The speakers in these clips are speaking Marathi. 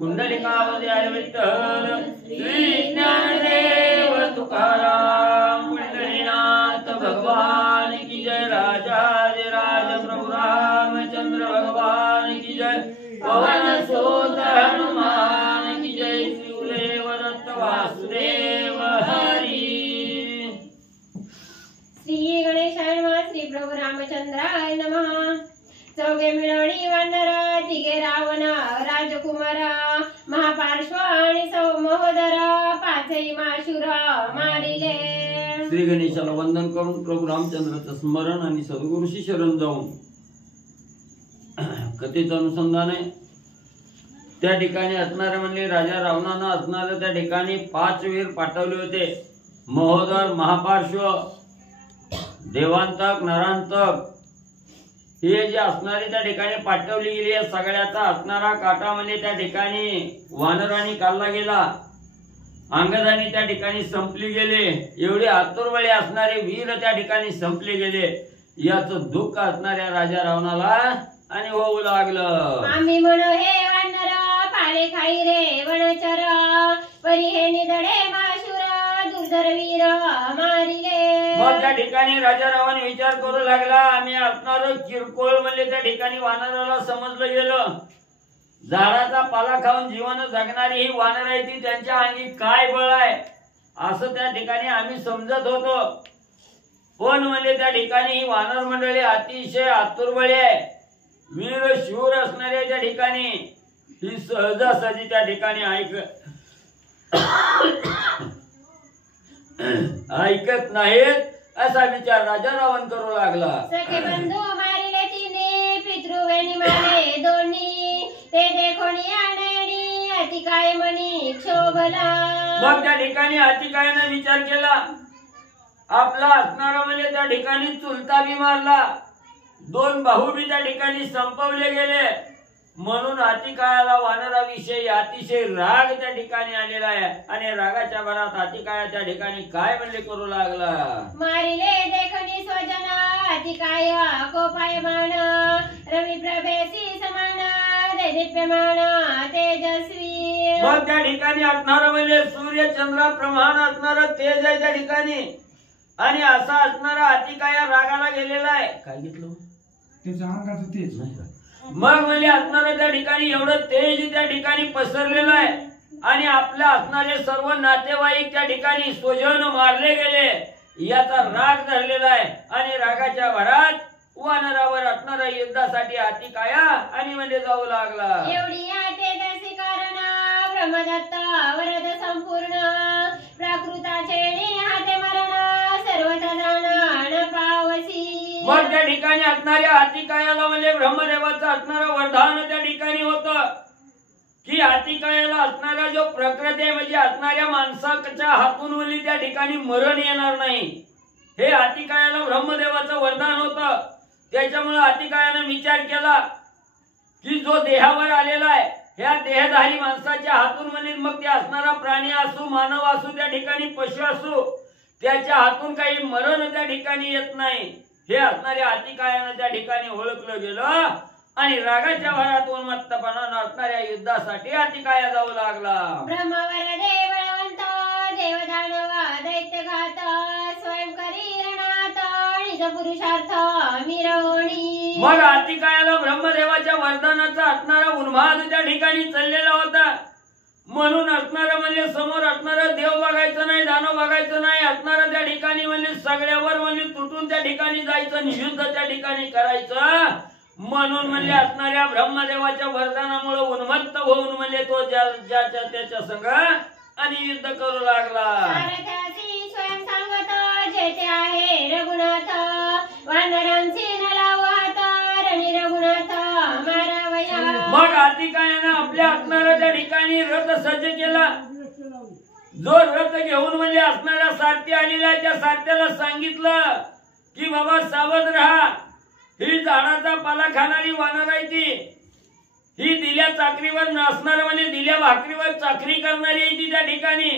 पुंडलिकावतार विठ्ठल श्री ज्ञानदेव तुकाराम पंढरीनाथ भगवान की जय। राजाधिराज प्रभु रामचंद्र भगवान की जय। पवन सुत हनुमान की जय। शिवदेव दत्त वासुदेव हरी। श्री गणेशाय नमः। श्री प्रभु रामचंद्राय नमः। चौघे मिळवणी वानर तिघे रावण राजकुमार महापार्श्व आणि महोदर पाचही माशुर मारिले। श्री गणेशाला वंदन करून प्रभु रामचंद्राचं स्मरण आणि सद्गुरूशी शरण जाऊन कथेचं अनुसंधान आहे। त्या ठिकाणी असणारे म्हणजे राजा रावणानं असणारे त्या ठिकाणी 5 वीर पाठवले होते। महोदर महापार्श्व देवांतक नरांतक हे जे असणारे त्या ठिकाणी पाठवली गेली आहे। सगळ्याचा असणारा काटा म्हणजे त्या ठिकाणी वानरांनी काढला गेला। अंगदानी त्या ठिकाणी संपली गेले। एवढे आतुरबळे असणारे वीर त्या ठिकाणी संपले गेले। याचं दुःख असणाऱ्या राजा रावणाला आणि होऊ लागलं। आम्ही म्हणू हे वानर पाले खाई रे वनचर परी हे निधडे माशुर दुर्धर वीर मारिले। मग त्या ठिकाणी राजा रावण विचार करू लागला। आम्ही असणार किरकोळ म्हणजे त्या ठिकाणी वानराला समजलं गेलं। झाडाचा पाला खाऊन जीवन जगणारी ही वानर आहे ती त्यांच्या अंगी काय बळ आहे असं त्या ठिकाणी आम्ही समजत होतो। पण म्हणजे त्या ठिकाणी ही वानर मंडळी अतिशय आतुरबळी आहे। वीर शूर असणाऱ्या त्या ठिकाणी ही सहजासहजी त्या ठिकाणी ऐकत नाहीत असा विचार राजा रावण करू लागला। सखे बंधू मारिले तिने पितृवेणी मारे दोन्ही ते देखोनी आणणी अति काय मनी क्षोभला। मग त्या ठिकाणी अतिकायाने विचार केला। आपला असणारा म्हणजे त्या ठिकाणी चुलता बी मारला। 2 भाऊ बी त्या ठिकाणी संपवले गेले। म्हणून अतिकायाला वानराविषयी अतिशय राग त्या ठिकाणी आलेला आहे। आणि रागाच्या भरात अतिकाया त्या ठिकाणी काय म्हणले करू लागला। मारिले देखणी स्वजन अतिकाय कोपायमान रवी प्रभेसी समान दैदिप्यमान तेजस्वी। मग त्या ठिकाणी असणारा म्हणजे सूर्य चंद्राप्रमाण असणारा तेज आहे त्या ठिकाणी। आणि असा असणारा अतिकाया रागाला गेलेला आहे। काय घेतलं त्याच्या अंगाचं तेज नाही का? मग म्हणजे असणारा त्या ठिकाणी एवढं तेज त्या ठिकाणी पसरलेलं आहे। आणि आपल्या असणारे सर्व नातेवाईक त्या ठिकाणी स्वजन मारले गेले याचा राग धरलेला आहे। आणि रागाच्या भरात वानरावर असणारा युद्धासाठी अतिकाया आणि म्हणजे जाऊ लागला। एवढी तेजसी कारण ब्रह्मदत्त वरद संपूर्ण प्राकृताचे हाते मरण सर्वथा जाण पावसी। मग त्या ठिकाणी असणाऱ्या अतिकायाला म्हणजे ब्रह्मदेवाचं असणारं वरदान त्या ठिकाणी होतं की अतिकायाला असणारा जो प्रकृती आहे म्हणजे असणाऱ्या माणसाच्या हातून वली त्या ठिकाणी मरण येणार नाही। हे अतिकायाला ब्रह्मदेवाचं वरदान होतं। त्याच्यामुळे अतिकायाने विचार केला की जो देहावर आलेला आहे ह्या देहधारी माणसाच्या हातून म्हणजे मग ते असणारा प्राणी असू मानव असू त्या ठिकाणी पशु असू त्याच्या हातून काही मरण त्या ठिकाणी येत नाही। हे असणाऱ्या अतिकायाने त्या ठिकाणी ओळखलं गेलं। आणि रागाच्या भरात उन्मत्तपणाने असणाऱ्या युद्धासाठी अतिकाया जाऊ लागला। ब्रह्मवर देवळवंत देवदानव दैत्यघात स्वयंकरी रणात निज पुरुषार्थ मिरवणी। मग अतिकायाला ब्रह्मदेवाच्या वरदानाचा असणारा उन्माद त्या ठिकाणी चाललेला होता। म्हणून असणारा म्हणजे समोर असणारा देव बघायचं नाही दानव बघायचं नाही। असणारा त्या ठिकाणी म्हणजे सगळ्यावर म्हणजे तुटून त्या ठिकाणी जायचं युद्ध त्या ठिकाणी करायचं। म्हणून म्हणजे असणाऱ्या ब्रह्मदेवाच्या वरदानामुळे उन्मत्त होऊन म्हणजे तो ज्याच्या त्याच्या संग आणि युद्ध करू लागला। सारथ्यासी स्वयं सांगत जेथे आहे रघुनाथ वानरांची न लावू हात रणी रघुनाथ मारावया। मग अतिकायाने आपल्या असणारा त्या ठिकाणी रथ सज्ज केला। जो रथ घेऊन म्हणजे असणारा सारथी आलेला त्या सारथ्याला सांगितलं की बाबा सावध राहा। ही झाडाचा पाला खाणारी वानर आहे ती। ही दिल्या चाकरीवर नसणार म्हणजे दिल्या भाकरीवर चाकरी करणारी आहे ती त्या ठिकाणी।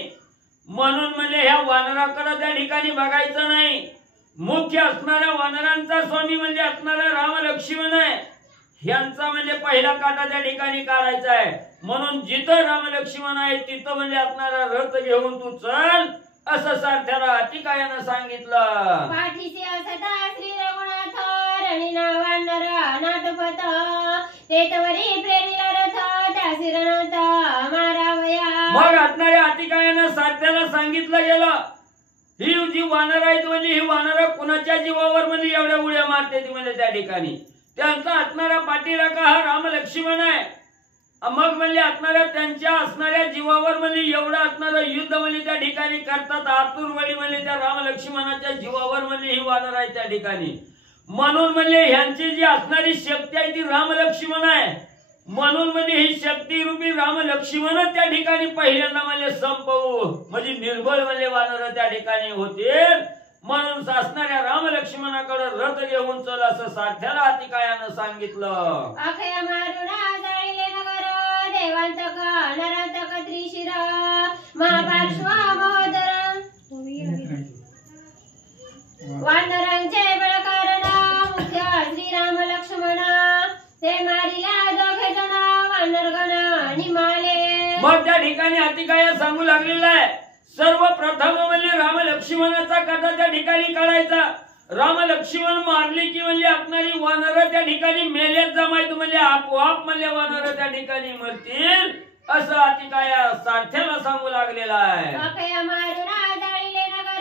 म्हणून म्हणजे ह्या वानराकडे त्या ठिकाणी बघायचं नाही। मुख्य असणाऱ्या वानरांचा स्वामी म्हणजे असणारा राम लक्ष्मण आहे। ह्यांचा म्हणजे पहिला काटा त्या ठिकाणी काढायचा आहे। म्हणून जिथं राम लक्ष्मण आहे तिथं म्हणजे असणारा रथ घेऊन तू चल असं सारथ्याला अतिकायानं सांगितलं. पाठीशी असता श्री रघुनाथ रणीना वानर नाटपत तेतवरी प्रेरिला रथ त्या शिरनाथ मारावया. मग असणाऱ्या अतिकायानं सारथ्याला सांगितलं गेलं ही जी वानर आहेत म्हणजे ही वानर कुणाच्या जीवावर म्हणजे एवढ्या उड्या मारते ती म्हणजे त्या ठिकाणी त्यांचा असणारा पाठीराखा हा राम लक्ष्मण आहे. मग म्हणजे असणाऱ्या त्यांच्या असणाऱ्या जीवावर म्हणजे एवढं असणारं युद्ध म्हणजे त्या ठिकाणी करतात आतुरवडी म्हणजे त्या राम लक्ष्मणाच्या जीवावर म्हणजे ही वानर आहे त्या ठिकाणी. म्हणून म्हणजे ह्यांची जी असणारी शक्ती आहे ती राम लक्ष्मण आहे. म्हणून म्हणजे ही शक्ती रूपी राम लक्ष्मण त्या ठिकाणी पहिल्यांदा म्हणजे संपवू म्हणजे निर्बळ म्हणजे वानर त्या ठिकाणी होते. म्हणून असणाऱ्या राम लक्ष्मणाकडे रथ घेऊन चल असं सारथ्याला अतिकायानं सांगितलं. अखया मारुणा जाळीले नगर देवांतक नरांतक त्रिशिर महापार्श्व महोदर वानरांचे बळकारण मुख्य श्रीराम लक्ष्मण ते मारिला दोघे जण वानरगण निमाले. मग त्या ठिकाणी अतिकाया सांगू लागलेला आहे सर्वप्रथम म्हणजे राम लक्ष्मणाचा कथा त्या ठिकाणी काढायचा. राम लक्ष्मण मारली की म्हणजे असणारी वानर त्या ठिकाणी मेल्यात जमायचं म्हणजे आपोआप म्हणजे वानर त्या ठिकाणी मरतील असं अतिकाया सारथ्याला सांगू लागलेला आहे. अखया मारुणा जाळीले नगर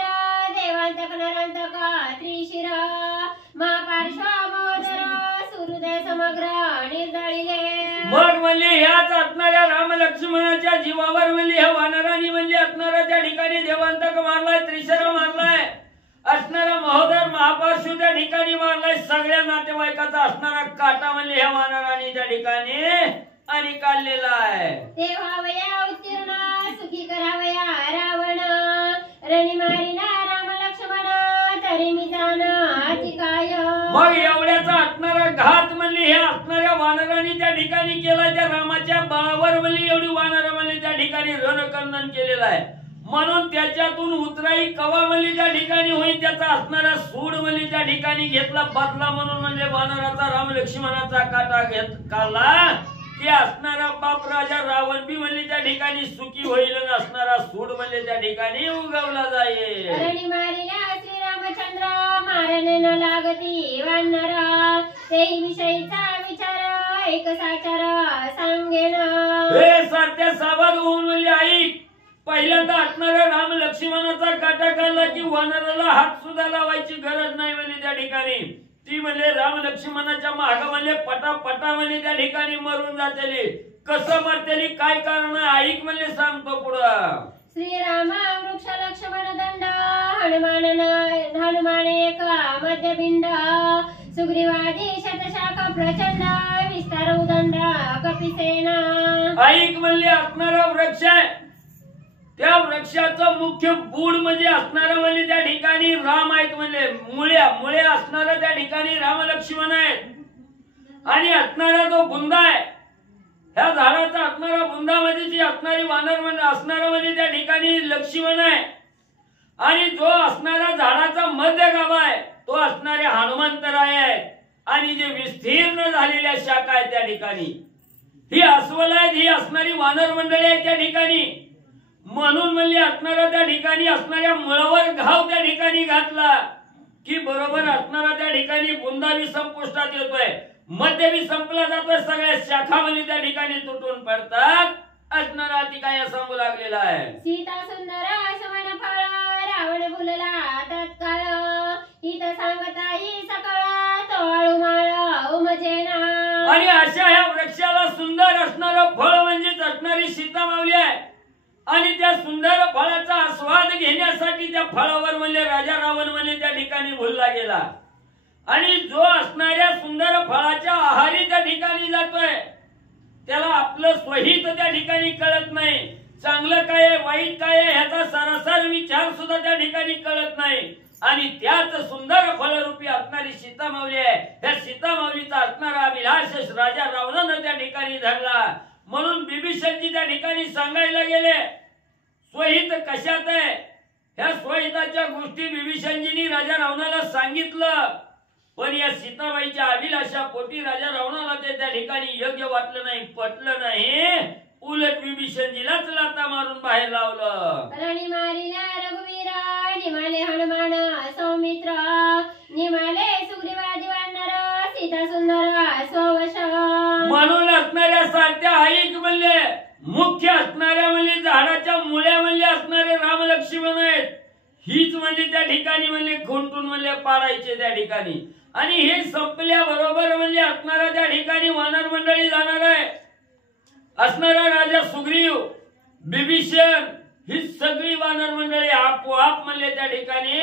देवांतक नरांतक त्रिशिर महापार्श्व महोदर सूर्योदय समग्र निर्दळीले. मग म्हणजे ह्याच असणाऱ्या राम लक्ष्मणाच्या जीवावर म्हणजे ह्या वानरांनी म्हणजे असणारा त्या ठिकाणी देवांतक मारलाय त्रिशर मारलाय असणारा महोदर महापार्श्व त्या ठिकाणी मारलाय. सगळ्या नातेवाईकाचा असणारा काटा म्हणजे ह्या वानरांनी त्या ठिकाणी आणि काढलेला आहे. ते व्हावया उत्तीर्ण सुखी करावया रावण रणी मारिना राम लक्ष्मण तरी मी जाण अतिकाय. मग एवढ्याचा असणारा घात म्हणजे हे असणाऱ्या वानरांनी त्या ठिकाणी केला. त्या रामाच्या बळावर म्हणजे एवढी वानर म्हणजे त्या ठिकाणी रणकंदन केलेलं आहे. म्हणून त्याच्यातून उतराई कवा म्हणजे त्या ठिकाणी होईल त्याचा असणारा सूड म्हणजे त्या ठिकाणी घेतला बदला म्हणून म्हणजे वानराचा राम लक्ष्मणाचा काटा काढला की असणारा बाप राजा रावण बी म्हणजे त्या ठिकाणी सुखी होईल असणारा सूड म्हणजे त्या ठिकाणी उगवला जाईल. रणी मारिल्या श्रीरामचंद्र मारणे न लागती वानर तेही विषयीचा विचार एक साचार सांगेन. हे सारख्या सावध होऊन म्हणजे ऐक पहिल्यांदा असणारा राम लक्ष्मणाचा काटा काढला की वानराला हात सुद्धा लावायची गरज नाही म्हणजे त्या ठिकाणी ती म्हणजे राम लक्ष्मणाच्या माग म्हणजे पटापटा म्हणजे त्या ठिकाणी मरून जातेली. कसं मरतेली काय कारण ऐक म्हणजे सांगतो पुढं. श्रीराम वृक्ष लक्ष्मण दंड हनुमान एक मध्यबिंड सुग्रीवादी शतशाख प्रचंड विस्तार उदंड कपिसेना. ऐक म्हणजे असणारा वृक्ष आहे त्या वृक्षाचं मुख्य बूड म्हणजे असणारा म्हणजे त्या ठिकाणी राम आहेत म्हणजे मुळे असणारा त्या ठिकाणी राम लक्ष्मण आहेत आणि असणारा जो बुंदा आहे ह्या झाडाचा असणारा बुंदामध्ये जी असणारी वानर म्हणजे असणारा म्हणजे त्या ठिकाणी लक्ष्मण आहे आणि जो असणारा झाडाचा मध्य गाभा आहे तो असणारे हनुमंतराय आहेत आणि जे विस्तीर्ण झालेल्या शाखा आहेत त्या ठिकाणी ही अस्वल आहेत ही असणारी वानर मंडळी आहेत त्या ठिकाणी. म्हणून म्हणजे असणारा त्या ठिकाणी असणाऱ्या मुळावर घाव त्या ठिकाणी घातला की बरोबर असणारा त्या ठिकाणी बुंदावी संपुष्टात येतोय मध्यबी संपला जातोय सगळ्या शाखा म्हणजे त्या ठिकाणी तुटून पडतात असणारा अतिकाय सांगू लागलेला आहे. सीता सुंदर शमन फळ रावण बोलला तत्काळ हित सांगताई सकाळ तोळू माळ उमजेना. आणि अशा ह्या वृक्षाला सुंदर असणारं फळ म्हणजेच असणारी सीता मावली आहे आणि त्या सुंदर फळाचा आस्वाद घेण्यासाठी त्या फळावर म्हणजे राजा रावण म्हणजे त्या ठिकाणी भुलला गेला आणि जो असणाऱ्या सुंदर फळाच्या आहारी त्या ठिकाणी जातोय त्याला आपलं स्वहित त्या ठिकाणी कळत नाही. चांगलं काय आहे वाईट काय आहे ह्याचा सरासर विचार सुद्धा त्या ठिकाणी कळत नाही आणि त्याच सुंदर फलरूपी असणारी सीता मावली आहे. त्या सीता मावलीचा असणारा अभिलाष राजा रावणानं त्या ठिकाणी धरला. म्हणून बिभीषणजी त्या ठिकाणी सांगायला गेले स्वहित कशात आहे. ह्या स्वहिताच्या गोष्टी बिभीषणजींनी राजा रावणाला सांगितलं पण या सीताबाईच्या अभिलाषा पोटी राजा रावणाला ते त्या ठिकाणी योग्य वाटलं नाही पटलं नाही. उलट विभीषणजीलाच लाथा मारून बाहेर लावलं. रणी मारिला रघुवीरा निमाले हनुमान सौमित्र निमाले सुग्रीवादी वानर सीता सुंदर स्ववश. म्हणून असणाऱ्या सारख्या ऐक म्हणले, मुख्य असणाऱ्या म्हणले, झाडाच्या मुळ्या म्हणले असणारे राम लक्ष्मण आहेत. हीच म्हणजे त्या ठिकाणी म्हणले खुंटून म्हणले पाडायचे त्या ठिकाणी. आणि हे संपल्या बरोबर म्हणजे असणारा त्या ठिकाणी वानर मंडळी जाणार आहे. असणारा राजा सुग्रीव, विभीषण ही सगळी वानर मंडळी आपोआप म्हणले त्या ठिकाणी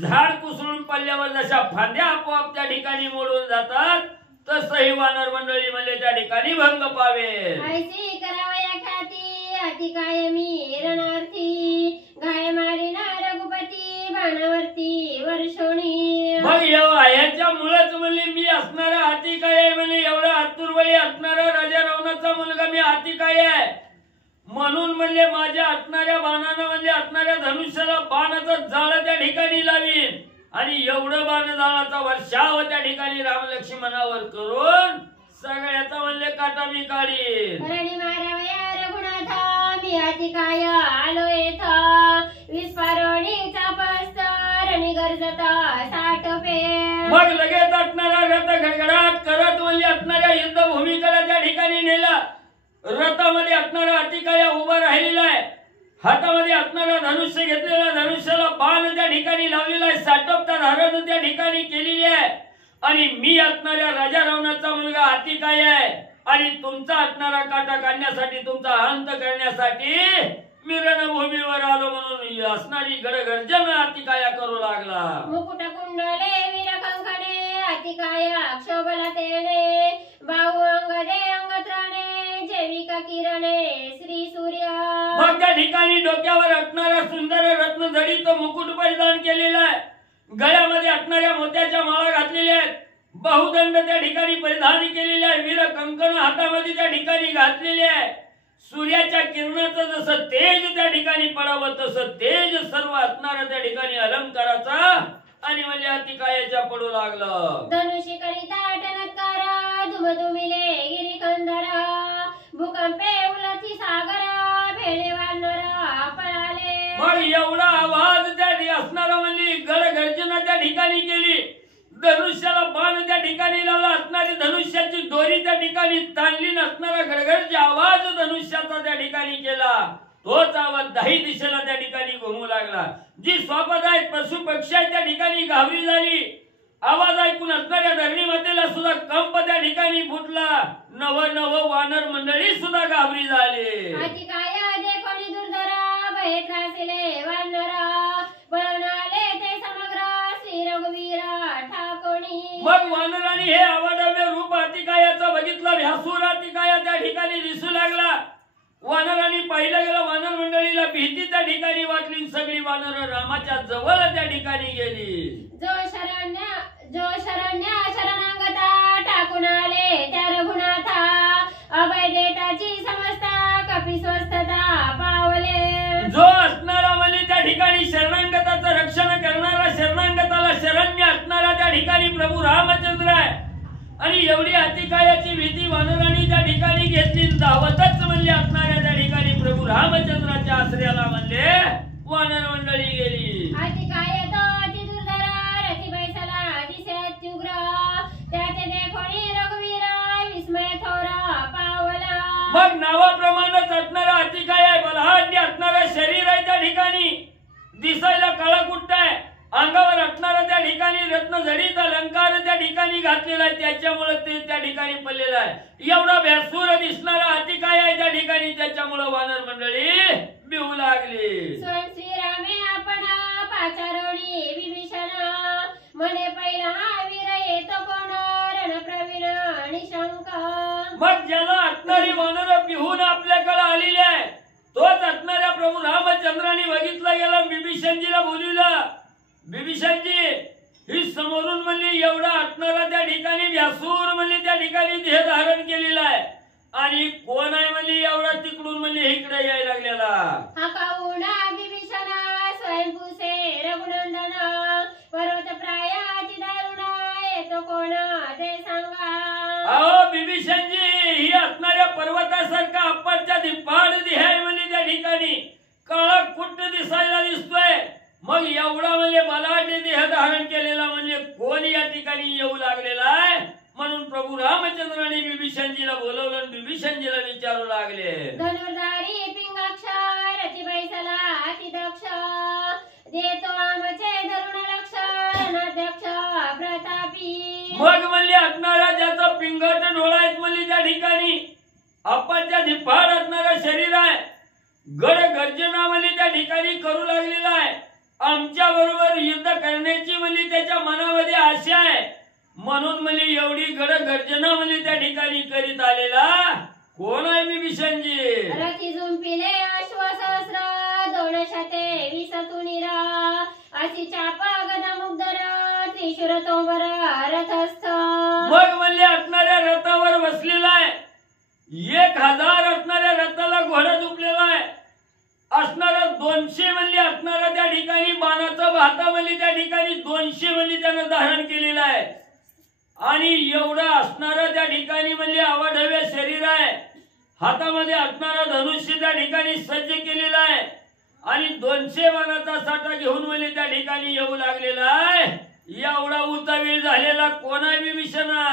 झाड कुसळून पडल्यावर जशा फांद्या आपोआप त्या ठिकाणी मोडून जातात तसं ही वानर मंडळी म्हणले त्या ठिकाणी भंग पावेल. ऐसी करावया ख्याती अति कायमी रणार्थी घाय मारिना रघुपती बाणावरती वर्षोणी. मग याच्या मुळेच म्हणले मी असणारा हाती काय आहे म्हणले, एवढा आतुरवळी असणारा राजा रावणाचा मुलगा मी हाती काय आहे म्हणून म्हणले माझ्या असणाऱ्या बाणानं म्हणजे असणाऱ्या धनुष्याला बाणाचं जाळ त्या ठिकाणी लावीन आणि एवढं बाण जाळाचा वर्षाव त्या ठिकाणी राम लक्ष्मणावर करून सगळ्याचा म्हणले काटा मी काढीन. रणी मारावया रघुनाथा मी अति काय आलो येथा विस्फारोणीचा पस्तर रणी गरजता साठ पे. मग लगेच असणारा रथ गडगडाट करत म्हणजे असणाऱ्या युद्धभूमीकडे त्या ठिकाणी नेला. रथामध्ये असणारा अतिकाया उभा राहिलेला आहे. हातामध्ये असणारा धनुष्य घेतलेला, धनुष्याला बाण त्या ठिकाणी लावलेला आहे, साटपता धारण त्या ठिकाणी केलेली आहे. आणि मी असणाऱ्या राजा रावणाचा मुलगा अतिकाय आहे आणि तुमचा असणारा काटा काढण्यासाठी तुमचा अंत करण्यासाठी मी रणभूमीवर आलो म्हणून असणारी गडगर्जन अतिकाया करू लागला. मुकुट कुंडले वीरकंकणे अतिकाय क्षोभला तेने बाहू अंगदे अंगत्राणे जैविका किरणे श्री सूर्य. मग त्या ठिकाणी डोक्यावर असणारा सुंदर रत्न जडित मुकुट परिधान केलेला आहे. गळ्यामध्ये असणाऱ्या मोत्याच्या माळा घातलेल्या आहेत. बहुदंड त्या ठिकाणी परिधान केलेले आहे. वीर कंकण हातामध्ये त्या ठिकाणी घातलेले आहे. सूर्याच्या किरणाचं जसं तेज त्या ठिकाणी पडावं तसं तेज सर्व असणारा त्या ठिकाणी अलंकाराचा आणि म्हणजे अतिकायाच्या पडू लागलं. धनुषी करिता टनत्कारा धुमधुमिले गिरिकंदरा भूकंपे उलथी सागरा भेळे वानर पळाले. मग एवढा आवाज त्या असणारा म्हणजे गडगर्जना त्या ठिकाणी केली. धनुष्याला बाण त्या ठिकाणी लावला. असणारी धनुष्याची दोरी त्या ठिकाणी ताणली नसणारा गडगडचा आवाज धनुष्याचा त्या ठिकाणी केला. तोच आवाज 10 दिशेला त्या ठिकाणी घुमू लागला. जी स्वापद आहेत पशु पक्षी आहेत त्या ठिकाणी घाबरी झाली. आवाज ऐकून असणाऱ्या धरणी मातेला सुद्धा कंप त्या ठिकाणी फुटला. नव नव वानर मंडळी सुद्धा घाबरी झाली. अतिकाय देखोनी दुर्धरा भये त्रासिले वानरा पळून आले ते समग्र श्री रघुवीरा ठाकोणी. मग वानरांनी हे अवाढव्य रूप अतिकायाचं बघितलं. भ्यासूर अतिकाया त्या ठिकाणी दिसू लागला. वानरांनी पाहिलं गेलं. वानर मंडळीला भीती त्या ठिकाणी वाटली. सगळी वानर रामाच्या जवळ त्या ठिकाणी गेली. जो शरण्य शरणांगता टाकून आले त्या रघुनाथा अभय देताची समजता कपी स्वस्थता पावले. जो असणारा म्हणजे त्या ठिकाणी शरणांगताचं रक्षण करणारा, शरणांगताला शरण्य असणारा त्या ठिकाणी प्रभू रामचंद्र आहे. आणि एवढी अतिकायाची भीती वानरांनी त्या ठिकाणी घेतली. धावतच म्हणजे असणाऱ्या त्या ठिकाणी प्रभू रामचंद्राच्या आश्रयाला म्हणजे वानर मंडळी गेली. अतिकाय तो अति दुर्धरा रती बैसला दिसे अत्युग्र त्याचे देखोनी रघुवीरा विस्मय थोरा पावला. मग नावाप्रमाणेच असणारा अतिकाय आहे. बलहाढ्य असणारा शरीर आहे त्या ठिकाणी. दिसायला काळाकुट्ट आहे. अंगावर असणारा त्या ठिकाणी रत्न जडित अलंकार त्या ठिकाणी घातलेला आहे. त्याच्यामुळे ते त्या ठिकाणी पडलेला आहे. एवढा भ्यासूर दिसणारा अतिकाय आहे त्या ठिकाणी. त्याच्यामुळे वानर मंडळी भिवू लागली. स्वयं श्रीरामे आपण पाचारोणी विभीषण मने पहिला वीर येतो कोण रणप्रवीण निशंक. मग ज्याला असणारी वानर भिवून आपल्याकडे आलेली आहे तोच असणाऱ्या प्रभू रामचंद्रांनी बघितलं गेलं. विभीषणजीला बोलविलं. विभीषणजी ही समोरून म्हणजे एवढा असणारा त्या ठिकाणी व्यासूर म्हणजे त्या ठिकाणी देह धारण केलेला आहे. आणि कोण आहे म्हणजे एवढा तिकडून म्हणजे इकडे यायला लागलेला. हा काऊना विभीषण स्वयंपुसे रघुनंदन पर्वत प्राय अति दारुण येतो कोण ते सांगा. अहो विभीषणजी ही असणाऱ्या पर्वतासारखा अप्पाच्या दिपाड देह आहे म्हणजे त्या ठिकाणी काळा कुट्ट दिसायला दिसतोय. मग एवढा म्हणजे बलाढ्य देह धारण केलेला म्हणजे कोण या ठिकाणी येऊ लागलेला आहे. म्हणून प्रभू रामचंद्राने बिभीषणजीला बोलवलं आणि बिभीषणजीला विचारू लागले, धनुर्धारी पिंगाक्ष रतिवैसला अतिदक्ष देतो आमचे धरुण लक्ष अनाध्यक्ष प्रतापी. मग म्हणले असणारा ज्याचा पिंगट डोळा आहेत म्हणजे त्या ठिकाणी अप्पाच्या धिप्पाड असणारा शरीर आहे. गड गर्जना म्हणजे त्या ठिकाणी करू लागलेला आहे. आमच्या बरोबर युद्ध करण्याची म्हणजे त्याच्या मनामध्ये आशा आहे. म्हणून म्हणजे एवढी गड गर्जना म्हणजे त्या ठिकाणी करीत आलेला कोण आहे बिभीषणजी. रथी जुंपिले अश्व सहस्र दोन शते 20 तुनीरा अशी चाप गदा मुग्धर त्रिशूर तोंबर रथस्थ. मग म्हणले असणाऱ्या रथावर बसलेला आहे. 1000 असणाऱ्या रथाला घोडा झुपलेला आहे. असणारा 200 म्हणजे असणारा त्या ठिकाणी बाणाचा भाता म्हणजे त्या ठिकाणी 200 म्हणजे त्यानं धारण केलेला आहे. आणि एवढा असणारा त्या ठिकाणी म्हणजे अवाढव्य शरीर आहे. हातामध्ये असणारा धनुष्य त्या ठिकाणी सज्ज केलेला आहे. आणि 200 बाणाचा साठा घेऊन म्हणजे त्या ठिकाणी येऊ लागलेला आहे. एवढा उतावीळ झालेला कोण आहे बिभीषणा.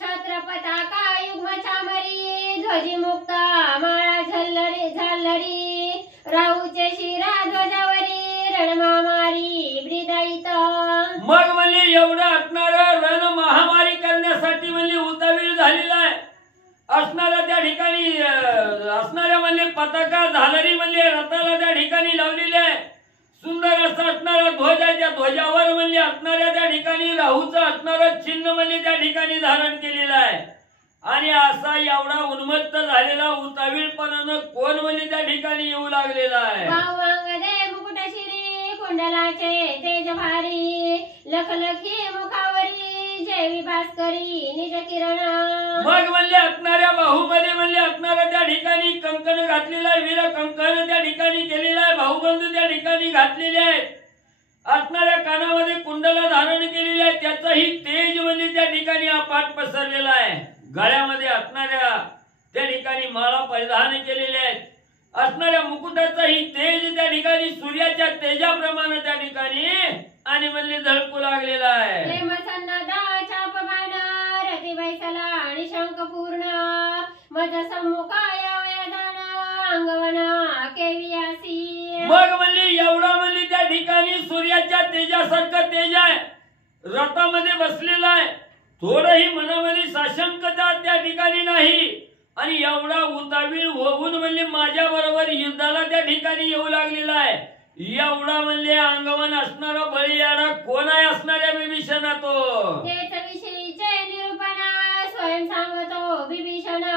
छत्रपताका युग्म चामरी ध्वजी मुक्ता माळा झल्लरी झल्लरी राहूचे शिरा ध्वजावरी रणमामारी ब्रिदाईत. मग म्हणजे एवढा असणारा रण महामारी करण्यासाठी म्हणजे उतावीळ झालेला आहे. असणारा त्या ठिकाणी असणाऱ्या म्हणजे पताका झालरी म्हणजे रथाला त्या ठिकाणी लावलेले आहे. सुंदर असा असणारा ध्वज आहे. त्या ध्वजावर म्हणजे असणाऱ्या त्या ठिकाणी राहूचं असणारं चिन्ह म्हणजे त्या ठिकाणी धारण केलेलं आहे. आणि असा एवढा उन्मत्त झालेला उतावीळपणानं कोण म्हणजे त्या ठिकाणी येऊ लागलेला आहे. बाहुअंगदे मुकुट शिरी कुंडलाचे तेज भारी लखलखी मुखावरी जैवी भास्करी निज किरण. मग म्हणले असणाऱ्या बाहुमध्ये म्हणजे असणारा त्या ठिकाणी कंकण घातलेला आहे. वीर कंकण त्या ठिकाणी केलेला आहे. बाहुबंद त्या ठिकाणी घातलेले आहेत. असणाऱ्या कानामध्ये कुंडला धारण केलेले आहे. त्याचाही तेज म्हणजे त्या ठिकाणी अपाट पसरलेला आहे. गळ्यामध्ये असणाऱ्या त्या ठिकाणी माळा परिधान केलेल्या आहेत. असणाऱ्या मुकुटाचाही तेज त्या ठिकाणी सूर्याच्या तेजाप्रमाणे त्या ठिकाणी आणि म्हणले झळकू लागलेला आहे. प्रेमसन्नदा चापमान रतिवैसला आणि शंख पूर्ण मज सम्मुखा यावयादान अंगवना केवियासी. मग म्हणले एवढा म्हणजे त्या ठिकाणी सूर्याच्या तेजासारखं तेज आहे. रथामध्ये बसलेला आहे. थोडंही मनामध्ये साशंकता त्या ठिकाणी नाही. आणि एवढा उतावीळ होऊन म्हणजे माझ्या बरोबर युद्धाला त्या ठिकाणी येऊ लागलेला आहे. एवढा म्हणजे अंगवन असणारा बळीयाडा कोण आहे असणाऱ्या बिभीषणा तो. तेच विषयीचे निरूपणा स्वयं सांगतो बिभीषणा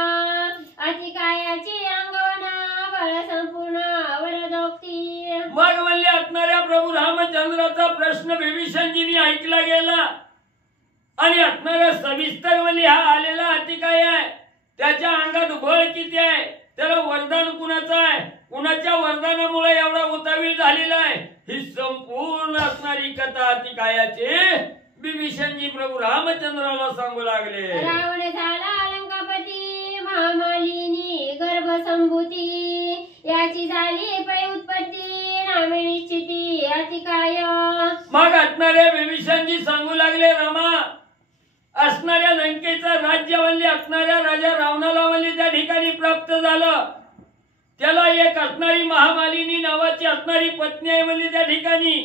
अतिकायाची अंगवना बळ संपूर्ण वरदोक्ती. मग म्हणले असणाऱ्या प्रभू रामचंद्राचा प्रश्न बिभीषणजींनी ऐकला गेला. आणि असणारा सविस्तर म्हणजे हा आलेला अतिकाय आहे. त्याच्या अंगात बळ किती आहे. त्याला वरदान कुणाचं आहे. कुणाच्या वरदानामुळे एवढा उतावीळ झालेला आहे. ही संपूर्ण असणारी कथा अतिकायाची बिभीषणजी प्रभू रामचंद्राला सांगू लागले. रावण झाला लंकापती महामालिनी गर्भसंभूती याची झाली पै उत्पत्ती नामे निश्चिती अतिकाय. मग असणाऱ्या बिभीषणजी सांगू लागले, रामा असणाऱ्या लंकेचं राज्य म्हणजे असणाऱ्या राजा रावणाला म्हणजे त्या ठिकाणी प्राप्त झालं. त्याला एक असणारी महामालिनी नावाची असणारी पत्नी आहे म्हणजे त्या ठिकाणी.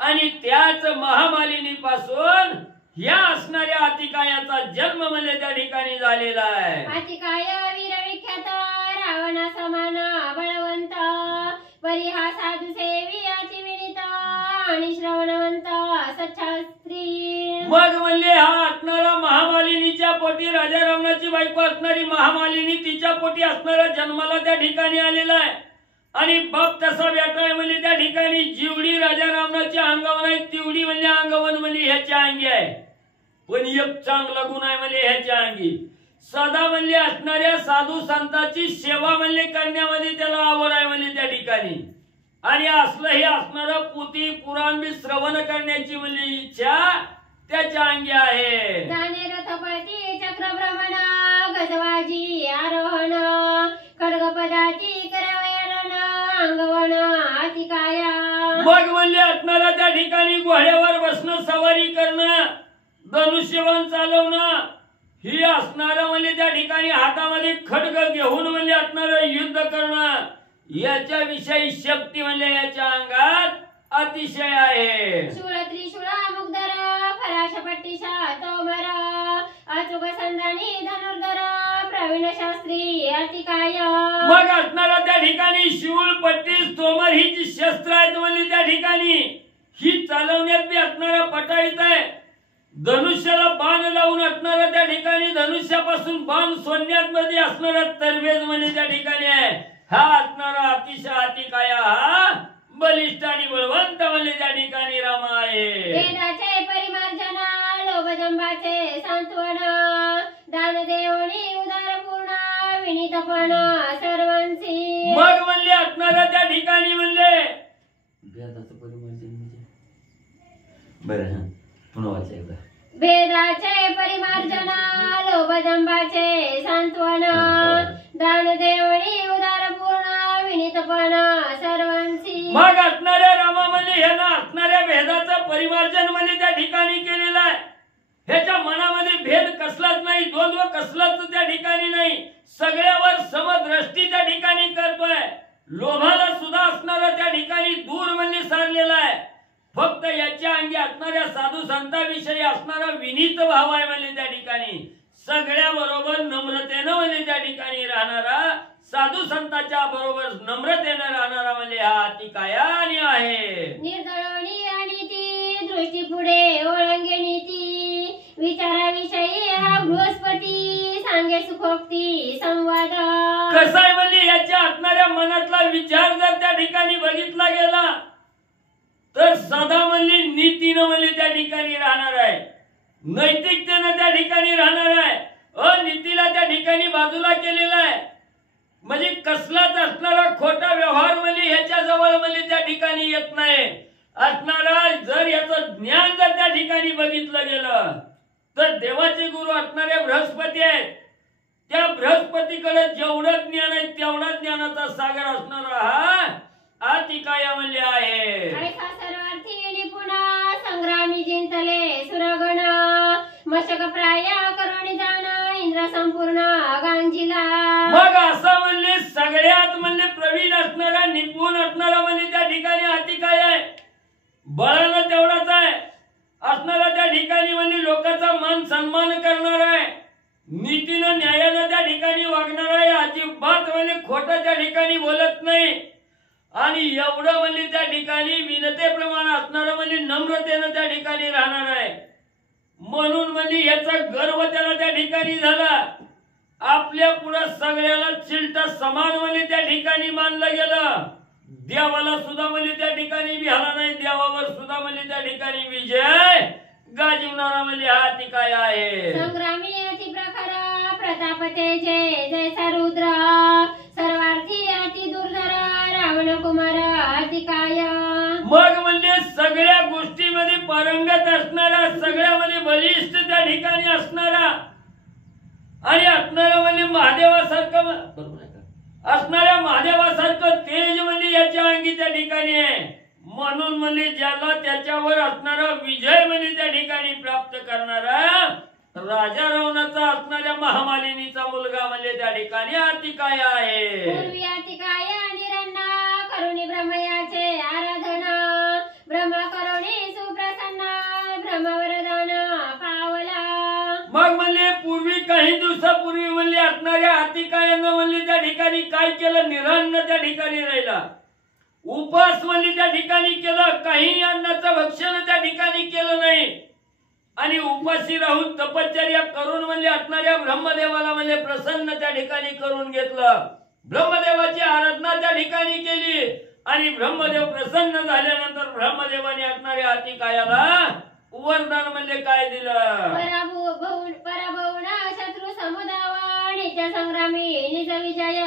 आणि त्याच महामालिनी पासून या असणाऱ्या अतिकायाचा जन्म म्हणजे त्या ठिकाणी झालेला आहे. अतिकाय वीरविख्यात रावणा समान बळवंत परी हा साधू सेवी अति विनीत आणि श्रवणवंत सच्छास्त्री. मग म्हणले हा असणारा महामालिनीच्या पोटी राजा रावणाची बायको असणारी महामालिनी तिच्या पोटी असणारा जन्माला त्या ठिकाणी आलेला आहे. आणि बाप तसा बेटा आहे म्हणजे त्या ठिकाणी जिवडी राजा रावणाच्या अंगावर आहे तेवढी म्हणजे अंगवन म्हणजे ह्याच्या अंगी आहे. पण एक चांगला गुण आहे म्हणजे ह्याच्या अंगी. सदा म्हणजे असणाऱ्या साधू संतांची सेवा म्हणजे करण्यामध्ये त्याला आवड आहे म्हणजे त्या ठिकाणी. आणि असलं हे असणारं पोथी पुराण बी श्रवण करण्याची म्हणजे इच्छा त्याच्या अंगी आहे. जाणे रथपती चक्रभ्रमण गजवाजी आरोहण खडगपदाची करावयारण अंगवण अतिकाया. मग म्हणले असणारा त्या ठिकाणी घोड्यावर बसणं, सवारी करणं, धनुष्यबाण चालवणं, ही असणारा म्हणजे त्या ठिकाणी हातामध्ये खड्ग घेऊन म्हणजे असणारं युद्ध करणं, याच्याविषयी शक्ती म्हणजे याच्या अंगात अतिशय आहे. शूळ त्रिशूळा मुगधर फराशपट्टीशा तोमर अचूक संधानी धनुर्धर प्रवीण शास्त्री अतिकाय. मग असणारा त्या ठिकाणी शूळ, पट्टी, तोमर ही जी शस्त्र आहेत म्हणजे त्या ठिकाणी ही चालवण्यात बी असणारा पटाईत आहे. धनुष्याला बाण लावून असणारा त्या ठिकाणी धनुष्यापासून बाण सोडण्यात मध्ये असणारा तरवेज म्हणजे त्या ठिकाणी आहे. हा असणारा अतिशय अतिकाया हा बलिष्ठ आणि बलवंत म्हणजे त्या ठिकाणी राम आहे. वेदाचे परिमार्जन लोभजंबाचे सांत्वन दानदेवणी उदारपूर्ण विनीतपण सर्वांची. मग म्हणले असणारा त्या ठिकाणी म्हणले वेदाचं परिमार्जन म्हणजे बरं पुन्हा वाचा एकदा. वेदाचे परिमार्जन लोभजंबाचे सांत्वन दानदेवणी उदारपूर्ण विनीतपण सर्वांची. मग असणाऱ्या रामामध्ये ह्यानं असणाऱ्या भेदाचं परिमार्जन म्हणजे त्या ठिकाणी केलेलं आहे. ह्याच्या मनामध्ये भेद कसलाच नाही, द्वंद्व कसलाच त्या ठिकाणी नाही, सगळ्यावर समदृष्टी त्या ठिकाणी करतोय. लोभाला सुद्धा असणारा त्या ठिकाणी दूर म्हणजे सारलेला आहे. फक्त याच्या अंगी असणाऱ्या साधू संतांविषयी असणारा विनीत भाव आहे म्हणजे त्या ठिकाणी सगळ्या बरोबर नम्रतेनं म्हणजे त्या ठिकाणी राहणारा, साधू संतांच्या बरोबर नम्रतेनं राहणारा म्हणजे हा अतिकाया आणि आहे. निर्दळवणी आणि ती दृष्टी पुढे ओळंगे नीती विचाराविषयी हा बृहस्पती सांगे सुखोक्ती संवाद. कसं आहे म्हणजे याच्या असणाऱ्या मनातला विचार जर त्या ठिकाणी बघितला गेला तर सदा म्हणजे नीतीनं म्हणजे त्या ठिकाणी राहणार आहे, नैतिकतेनं त्या ठिकाणी राहणार आहे, अनीतीला त्या ठिकाणी बाजूला केलेला आहे. म्हणजे कसलाच असणारा खोटा व्यवहार म्हणजे ह्याच्या जवळ म्हणजे त्या ठिकाणी येत नाही. असणारा जर याचं ज्ञान जर त्या ठिकाणी बघितलं गेलं तर देवाचे गुरु असणारे बृहस्पती आहेत. त्या बृहस्पतीकडे जेवढं ज्ञान आहे तेवढा ज्ञानाचा सागर असणारा हा अतिकाया म्हणजे आहे. ऐका सर्वार्थी निपुण संग्रामी जिंतले सुरगण मशक प्राय करुणी जाण इंद्र संपूर्ण गांजीला. मग असं म्हणले सगळ्यात म्हणजे प्रवीण असणारा, निपुण असणारा म्हणजे त्या ठिकाणी अतिकाय आहे. बळानं तेवढाच आहे असणारा त्या ठिकाणी म्हणजे लोकांचा मान सन्मान करणार आहे, नीतीनं न्यायानं त्या ठिकाणी वागणार आहे, अजिबात म्हणजे खोटं त्या ठिकाणी बोलत नाही. आणि एवढं म्हणजे त्या ठिकाणी विनतेप्रमाणे असणारं म्हणजे नम्रतेनं त्या ठिकाणी राहणार आहे. म्हणून म्हणजे याचा गर्व त्याला त्या ठिकाणी झाला. आपल्या पुढे सगळ्याला चिलटा समान म्हणजे त्या ठिकाणी मानलं गेलं. देवाला सुद्धा म्हणजे त्या ठिकाणी विहाला नाही, देवावर सुद्धा म्हणजे त्या ठिकाणी विजय गाजवणारा म्हणजे हा अतिकाय आहे. संग्रामी अति प्रखर प्रताप तेजे जैसा रुद्र सर्वार्थी अति दुर्धर रावण कुमार अतिकाय. मग म्हणजे सगळ्या गोष्टीमध्ये पारंगत असणारा, सगळ्यामध्ये बलिष्ठ त्या ठिकाणी असणारा आणि असणारा म्हणजे महादेवासारखं, बरोबर आहे का, असणाऱ्या महादेवासारखं तेज म्हणजे याच्या अंगी त्या ठिकाणी आहे. म्हणून म्हणजे ज्याला त्याच्यावर असणारा विजय म्हणजे त्या ठिकाणी प्राप्त करणारा राजा रावणाचा असणाऱ्या महामालिनीचा मुलगा म्हणजे त्या ठिकाणी अतिकाय आहे. पूर्वी अतिकाय निरन्ना करुणी ब्रह्मयाचे आराधन ब्रह्म करुणी सुप्रसन्न ब्रह्मवरदान पावला. मग म्हणजे पूर्वी काही दिवसापूर्वी म्हणजे असणाऱ्या अतिकायानं म्हणजे त्या ठिकाणी काय केलं, निरान्न त्या ठिकाणी राहिला, उपास म्हणजे त्या ठिकाणी केलं, काही अन्नाचं भक्षण त्या ठिकाणी केलं नाही आणि उपाशी राहून तपश्चर्या करून म्हणजे असणाऱ्या ब्रह्मदेवाला म्हणजे प्रसन्न त्या ठिकाणी करून घेतलं. ब्रह्मदेवाची आराधना त्या ठिकाणी केली आणि ब्रह्मदेव प्रसन्न झाल्यानंतर ब्रह्मदेवाने असणाऱ्या अतिकायाला वरदान म्हणजे काय दिलं, पराभवण शत्रू समुदावा नित्य संग्रामी निज विजय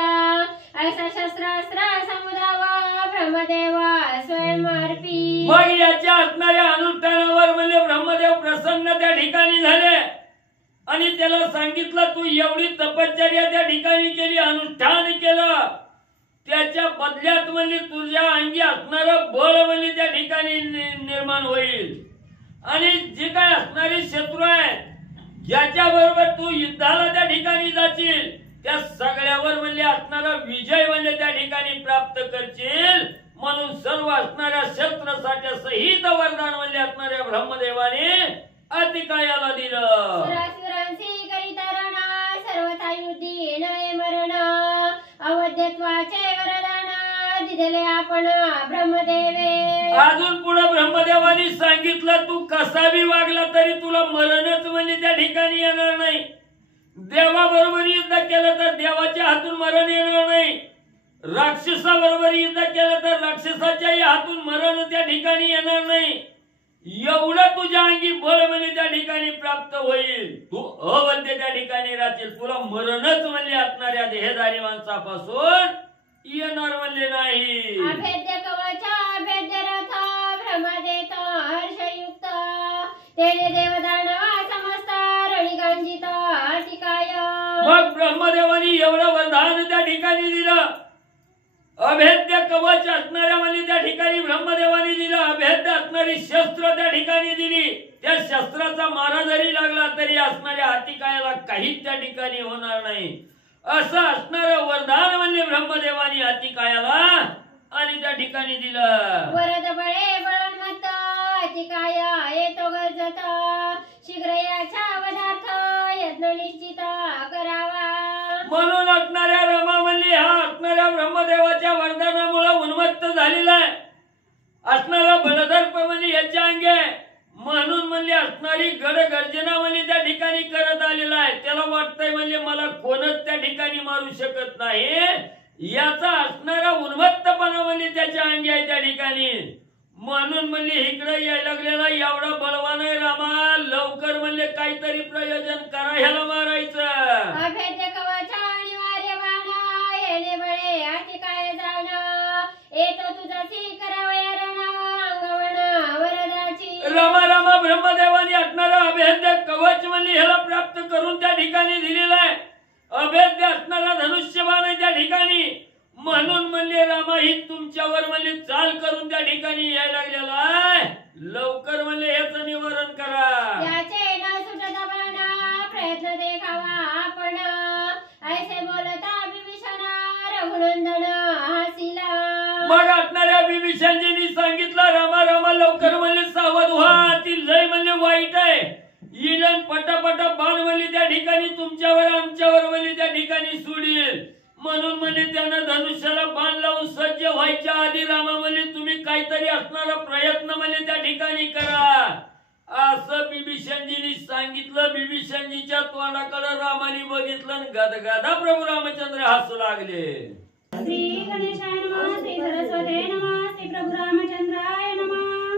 ऐसा शस्त्रास्त्र समुदावा ब्रह्मदेवा स्वयंअर्पी. मग याच्या असणाऱ्या अनुष्ठानावर म्हणजे ब्रह्मदेव प्रसन्न त्या ठिकाणी झाले आणि त्याला सांगितलं तू एवढी तपश्चर्या त्या ठिकाणी केली, अनुष्ठान केलं, त्याच्या बदल्यात म्हणजे तुझ्या अंगी असणारं बळ म्हणजे त्या ठिकाणी निर्माण होईल. आणि जे काय असणारे शत्रू आहेत ज्याच्या बरोबर तू युद्धाला त्या ठिकाणी जाशील त्या सगळ्यावर म्हणजे असणारा विजय म्हणजे त्या ठिकाणी प्राप्त करशील. म्हणून सर्व असणाऱ्या शस्त्रसाठ्या सहित वरदान म्हणजे असणाऱ्या ब्रह्मदेवाने अतिकायाला दिलं. सुरासुरांसी करिता रण सर्वथा युद्धी नये मरण अवध्यत्वाचे वरदान दिले आपण ब्रह्मदेवे. अजून पुढे ब्रह्मदेवानी सांगितलं तू कसा बी वागला तरी तुला मरणच म्हणजे त्या ठिकाणी येणार नाही. देवाबरोबर युद्ध केलं तर देवाच्या हातून मरण येणार नाही. राक्षसाबरोबर युद्ध केलं तर राक्षसाच्याही हातून मरण त्या ठिकाणी येणार नाही. एवढं तुझ्या अंगी बळ म्हणजे त्या ठिकाणी प्राप्त होईल. तू अवध्य त्या ठिकाणी राहशील. तुला मरणच म्हणजे असणाऱ्या देहधारी माणसापासून येणार म्हणजे नाही. अभेद्य कवचा अभेद्य रथ ब्रह्मदेत हर्षयुक्त तेने देवदानवा समस्त रणिगांजित अतिकाय. मग ब्रह्मदेवानी एवढं वरदान त्या ठिकाणी दिलं. अभेद्य कवच असणाऱ्या म्हणजे त्या ठिकाणी ब्रह्मदेवानी दिलं. अभेद्य असणारी शस्त्र त्या ठिकाणी दिली. त्या शस्त्राचा मारा जरी लागला तरी असणाऱ्या अतिकायाला काहीच त्या ठिकाणी होणार नाही. असं असणारं वरदान म्हणजे ब्रह्मदेवानी अतिकायाला आणि त्या ठिकाणी दिलं. वरद बळे बळवन्मत्त अतिकाय येतो गरजत शीघ्र याच्या पदार्थ यत्न निश्चित करावा. म्हणून असणाऱ्या रमा म्हणजे हा असणाऱ्या ब्रह्मदेवाच्या वरदानामुळे उन्मत्त झालेला आहे. असणारा बलदर्प म्हणजे याच्या अंगे म्हणून म्हणजे असणारी गड गर्जना म्हणजे त्या ठिकाणी करत आलेला आहे. त्याला वाटतंय म्हणजे मला कोणच त्या ठिकाणी मारू शकत नाही. याचा असणारा उन्मत्तपणा म्हणजे त्याच्या अंगी आहे त्या ठिकाणी. म्हणून म्हणजे इकडे यायला लागलेला एवढा बलवान आहे रामा, लवकर म्हणजे काहीतरी प्रयोजन करा ह्याला मारायचं. अभेद्य कवचा अनिवार्य बाण येणे बळे अतिकाय जाण येतो तुझाची करावया रण अंगवण वरदाची. रामा रामा ब्रह्मदेवानी असणारा अभेद्य कवच म्हणजे ह्याला प्राप्त करून त्या ठिकाणी दिलेला आहे. अभेद्य असणारा धनुष्यबाण आहे त्या ठिकाणी. म्हणून म्हणजे रामा ही तुमच्यावर म्हणजे चाल करून त्या ठिकाणी यायला लागलेला आहे. लवकर म्हणजे याचं निवारण करा. याचे न सुटता बाण प्रयत्न देखावा आपण ऐसे बोलता विभीषण रघुनंदन हसिला. मग असणाऱ्या विभीषणजींनी सांगितलं रामा रामा लवकर म्हणजे सावध व्हा. ती लय म्हणजे वाईट आहे. इलन पटापट बाण म्हणजे त्या ठिकाणी तुमच्यावर आमच्यावर म्हणजे त्या ठिकाणी सोडील. म्हणून म्हणजे त्यानं धनुष्याला बाण लावून सज्ज व्हायच्या आधी रामा म्हणजे तुम्ही काहीतरी असणारा प्रयत्न म्हणजे त्या ठिकाणी करा असं बिभीषणजींनी सांगितलं. बिभीषणजीच्या तोंडाकडे रामाने बघितलं आणि गदगदा प्रभू रामचंद्र हसू लागले. श्री गणेशाय नमः श्री सरस्वते नमः श्री प्रभू रामचंद्राय नमः.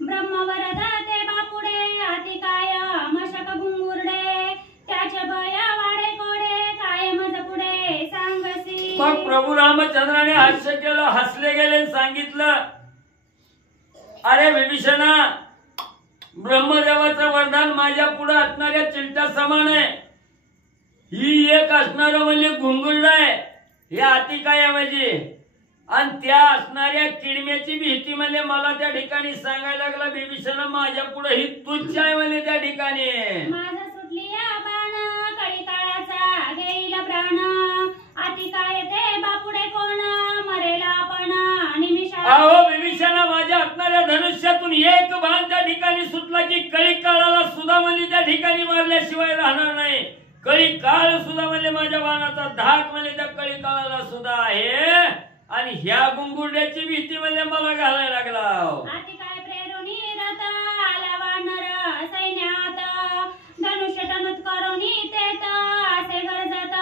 ब्रह्मवरद ते बापुडे अतिकाय मशक गुंगुरडे त्याचे बय वाडे कोडे काय मज पुढे सांगसी. मग प्रभू रामचंद्राने हास्य केलं, हसले गेले आणि सांगितलं अरे विभीषणा ब्रह्मदेवाचं वरदान माझ्या पुढे असणाऱ्या चिलटा समान आहे. ही एक असणार म्हणजे घुंगुरड आहे. हे अतिकाय म्हणजे आणि त्या असणाऱ्या किडम्याची भीती म्हणजे मला त्या ठिकाणी सांगायला लागला विभीषणा माझ्या पुढे ही तुच्छ आहे म्हणजे त्या ठिकाणी. माझा सुटली या बाण कळी काळाचा घेईल प्राण अतिकाय ते बापुडे कोण मरेला आपण निमिषा. अहो विभीषणा माझ्या असणाऱ्या धनुष्यातून एक बाण त्या ठिकाणी सुटला की कळी काळाला सुद्धा म्हणजे त्या ठिकाणी मारल्याशिवाय राहणार नाही. कळी काळ सुद्धा म्हणजे माझ्या बाणाचा धाक म्हणजे त्या कळी काळाला सुद्धा आहे. आणि ह्या गुंगुरड्याची भीती म्हणजे मला घालायला लागला. अतिकाय प्रेरुनी रथ आला वानर सैन्यात धनुष्य तनुत करुनी तेत असे गरजत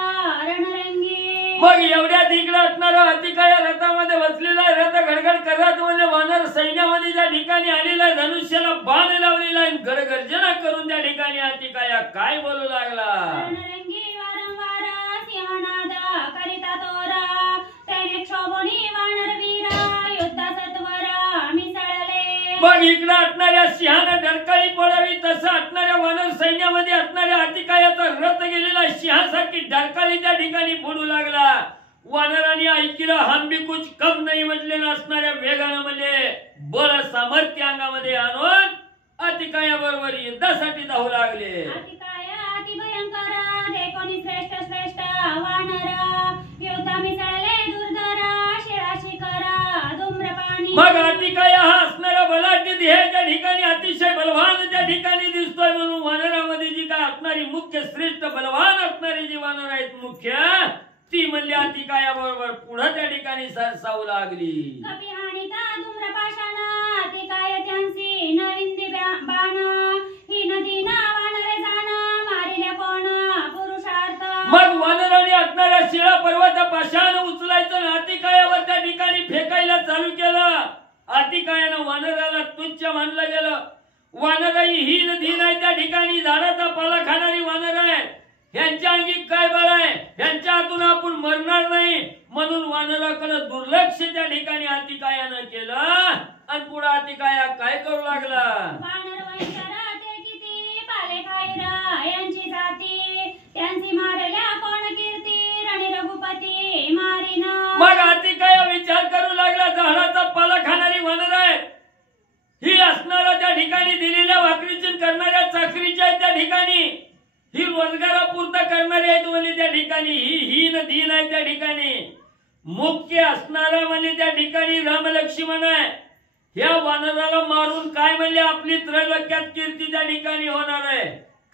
रणरंगी. मग एवढ्या तिकडे असणारा अतिकाय रथामध्ये बसलेला आहे. रथ गडगड करत म्हणजे वानर सैन्यामध्ये त्या ठिकाणी आलेला आहे. धनुष्याला बाण लावलेला आहे. गडगर्जना करून त्या ठिकाणी अतिकाय काय बोलू लागला. रणरंगी वारंवार सिंहनाद करिता तोरा त्याने क्षोभुनी वानर वीर युद्ध सत्वर मिसळले बघ इकडे असणाऱ्या सिंहानं डरकाळी पडावी तसं असणाऱ्या वानर सैन्यामध्ये असणाऱ्या अतिकायाचा रथ गेलेला सिंहासारखी डरकाळी त्या ठिकाणी फोडू लागला. वानरांनी ऐकलं हम भी कुछ कम नाही म्हटले नसणाऱ्या वेगानं म्हणजे बळ सामर्थ्य अंगामध्ये आणून अतिकाया बरोबर युद्धासाठी धावू लागले. अतिकाय अति भयंकर देखोनी श्रेष्ठ श्रेष्ठ वानर योद्धा मिसळले दुर्धर शिळा शिखर धूम्रपाणी. मग अतिकाया हा असणारा बलाढ्य देह त्या ठिकाणी अतिशय बलवान त्या ठिकाणी दिसतोय म्हणून वानरामध्ये जी काय असणारी मुख्य श्रेष्ठ बलवान असणारी जी वानर आहेत मुख्य ती म्हणली अतिकाया बरोबर पुढे त्या ठिकाणी सरसावू लागली. कपी हाणीता धूम्रपाषाण अतिकाय त्यांसी नविंदी बाण ही नदी ना वानरे जाण मारिले कोण पुरुषार्थ. मग वानराने असणाऱ्या शिळा पर्वत पाषाण उचलायचं आणि अतिकायावर त्या ठिकाणी फेकायला चालू केलं. अतिकायानं वानराला तुच्छ मानलं गेलं. वानराई ही नदी नाही त्या ठिकाणी झाडाचा पाला खाणारी वानर आहे. यांच्या अंगी काय बळ आहे यांच्या हातून आपण मरणार नाही म्हणून वानराकडे दुर्लक्ष त्या ठिकाणी अतिकायानं केलं आणि पुढे अतिकाया काय करू लागला. वानर वंशर ते किती पाले खाईर यांची जाती त्यांची मारल्या कोण कीर्ती रणि रघुपती मारिन. मग अतिकाया विचार करू लागला झाडाचा पाला खाणारी वानर आहे ही असणारा त्या ठिकाणी दिलेल्या वाकरीची करणाऱ्या चाकरीच्या त्या ठिकाणी ही रोजगारापुरता करणारी आहेत म्हणजे त्या ठिकाणी ही हीन दीन आहे त्या ठिकाणी मुख्य असणारा म्हणजे त्या ठिकाणी राम लक्ष्मण आहे. ह्या वानराला मारून काय म्हणले आपली त्रैलोक्यात कीर्ती त्या ठिकाणी होणार आहे.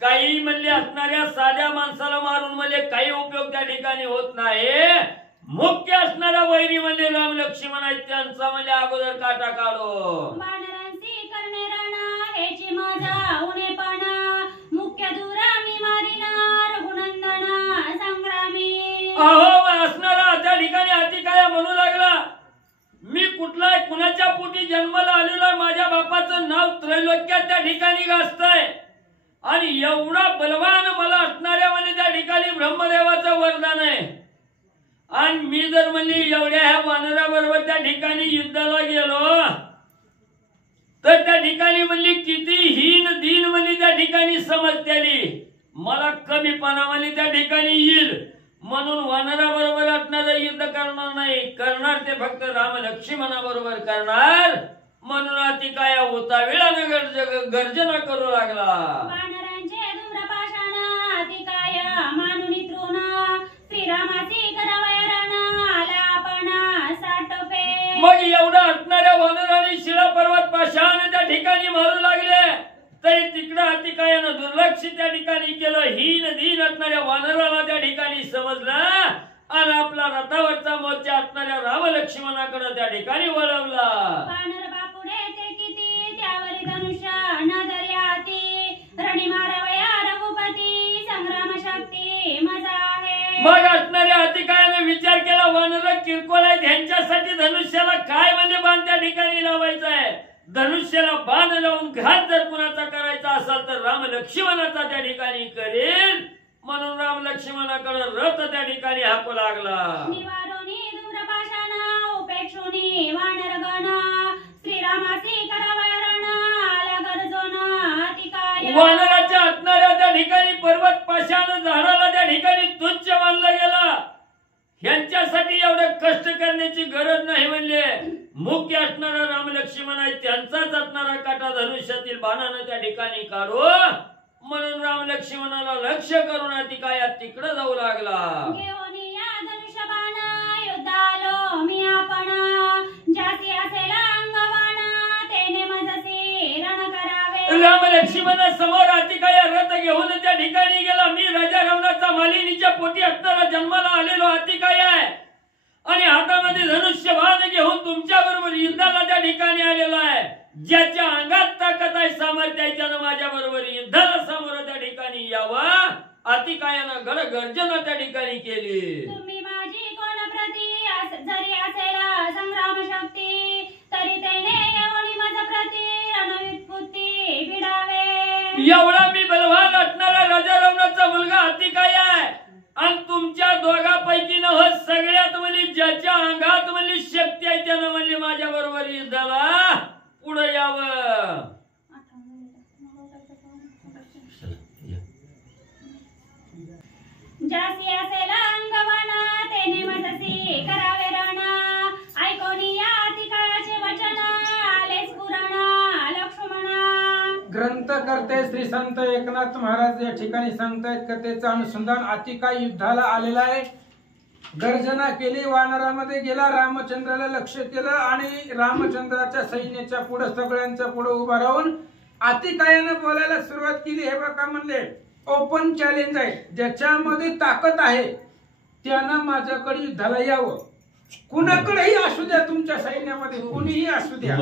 काही म्हणले असणाऱ्या साध्या माणसाला मारून म्हणजे काही उपयोग त्या ठिकाणी होत नाही. मुख्य असणारा वैरी म्हणजे राम लक्ष्मण आहेत त्यांचा म्हणजे अगोदर काटा काढो. वानरांची करणे रण हेची माझा उणेपणा मुख्य दूरा मी मारिना रघुनंदन संग्रामी. अहो असणारा त्या ठिकाणी अतिकाया म्हणू लागला मी कुठलाय कुणाच्या पोटी जन्माला आलेला माझ्या बापाचं नाव त्रैलोक्यात त्या ठिकाणी गाजतंय आणि एवढा बलवान मला असणाऱ्या म्हणजे त्या ठिकाणी ब्रह्मदेवाचं वरदान आहे आणि मी जर म्हणली एवढ्या ह्या वानराबरोबर त्या ठिकाणी युद्धाला गेलो तर त्या ठिकाणी म्हणली किती हीन दीन म्हणली त्या ठिकाणी समजतेली मला कमीपणा म्हणली त्या ठिकाणी येईल म्हणून वानराबरोबर असणारं युद्ध करणार नाही करणार ते फक्त राम लक्ष्मणाबरोबर करणार म्हणून अतिकाया उताविळानं गर्जना करू लागला. वानरांचे धूम्रपाषाण अतिकाय मानुनी तृण श्रीरामाची करावया रण आला आपण साटोपे. मग एवढा असणाऱ्या वानराने शिळा पर्वत पाषाण त्या ठिकाणी मारू लागले तरी तिकडं अतिकायानं दुर्लक्ष त्या ठिकाणी केलं. हीन दीन असणाऱ्या वानराला त्या ठिकाणी समजलं आणि आपला रथावरचा मोर्चा असणाऱ्या राम लक्ष्मणाकडे त्या ठिकाणी वळवला. वानर बापुडे ते किती त्यावरी धनुष्य न दर्याती रणि मारवया रघुपती संग्राम शक्ती मजा आहे. मग असणाऱ्या अतिकायाने विचार केला वानर किरकोळ आहेत ह्यांच्यासाठी धनुष्याला काय म्हणजे बाण त्या ठिकाणी लावायचा आहे. धनुष्याला बाण लावून घात जर कुणाचा करायचा असेल तर राम लक्ष्मणाचा त्या ठिकाणी करेल म्हणून राम लक्ष्मणाकडे रथ त्या ठिकाणी हाकू लागला. निवारोनी धूम्रपाषाण उपेक्षुनी वानरगण श्रीरामासी करावया रण आला गरजोन अतिकाय. वानराच्या असणाऱ्या त्या ठिकाणी पर्वत पाषाण झाडाला त्या ठिकाणी तुच्छ मानलं गेलं. ह्यांच्यासाठी एवढं कष्ट करण्याची गरज नाही म्हणले मुख्य असणारा राम लक्ष्मण आहे त्यांचाच असणारा काटा धनुष्यातील बाणानं त्या ठिकाणी काढू म्हणून राम लक्ष्मणाला लक्ष करून अतिकाया तिकडे जाऊ लागला. घेऊनी या धनुष्य बाण युद्धालो मी आपण जाती असेल अंगवाण तेने मजसी रण करावे. राम लक्ष्मणा समोर अतिकाया रथ घेऊन त्या ठिकाणी गेला. मी राजा रावणाचा मालिनीच्या पोटी असणारा जन्माला आलेलो अतिकाया आहे आणि हातामध्ये धनुष्य बाण घेऊन तुमच्या बरोबर युद्धाला त्या ठिकाणी आलेला आहे. ज्याच्या अंगात ताकद आहे सामर्थ्य आहे त्यानं माझ्या बरोबर युद्धाला समोर त्या ठिकाणी यावं. अतिकायानं गर्जना त्या ठिकाणी केली. तुम्ही माझी कोण प्रती जरी असेल संग्राम शक्ती तरी तेने एवढी माझा प्रती रणवित्पुत्ती भिडावे. एवढा मी बलवान असणारा राजा रावणाचा मुलगा अतिकाया आहे आणि तुमच्या दोघांपैकी न सगळ्यात म्हणजे ज्याच्या अंगात म्हणजे शक्ती आहे त्यानं म्हणजे माझ्या बरोबर युद्धाला पुढे यावं. करते श्री संत एकनाथ महाराज या ठिकाणी सांगतायत कथेचं अनुसंधान अतिकाय युद्धाला आलेला आहे. गर्जना केली, वानरामध्ये गेला, रामचंद्राला लक्ष केलं आणि रामचंद्राच्या सैन्याच्या पुढे सगळ्यांच्या पुढे उभा राहून अतिकायानं बोलायला सुरुवात केली. हे बघा म्हणले ओपन चॅलेंज आहे, ज्याच्यामध्ये ताकद आहे त्यानं माझ्याकडे युद्धाला यावं. कुणाकडेही असू द्या, तुमच्या सैन्यामध्ये कुणीही असू द्या,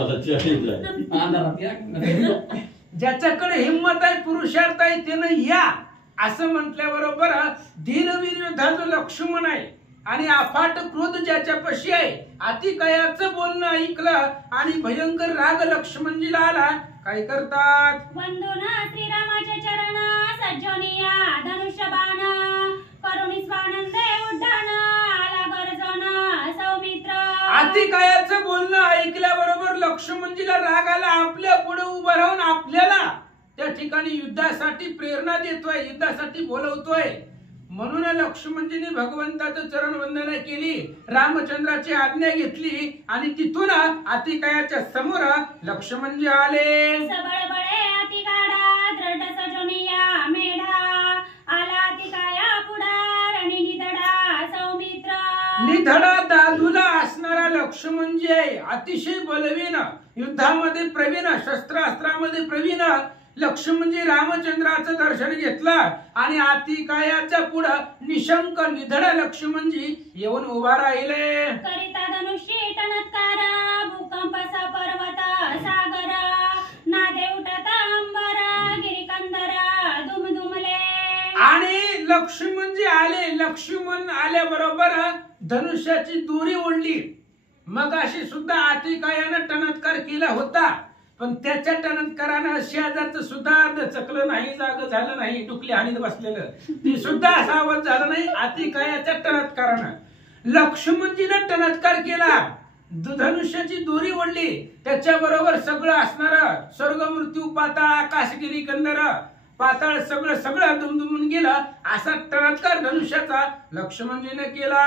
ज्याच्याकडे हिंमत आहे पुरुषार्थ आहे त्यानं या असं म्हटल्याबरोबर धीरवीर योद्धा जो लक्ष्मण आहे आणि अफाट क्रोध ज्याच्यापाशी आहे, अतिकायाचं बोलणं ऐकलं आणि भयंकर राग लक्ष्मणजीला आला. काय करतात? वंदना श्रीरामाचे चरण सज्जनिया धनुष्य बाण करुणी स्वानंदे उड्डाण आला गर्जना सौमित्र. अतिकायाचं बोलणं ऐकल्याबरोबर लक्ष्मणजीला राग आला. आपल्या पुढे उभं राहून आपल्याला त्या ठिकाणी युद्धासाठी प्रेरणा देतोय, युद्धासाठी बोलवतोय. म्हणून लक्ष्मणजीने भगवंताचं चरण वंदना केली, रामचंद्राची आज्ञा घेतली आणि तिथून अतिकायाच्या समोर लक्ष्मणजी आले. सबळ बळे अतिगाडा दृढ सजनिया मेढा आला अतिकाया पुढार आणि निधडा सौमित्र. निधडा दादूला असणारा लक्ष्मणजी आहे, अतिशय बलवीन, युद्धामध्ये प्रवीण, शस्त्रास्त्रामध्ये प्रवीण लक्ष्मणजी रामचंद्राचं दर्शन घेतलं आणि अतिकायाच्या पुढे निशंक निधडा लक्ष्मणजी येऊन उभा राहिले. करिता धनुष्य टणत्कार भूकंपाचा पर्वत सागर नादे उठता अंबर गिरिकंदर दुमदुमले. आणि लक्ष्मणजी आले. लक्ष्मण आल्याबरोबर धनुष्याची दोरी ओढली. मग अशी सुद्धा अतिकायानं टणत्कार केला होता, पण त्याच्या टणत्कारानं शेजारचं सुद्धा चकलं नाही, जाग झालं नाही, डुकली हानीत बसलेलं ती सुद्धा सावध झालं नाही. अतिकायाच्या टणत्कारानं लक्ष्मणजीनं टणत्कार केला, धनुष्याची दोरी ओढली, त्याच्याबरोबर सगळं असणार स्वर्ग मृत्यू पाताळ आकाशगिरी कंदर पाताळ सगळं सगळं दुमदुमून गेलं. असा टणत्कार धनुष्याचा लक्ष्मणजीने केला.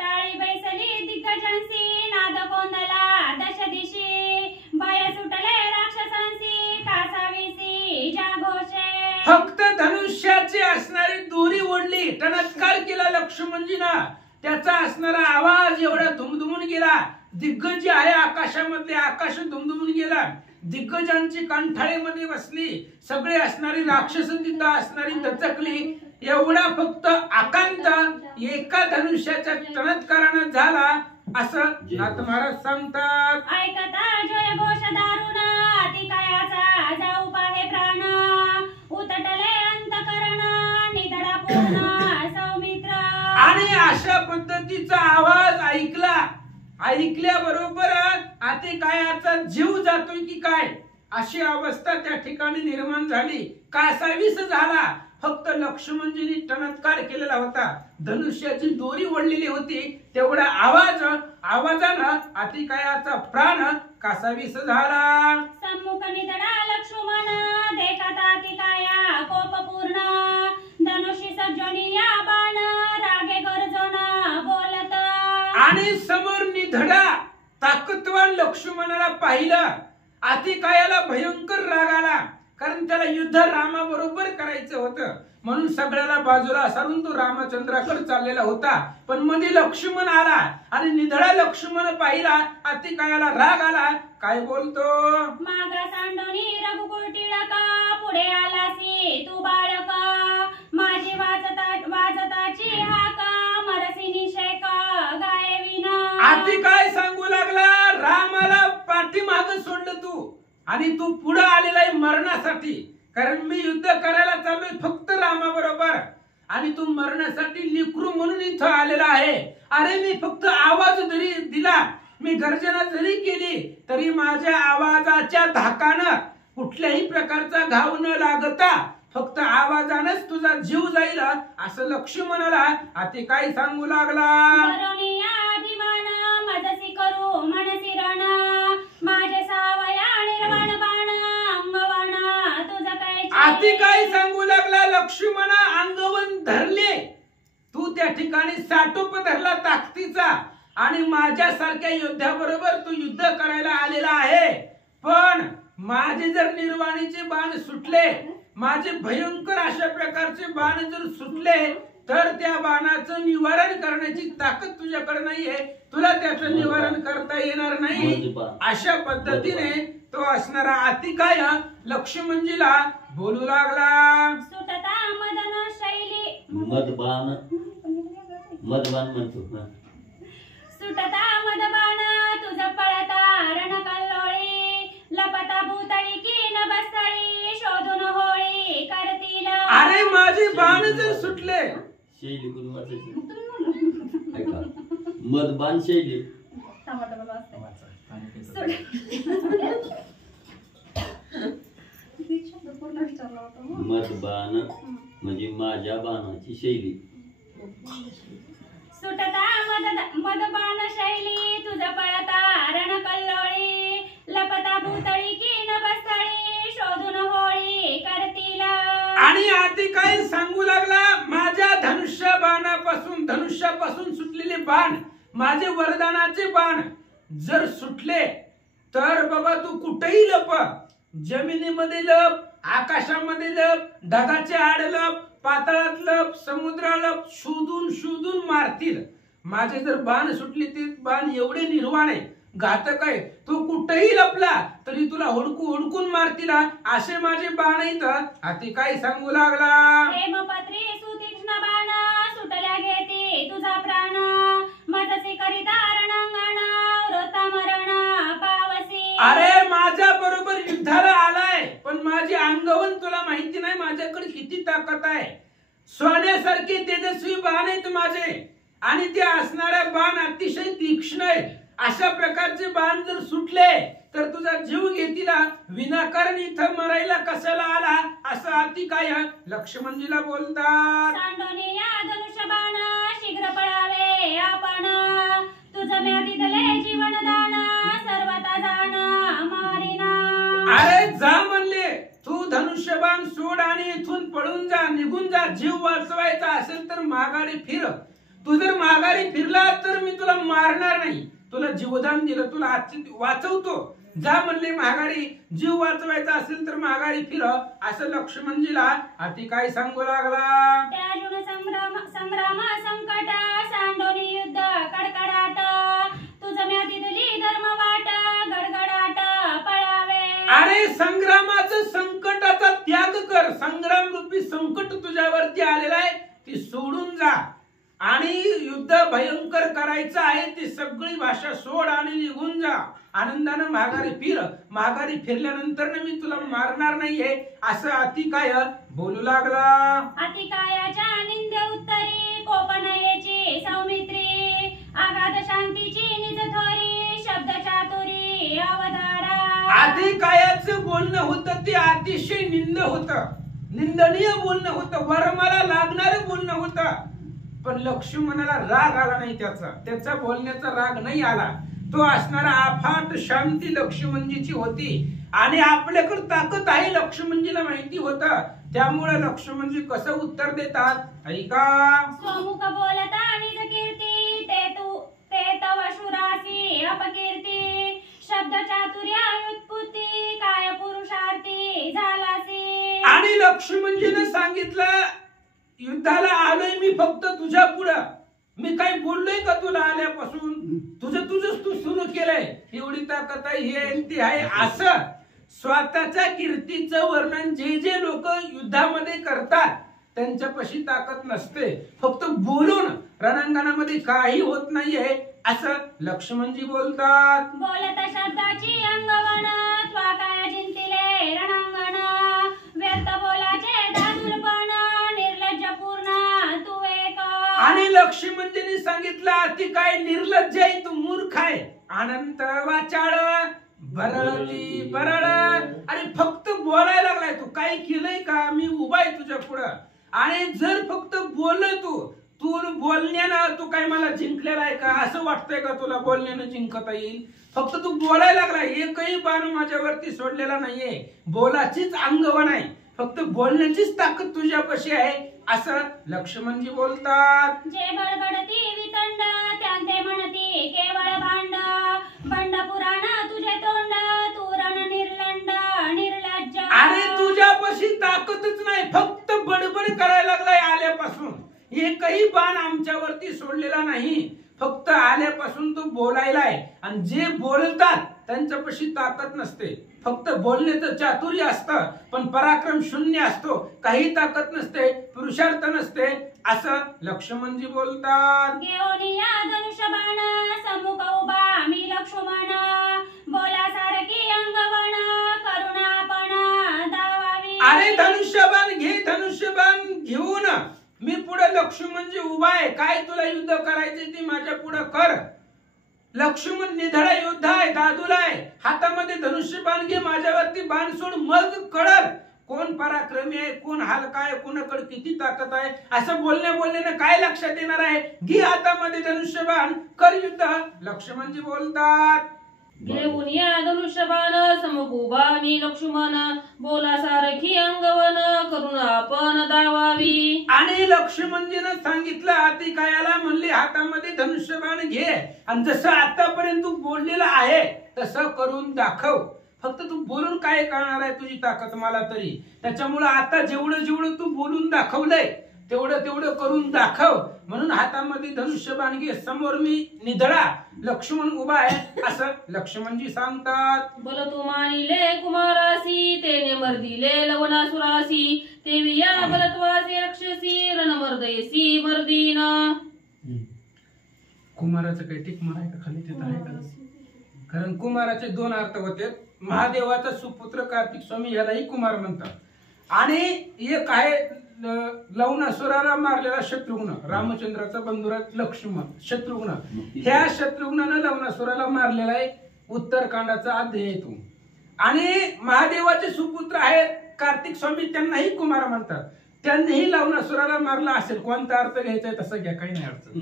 टाळी बैसली दिग्गजांसी नाद कोंदला दश दिशी भय सुटले राक्षसांसी कासावीसी जाघोषे. फक्त धनुष्याची असणारी दोरी ओढली, टणत्कार केला लक्ष्मणजीनं, त्याचा असणारा आवाज एवढा दुमदुमून गेला. दिग्गज आहे आकाशामधले, आकाश दुमदुमून गेला. दिग्गजांची कंठाळीमध्ये बसली, सगळे असणारी राक्षस तिथं असणारी दचकली. एवढा फक्त आकांत एका धनुष्याच्या टणत्कारानं झाला असं नाथ महाराज सांगतात. ऐकता जय घोष दारुण अतिकायाचा जाऊ पाहे प्राण उतटले अंतकरण निधडा पूर्ण सौमित्र. आणि अशा पद्धतीचा आवाज ऐकल्याबरोबर अतिकायाचा जीव जातोय की काय अशी अवस्था त्या ठिकाणी निर्माण झाली. कासावीस झाला. फक्त लक्ष्मणजींनी टणत्कार केलेला होता, धनुष्याची दोरी ओढलेली होती, तेवढा आवाजानं अतिकायाचा प्राण कासावीस झाला. सम्मुख निधडा लक्ष्मण देखत अतिकाया कोपपूर्ण धनुषी सज्जनिया बाण रागे गर्जन बोलत. आणि समोर निधडा ताकदवान लक्ष्मणाला पाहिलं. अतिकायाला भयंकर राग आला, कारण त्याला युद्ध रामाबरोबर करायचं होतं. म्हणून सगळ्याला बाजूला सारून तो रामचंद्राकडे चाललेला होता. पण मध्ये लक्ष्मण आला आणि निधडा लक्ष्मण पाहिला. अतिकायाला राग आला. काय बोलतो? मागा सांडोनी रघुकुळ टिळका पुढे आलासी तू बाळक माझी वाजताची हाक मरसी निषेक गाये विना. अतिकाय सांगू लागला, रामाला पाठीमाग सोडलं तू आणि तू पुढे आलेला आहे मरणासाठी, कारण मी युद्ध करायला चाललोय फक्त रामाबरोबर आणि तू मरण्यासाठी लेकरू म्हणून इथं आलेला आहे. अरे मी फक्त आवाज जरी दिला, मी गर्जना जरी केली तरी माझ्या आवाजाच्या धाकानं कुठल्याही प्रकारचा घाव न लागता फक्त आवाजानंच तुझा जीव जाईल असं लक्ष्मणाला अतिकाय सांगू लागला. मजसी करू मनसी रण माझे सावया निर्वाण बाण अंगवण तुझं काय. अतिकाय सांगू लागला, लक्ष्मणा अंगवन धरले तू, त्या ठिकाणी साटोप धरला ताकदीचा आणि माझ्यासारख्या योद्ध्याबरोबर तू युद्ध करायला आलेला आहे. पण माझे जर निर्वाणीचे बाण सुटले, माझे भयंकर अशा प्रकारचे बाण जर सुटले, तर त्या बाणाचं निवारण करण्याची ताकद तुझ्याकडे नाहीये, तुला त्याचं निवारण करता येणार नाही. अशा पद्धतीने तो असणारा अतिकाय लक्ष्मणजीला बोलू लागला. सुटता मदन शैली मदबान म्हणतो. सुटता मदबाण तुझ पळता रण कल्लोळी, लपता भूतळी की न बसतळी, शोधून होळी करतील. अरे माझे बाण जर सुटले, शैली कोणी वाचायचं ऐका, मदबान शैली. मदबान म्हणजे माझ्या बाणाची शैली. सुटता मदबाण शैली तुझ पळता रण कल्लोळी, लपता भूतळी की न बसतळी, शोधून होळी करतील. आणि आधी काय सांगू लागला, माझ्या धनुष्यापासून सुटलेले बाण, माझे वरदानाचे बाण जर सुटले, तर बाबा तू कुठेही लप, जमिनीमध्ये लप, आकाशामध्ये लप, ढगाच्या आड लप, पाताळात लप, समुद्रात लप, शोधून मारतील. माझे जर बाण सुटले, ते बाण एवढे निर्वाण आहे, घातक आहे, तो कुठेही लपला तरी तुला हुडकून मारतील, असे माझे बाण आहेत. अति काय सांगू लागला, हेमपत्री सुतीक्ष्ण बाण सुटल्या घेते तुझा प्राण, मजसी करिता रणांगण वृत्ता मरण पावसी. अरे माझ्या बरोबर युद्धाला आलाय, पण माझे अंगवन तुला माहिती नाही माझ्याकडे किती ताकद आहे. सोन्यासारखे तेजस्वी बाण आहेत माझे, आणि ते असणारे बाण अतिशय तीक्ष्ण आहेत. अशा प्रकारचे बाण जर सुटले तर तुझा जीव घेतील, विनाकारण इथं मरायला कशाला आला, असं अतिकाय लक्ष्मणजीला बोलतात. सांडोनी या धनुष्य बाण शीघ्र पळावे आपण, तुझ म्यादितले जीवनदान सर्वता जाण मारिना. अरे जा म्हणले, तू धनुष्यबाण सोड आणि इथून पळून जा, निघून जा. जीव वाचवायचा असेल तर माघारी फिर. तू जर माघारी फिरला तर मी तुला मारणार नाही, तुला जीवदान दिलं, तुला वाचवतो. जा म्हणले माघारी, जीव वाचवायचा असेल तर माघारी फिर, असं लक्ष्मणजीला अति काय सांगू लागला. त्याजून संग्राम संकट सांडोनी युद्ध कडकडाट, तुझ म्यादितली धर्म वाट गडगडाट पळावे. अरे संग्रामाचं संकटाचा त्याग कर. संग्राम रूपी संकट तुझ्यावरती आलेलं आहे, ती सोडून जा. आणि युद्ध भयंकर करायचं आहे, ती सगळी भाषा सोड आणि निघून जा. आनंदानं माघारी फिर. माघारी फिरल्यानंतर मी तुला मारणार नाहीये, असं अतिकाय बोलू लागला. अतिकायाच्या निंदे उत्तरी कोपनयेची सौमित्री, आगाध शांतीची निज थोरी शब्द चातुरी अवधारा. अतिकायाचं बोलणं होतं ते अतिशय निंदनीय बोलणं होतं, वरमाला लागणारं बोलणं होतं. पण लक्ष्मणाला राग आला नाही, त्याचा बोलण्याचा राग नाही आला. तो असणारा अफाट शांती लक्ष्मणजीची होती, आणि आपल्याकडे ताकद आहे लक्ष्मणजीला माहिती होतं. त्यामुळे लक्ष्मणजी कसं उत्तर देतात ऐका. स्वमुख बोलता निज कीर्ती, ते तव शुरासी अपकीर्ती, शब्द चातुर्य व्युत्पत्ती, काय पुरुषार्थी झालासी. आणि लक्ष्मणजीने सांगितलं, युद्धाला आलोय मी फक्त तुझ्या पुढं, मी काही बोललोय का तुला आल्यापासून? तुझं तू सुरू केलंय, एवढी ताकद आहे, हे ती आहे, असं स्वतःच्या कीर्तीचं वर्णन जे लोक युद्धामध्ये करतात त्यांच्यापाशी ताकद नसते. फक्त बोलून रणांगणामध्ये काही होत नाहीये, असं लक्ष्मणजी बोलतात. बोलत शब्दाची अंगवण, त्वा काय जिंतिले रणांगण, व्यर्थ बोलाचे दादुरपण, निर्लज्ज पूर्ण तू एक. आणि लक्ष्मणजींनी सांगितलं, अति काय निर्लज्ज आहे तू, मूर्ख आहे, अनंत वाचाळ, बरळ. आणि फक्त बोलायला लागलाय तू, काही केलंय का? मी उभा आहे तुझ्या पुढं, आणि जर फक्त बोललोय तू बोलण्यानं तू काय मला जिंकलेला आहे का? असं वाटतंय का तुला बोलण्यानं जिंकता येईल? फक्त तू बोलायला लागलाय, एकही बाण माझ्यावरती सोडलेला नाहीये, बोलाचीच अंगवण आहे, फक्त बोलण्याचीच ताकद तुझ्यापाशी आहे, असं लक्ष्मणजी बोलतात. जे बडबडती वितंड, त्यांते म्हणती केवळ भांड, बंड पुराण तुझे तोंड, तू रण बाण करायला लागलाय आल्यापासून. एकही बाण आमच्यावरती सोडलेला नाही. फक्त आल्यापासून तो बोलायलाय. आणि जे बोलतात त्यांच्यापाशी ताकद नसते. फक्त बोलण्याचं चातुर्य असतं पण पराक्रम शून्य असतो. काही ताकद नसते, पुरुषार्थ नसते असं लक्ष्मणजी बोलतात. घेऊन या धनुष्यबाण समुख उभा मी लक्ष्मण बोला सारखी अंगवण करुणापण दावावी. अरे धनुष्यबाण घे, धनुष्यबाण घेऊन मी पुढे लक्ष्मणजी उभा आहे. काय तुला युद्ध करायचे ती माझ्या पुढे कर. लक्ष्मण निधडा योद्धा आहे, दादूला आहे. हातामध्ये धनुष्यबाण घे, माझ्यावरती बाण सोड, मग कळल कोण पराक्रमी आहे, कोण हलका आहे, कोणाकडे किती ताकद आहे. असं बोलण्याने काय लक्षात येणार आहे. घे हातामध्ये धनुष्यबाण, कर युद्ध. लक्ष्मणजी बोलतात. घेऊन या धनुष्यबाण समुख उभा मी लक्ष्मण बोला सारखी अंगवन करून आपण दावावी. आणि लक्ष्मणजीनं सांगितलं अतिकायाला, म्हणले हातामध्ये धनुष्यबाण घे आणि जसं आतापर्यंत तू बोललेला आहे तसं करून दाखव. फक्त तू बोलून काय करणार आहे, तुझी ताकद मला तरी. त्याच्यामुळे आता जेवढं तू बोलून दाखवलंय तेवढं करून दाखव. म्हणून हातामध्ये धनुष्यबाण घे, समोर मी निधडा लक्ष्मण उभा आहे असं लक्ष्मणजी सांगतात. बोल तू मानिले कुमारासी तेने मर्दिले लवणासुरासी तेवी या बलत्वासी रक्षसी रणमर्दयसी मर्दीन. कुमाराचं काही टिक माराय का खाली तिथं आहे का? कारण कुमाराचे दोन अर्थ होते. महादेवाचा सुपुत्र कार्तिक स्वामी यालाही कुमार म्हणतात. आणि एक आहे लवणासुराला मारलेला शत्रुघ्न, रामचंद्राचा बंधुराज लक्ष्मण शत्रुघ्न. ह्या शत्रुघ्नानं लवणासुराला मारलेला आहे. उत्तरकांडाचा अध्याय तो. आणि महादेवाचे सुपुत्र आहेत कार्तिक स्वामी, त्यांनाही कुमार म्हणतात. त्यांनीही लवणासुराला मारला असेल. कोणता अर्थ घ्यायचा आहे तसं घ्या, काही नाही अडचण.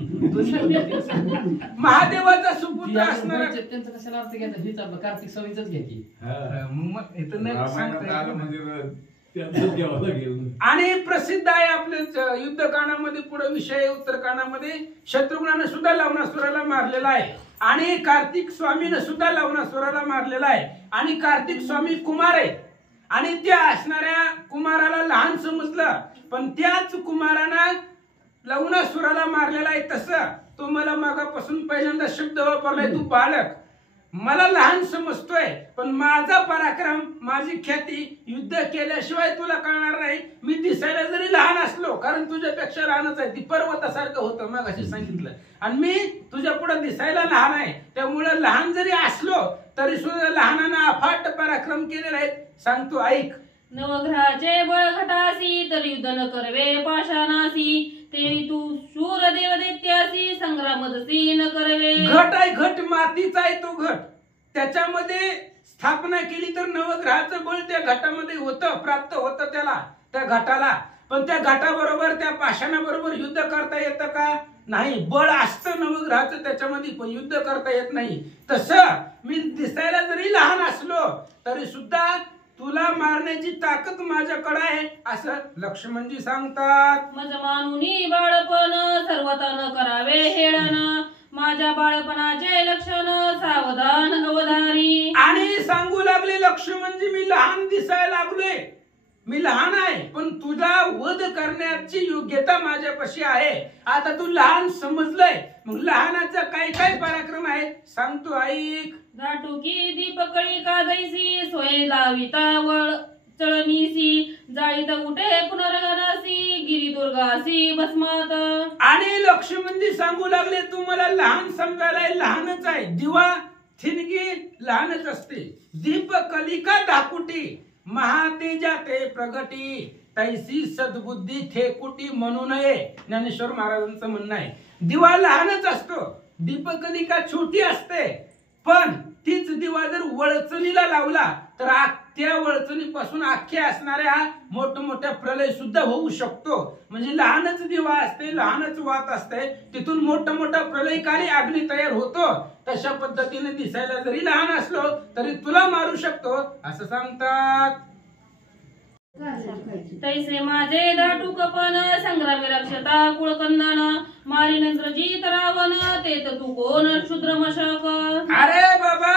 महादेवाचा सुपुत्र असणार त्यांचा कशाला अर्थ घ्यायचा हेच आपलं कार्तिक स्वामीच घ्या की. मग इथं नाही सांगता म्हणजे आणि प्रसिद्ध आहे आपल्या युद्धकांडामध्ये पुढे विषय. उत्तरकांडामध्ये शत्रुघ्नानं सुद्धा लवणासुराला मारलेला आहे आणि कार्तिक स्वामीनं सुद्धा लवणासुराला मारलेला आहे. आणि कार्तिक स्वामी कुमार आहे आणि त्या असणाऱ्या कुमाराला लहान समजलं, पण त्याच कुमारानं लवणासुराला मारलेला आहे. तसं तो मला मागापासून पहिल्यांदा शब्द वापरलाय, तू बालक. मला लहान समजतोय पण माझा पराक्रम, माझी ख्याती युद्ध केल्याशिवाय तुला कळणार नाही. मी दिसायला जरी लहान असलो, कारण तुझ्यापेक्षा लहानच आहे, ती पर्वतासारखं होतं मग अशी सांगितलं. आणि मी तुझ्या पुढे दिसायला लहान आहे, त्यामुळे लहान जरी असलो तरी सुद्धा लहानानं अफाट पराक्रम केलेले आहेत. सांगतो ऐक. नवग्रहाचे बळ घटासी तर युद्ध न करवे पाषाणासी तेवी तू शूर देव दैत्यासी संग्रामदसी न करवे. घट आहे, घट मातीचा आहे तो घट. त्याच्यामध्ये स्थापना केली तर नवग्रहाचं बळ त्या घटामध्ये होतं, प्राप्त होतं त्याला, त्या घटाला. पण त्या घटाबरोबर त्या पाषाणाबरोबर युद्ध करता येतं का? नाही. बळ असतं नवग्रहाचं त्याच्यामध्ये, पण युद्ध करता येत नाही. तसं मी दिसायला जरी लहान असलो तरी सुद्धा तुला मारण्याची ताकद माझ्याकडे आहे असं लक्ष्मणजी सांगतात. मज मानुनी बाळपण सर्वता न करावे हेळन माझ्या बाळपणाचे लक्षण सावधान अवधारी. आणि सांगू लागले लक्ष्मणजी, मी लहान दिसायला लागलोय, मी लहान आहे, पण तुझा वध करण्याची योग्यता माझ्यापाशी आहे. आता तू लहान समजलंय, मग लहानाचा काय काय पराक्रम आहे सांगतो ऐक. दाटुकी दीपकळी काजैसी सोय लावितावळ चळणीसी जाळीत उठे पुनर्गणासी गिरी दुर्गासी भस्मात. आणि लक्ष्मणजी सांगू लागले, तू मला लहान समजायला लहानच आहे. दिवा थिनगी लहानच असते, दीप कलिका दाकुटी महातेजा ते प्रगटी तैसी सद्बुद्धी ठेकुटी म्हणू नये. ज्ञानेश्वर महाराजांचं म्हणणं आहे. दिवा लहानच असतो, दीपकलिका छोटी असते, पण तीच दिवा जर वळचणीला लावला तर त्या वळचणीपासून अख्ख्या असणाऱ्या मोठमोठ्या प्रलय सुद्धा होऊ शकतो. म्हणजे लहानच दिवा असते, लहानच वात असते, तिथून मोठा प्रलयकारी अग्नी तयार होतो. तशा पद्धतीने दिसायला जरी लहान असलो तरी तुला मारू शकतो असं सांगतात. तैसे माझे दाटुकपण संग्रामी रक्षता कुळकंदन मारी नंद्रजीत रावण तेत तू कोण क्षुद्र मशक. अरे बाबा,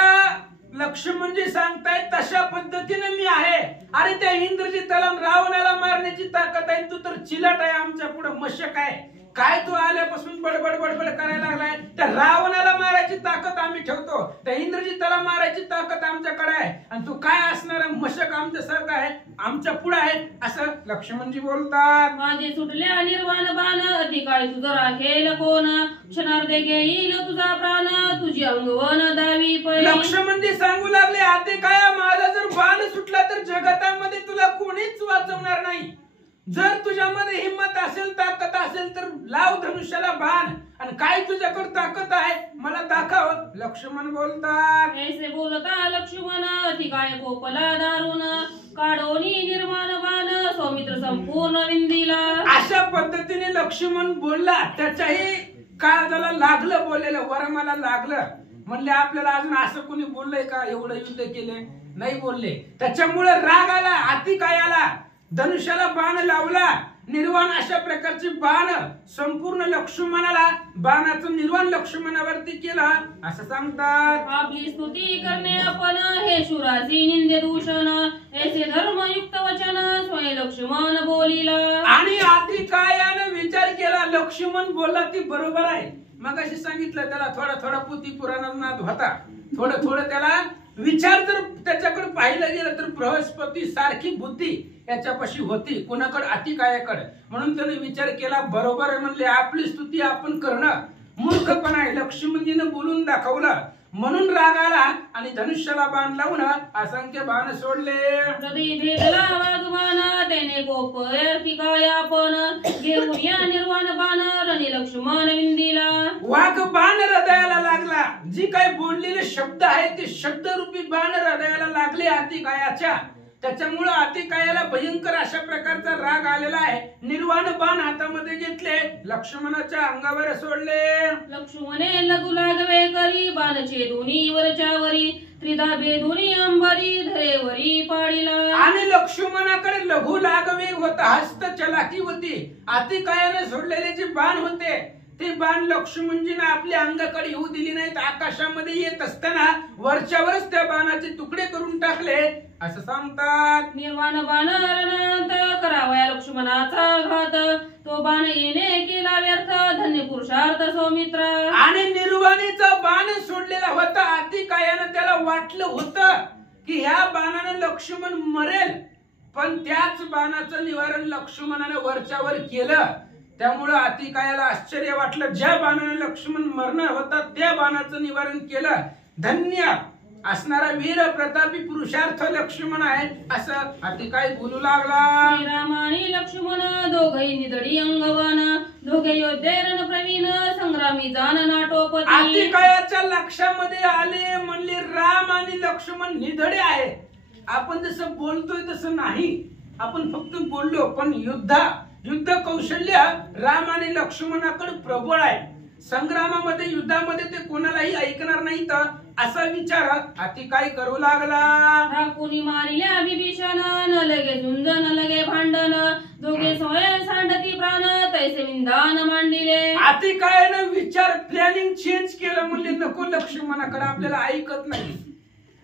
लक्ष्मणजी सांगतायत तशा पद्धतीने मी आहे. अरे त्या इंद्रजिताला रावणाला मारण्याची ताकद आहे, तू तर चिलट आहे, आमच्या पुढे मशक आहे. काय तू आल्यापासून बडबड बडबड करायला लागलाय? त्या रावणाला मारायची ताकद आम्ही ठेवतो, त्या इंद्रजिताला मारायची ताकद आमच्याकडे आहे, आणि तू काय असणार मशक आमच्यासारखा आहे, आमच्या पुढे आहे, असं लक्ष्मणजी बोलतात. माझे सुटल्या निर्वाण बाण अति काय तुझं राखेल कोण, क्षणार्धे घेईल तुझा प्राण, तुझी अंगवन दावी पै. लक्ष्मणजी सांगू लागले, आते काय माझा जर बाण सुटला तर जगतामध्ये तुला कोणीच वाचवणार नाही. जर तुझ्यामध्ये हिम्मत असेल, ताकद असेल तर लाव धनुष्याला बाण, आणि काय तुझ्याकडे ताकद आहे मला दाखव. लक्ष्मण बोलतात. ऐसे बोलता लक्ष्मण अति काय कोपला दारुण, काढोनी निर्माण बाण सौमित्र संपूर्ण विंदीला. अशा पद्धतीने लक्ष्मण बोलला, त्याच्याही काळजाला लागलं, बोललेलं वरमाला लागलं. म्हणले आपल्याला अजून असं कोणी बोललंय का, एवढं युद्ध केले? नाही बोलले. त्याच्यामुळे राग आला, अति काय आला, धनुष्याला बाण लावला, निर्वाण अशा प्रकारचे बाण संपूर्ण लक्ष्मणाला, बाणाचं निर्वाण लक्ष्मणावरती केलं, असं सांगतात. आपली स्तुती करणे आपण हे शुराची निंदे दूषण, ऐसे धर्मयुक्त वचन स्वयं लक्ष्मण बोलिला. आणि आधी काय विचार केला, लक्ष्मण बोलला ती बरोबर आहे. मग अशी सांगितलं त्याला थोडा थोडा पोथी पुराणात नाद होता, थोडं थोडं त्याला विचार जर त्याच्याकडे पाहिलं गेलं तर बृहस्पती सारखी बुद्धी याच्यापाशी होती, कुणाकडे अतिकायाकडे. म्हणून त्याने विचार केला, बरोबर आहे, म्हणले आपली स्तुती आपण करणं मूर्खपणा आहे. लक्ष्मणजीने बोलून दाखवलं, म्हणून राग आला आणि धनुष्याला बाण लावून असंख्य बाण सोडले. हृदय भेदला वाघबाण त्याने गोप काय आपण, घेऊन या निर्वाण बाण रणी लक्ष्मण विंदीला. वाघ बाण हृदयाला लागला, जी काही बोललेले शब्द आहेत ते शब्दरूपी बाण हृदयाला लागले अतिकायाच्या. त्याच्यामुळे अतिकायाला भयंकर अशा प्रकारचा राग आलेला आहे. निर्वाण बाण हातामध्ये घेतले, लक्ष्मणाच्या अंगावर सोडले. लक्ष्मणे लघु लागवे करी बाण छेदुनी वरच्यावरी, त्रिधा भेदुनी अंबरी धरेवरी पाडिला. आणि लक्ष्मणाकडे लघु लागवेग होता, हस्त चलाकी होती. अतिकायाने सोडलेले जे बाण होते ते बाण लक्ष्मणजीने आपल्या अंगाकडे येऊ दिली नाहीत. आकाशामध्ये येत असताना वरच्यावरच त्या बाणाचे तुकडे करून टाकले, असं सांगतात. निर्वाण बाण रणांत करावया लक्ष्मणाचा घात, तो बाण येणे केला व्यर्थ धन्य पुरुषार्थ सौमित्र. आणि निर्वाणीचा बाण सोडलेला होता. अतिकायानं त्याला वाटलं होतं की ह्या बाणाने लक्ष्मण मरेल, पण त्याच बाणाचं निवारण लक्ष्मणाने वरच्यावर केलं. त्यामुळे अतिकायाला आश्चर्य वाटलं, ज्या बाणाने लक्ष्मण मरणार होता त्या बाणाचं निवारण केलं. धन्य असणारा वीर प्रतापी पुरुषार्थ लक्ष्मण आहे, असं अतिकाय बोलू लागला. श्रीराम आणि लक्ष्मण दोघही निधडी अंगवान, दोघे योद्धे रण प्रवीण संग्रामी जाण नाटोपती. अतिकायाच्या लक्षामध्ये आले, म्हणले राम आणि लक्ष्मण निधडे आहे. आपण जसं बोलतोय तसं नाही, आपण फक्त बोललो, पण युद्ध कौशल्य राम आणि लक्ष्मणाकडे प्रबळ आहे. संग्रामामध्ये युद्धामध्ये ते कोणालाही ऐकणार नाहीत, असा विचार अतिकाय करू लागला. कोणी मारिल्या विभीषण, न लगे झुंज न लगे भांडण, दोघे स्वयं सांडती प्राण तैसे विंधान मांडिले. अतिकायानं विचार प्लॅनिंग चेंज केलं, म्हणले नको, लक्ष्मणाकडे आपल्याला ऐकत नाही,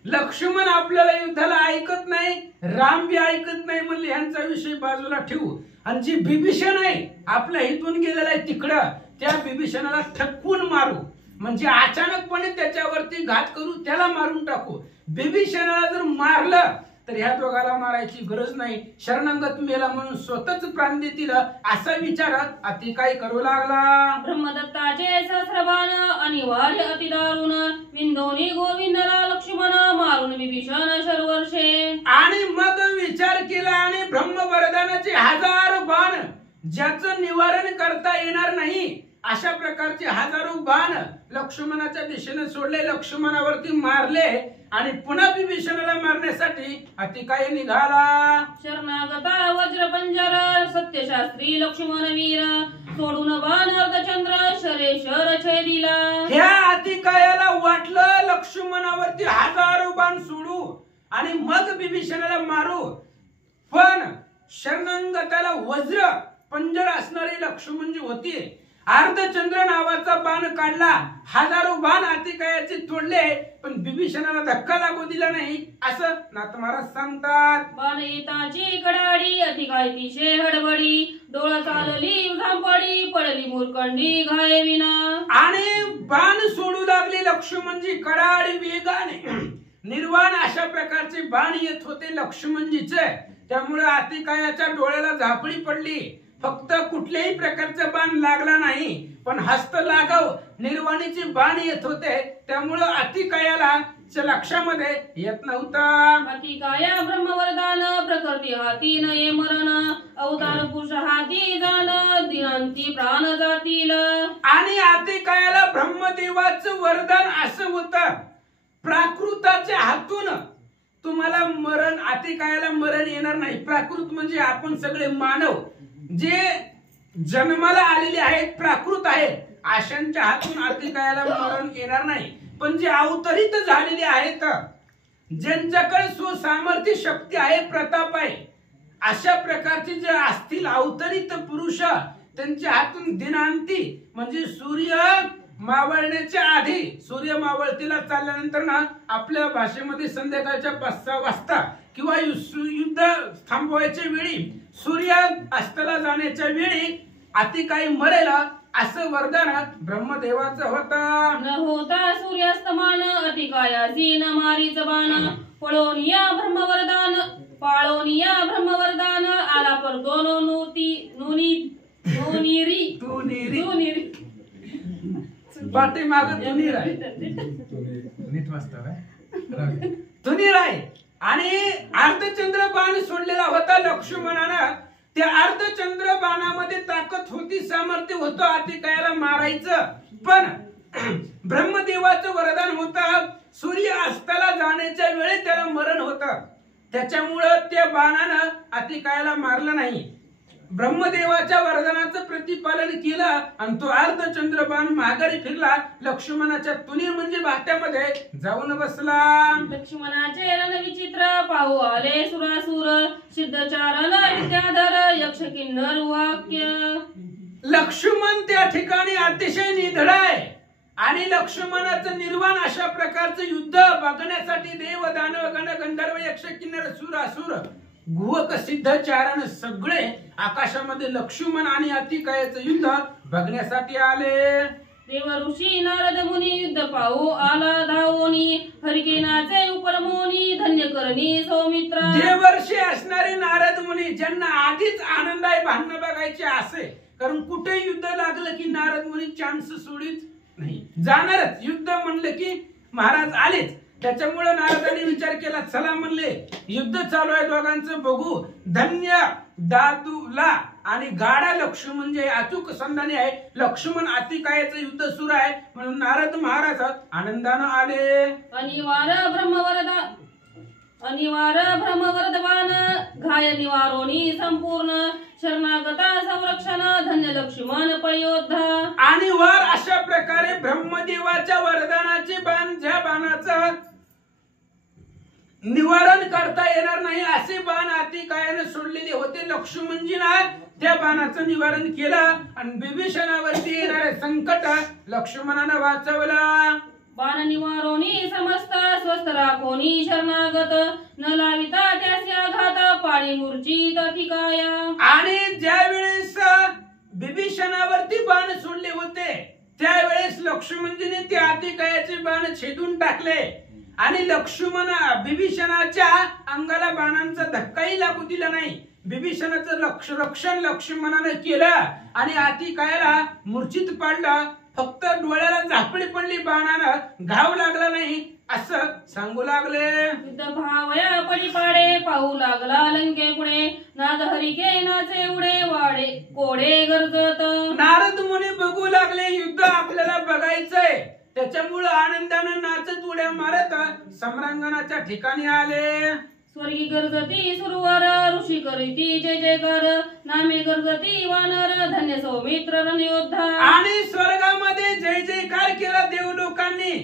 लक्ष्मण आपल्याला युद्धाला ऐकत नाही, राम बी ऐकत नाही. म्हणले ह्यांचा विषय बाजूला ठेवू, आणि जी बिभीषण आहे आपल्या इथून गेलेला आहे तिकडं, त्या बिभीषणाला ठपकून मारू, म्हणजे अचानकपणे त्याच्यावरती घात करू, त्याला मारून टाकू. बिभीषणाला जर मारलं तर ह्या दोघाला मारायची गरज नाही, शरणागत मेला म्हणून स्वतःच प्राण देतील, असा विचार अतिकाय करू लागला. ब्रह्मदत्ताचे सहस्रबाण अनिवार्य अतिदारुण, विंधोनी गोविंदला लक्ष्मण मारून विभीषण शर्वर्षे. आणि मग विचार केला, आणि ब्रह्मवरदानाचे 1000 बाण ज्याचं निवारण करता येणार नाही, अशा प्रकारचे 1000 बाण लक्ष्मणाच्या दिशेने सोडले, लक्ष्मणावरती मारले, आणि पुन्हा विभीषणाला मारण्यासाठी अतिकाय निघाला. शरणागता वज्रपंजर सत्यशास्त्री लक्ष्मण वीर, सोडून बाण अर्धचंद्र शरे शर छेदिला. ह्या अतिकायाला वाटलं लक्ष्मणावरती 1000 बाण सोडू आणि मग विभीषणाला मारू, पण शरणागताला वज्र पंजर असणारी लक्ष्मणजी होती. अर्धचंद्र नावाचा बाण काढला, 1000 बाण अतिकायाचे तोडले, पण बिभीषणाला धक्का लागू दिला नाही असं नाथ महाराज सांगतात. बाण येताची कडाडी अतिकाय तिशे हडबडी डोळा चालली झांपडी पडली मुरकंडी घाय विना. आणि बाण सोडू लागले लक्ष्मणजी कडाडी वेगाने. निर्वाण अशा प्रकारचे बाण येत होते लक्ष्मणजीचे. त्यामुळे अतिकायाच्या डोळ्याला झापडी पडली. फक्त कुठल्याही प्रकारचा बाण लागला नाही, पण हस्त लागाव निर्वाणीचे बाण येत होते. त्यामुळे अतिकायाला लक्षामध्ये येत नव्हता. अतिकाया ब्रह्मवरदान प्रकृती हाती नये मरण अवतार पुरुष हाती जाण दिनांती प्राण जातील. आणि अतिकायाला ब्रह्मदेवाचं वरदान असं होतं, प्राकृताच्या हातून तुम्हाला मरण, अतिकायाला मरण येणार नाही. प्राकृत म्हणजे आपण सगळे मानव जे जन्माला आलेले आहेत, प्राकृत आहेत, अशांच्या हातून अतिकायाला मरण येणार नाही. पण जे अवतरित झालेले आहेत, ज्यांच्याकडे सुसामर्थ्य शक्ती आहे, प्रताप आहे, अशा प्रकारचे जे असतील अवतरित पुरुष, त्यांच्या हातून दिनांती म्हणजे सूर्य मावळण्याच्या आधी, सूर्य मावळतीला चालल्यानंतर ना आपल्या भाषेमध्ये संध्याकाळच्या 5-6 वाजता किंवा युद्ध थांबवायच्या वेळी, सूर्य अस्ताला जाण्याच्या वेळी अतिकाय मरेल असं वरदान ब्रह्मदेवाचं होतं. न होता सूर्यास्तमान अतिकायासी न मारीच बाण पळोनिया ब्रह्मवरदान पाळोनिया ब्रह्मवरदान आला परतो नोनीरी पाठीमाग तुनीर आहे, नीट वाचता तुनीर आहे. आणि अर्धचंद्र बाण सोडलेला होता लक्ष्मणानं. त्या अर्धचंद्र बाणामध्ये ताकद होती, सामर्थ्य होतं अतिकायाला मारायचं. पण ब्रह्मदेवाचं वरदान होतं, सूर्य अस्ताला जाण्याच्या वेळी त्याला मरण होतं. त्याच्यामुळं त्या बाणानं अतिकायाला मारलं नाही. ब्रह्मदेवाच्या वरदानाचं प्रतिपालन केलं आणि तो अर्धचंद्र बाण माघारी फिरला. लक्ष्मणाच्या तुनीर म्हणजे भात्यामध्ये जाऊन बसला. लक्ष्मणाचे रण विचित्र पाहू आले सुरासुर सिद्धचारण विद्याधर यक्ष किन्नर वाक्य. लक्ष्मण त्या ठिकाणी अतिशय निधड आहे आणि लक्ष्मणाचं निर्वाण अशा प्रकारचं युद्ध बघण्यासाठी देव दानव गण गंधर्व यक्ष किन्नर सुरासुर गुहक सिद्धचारण सगळे आकाशामध्ये लक्ष्मण आणि अतिकायाचं युद्ध बघण्यासाठी आले. देव ऋषी नारद मुनी युद्ध पाहू आला धावोनी हरिकेनाचे उपरमोनी धन्य करणी सौमित्रा. देवर्षी असणारे नारद मुनी ज्यांना आधीच आनंदाय भांडणं बघायचे असे, कारण कुठे युद्ध लागलं की नारद मुनी चान्स सोडित नाही, जाणारच. युद्ध म्हणलं की महाराज आलेच. त्याच्यामुळे नारदांनी विचार केला, चला म्हणले युद्ध चालू आहे दोघांचं बघू. धन्य दादूला आणि गाडा लक्ष्मण म्हणजे अचूक संधानी आहे. लक्ष्मण अतिकायाचं युद्ध सुरू आहे म्हणून नारद महाराज आनंदानं आले. अनिवार ब्रह्मवरदवान घाय निवारोनी संपूर्ण शरणागता संरक्षण धन्य लक्ष्मण पयोद्धा. आणि वार अशा प्रकारे ब्रह्मदेवाच्या वरदानाचे बाण, ज्या बाणाचं निवारण करता येणार नाही असे बाण अतिकायाने सोडलेले होते. लक्ष्मणजीनं त्या बाणाचं निवारण केलं आणि बिभीषणावरती येणारे संकट लक्ष्मणानं वाचवला. बाण निवारोनी समस्त स्वस्थ राखोनी शरणागत न लाविता त्यासी आघात पाळी मूर्छित अतिकाया. आणि ज्या वेळेस बिभीषणावरती बाण सोडले होते त्यावेळेस लक्ष्मणजीने ते अतिकायाचे बाण छेदून टाकले आणि लक्ष्मण बिभीषणाच्या अंगाला बाणांचा धक्काही लागू दिला नाही. बिभीषणाचं रक्षण लक्ष्मणाने केलं आणि अतिकायाला मूर्छित पाडलं. फक्त डोळ्याला झापडी पडली, बाणानं घाव लागला नाही असं सांगू लागले. युद्ध भावया पडी पाडे पाहू लागला लंके पुढे नाद हरिके नाचे उडे वाडे कोडे गरजत. नारद मुनी बघू लागले युद्ध आपल्याला बघायचंय. त्याच्यामुळे आनंदानं नाचत उड्या मारत सम्रांगणाच्या ठिकाणी आले. स्वर्गी गरजती सुरवर ऋषी करीती जय जयकार नामे गरजती वानर धन्य सौमित्र रणयोद्धा. आणि स्वर्गामध्ये जय जयकार केला देव लोकांनी.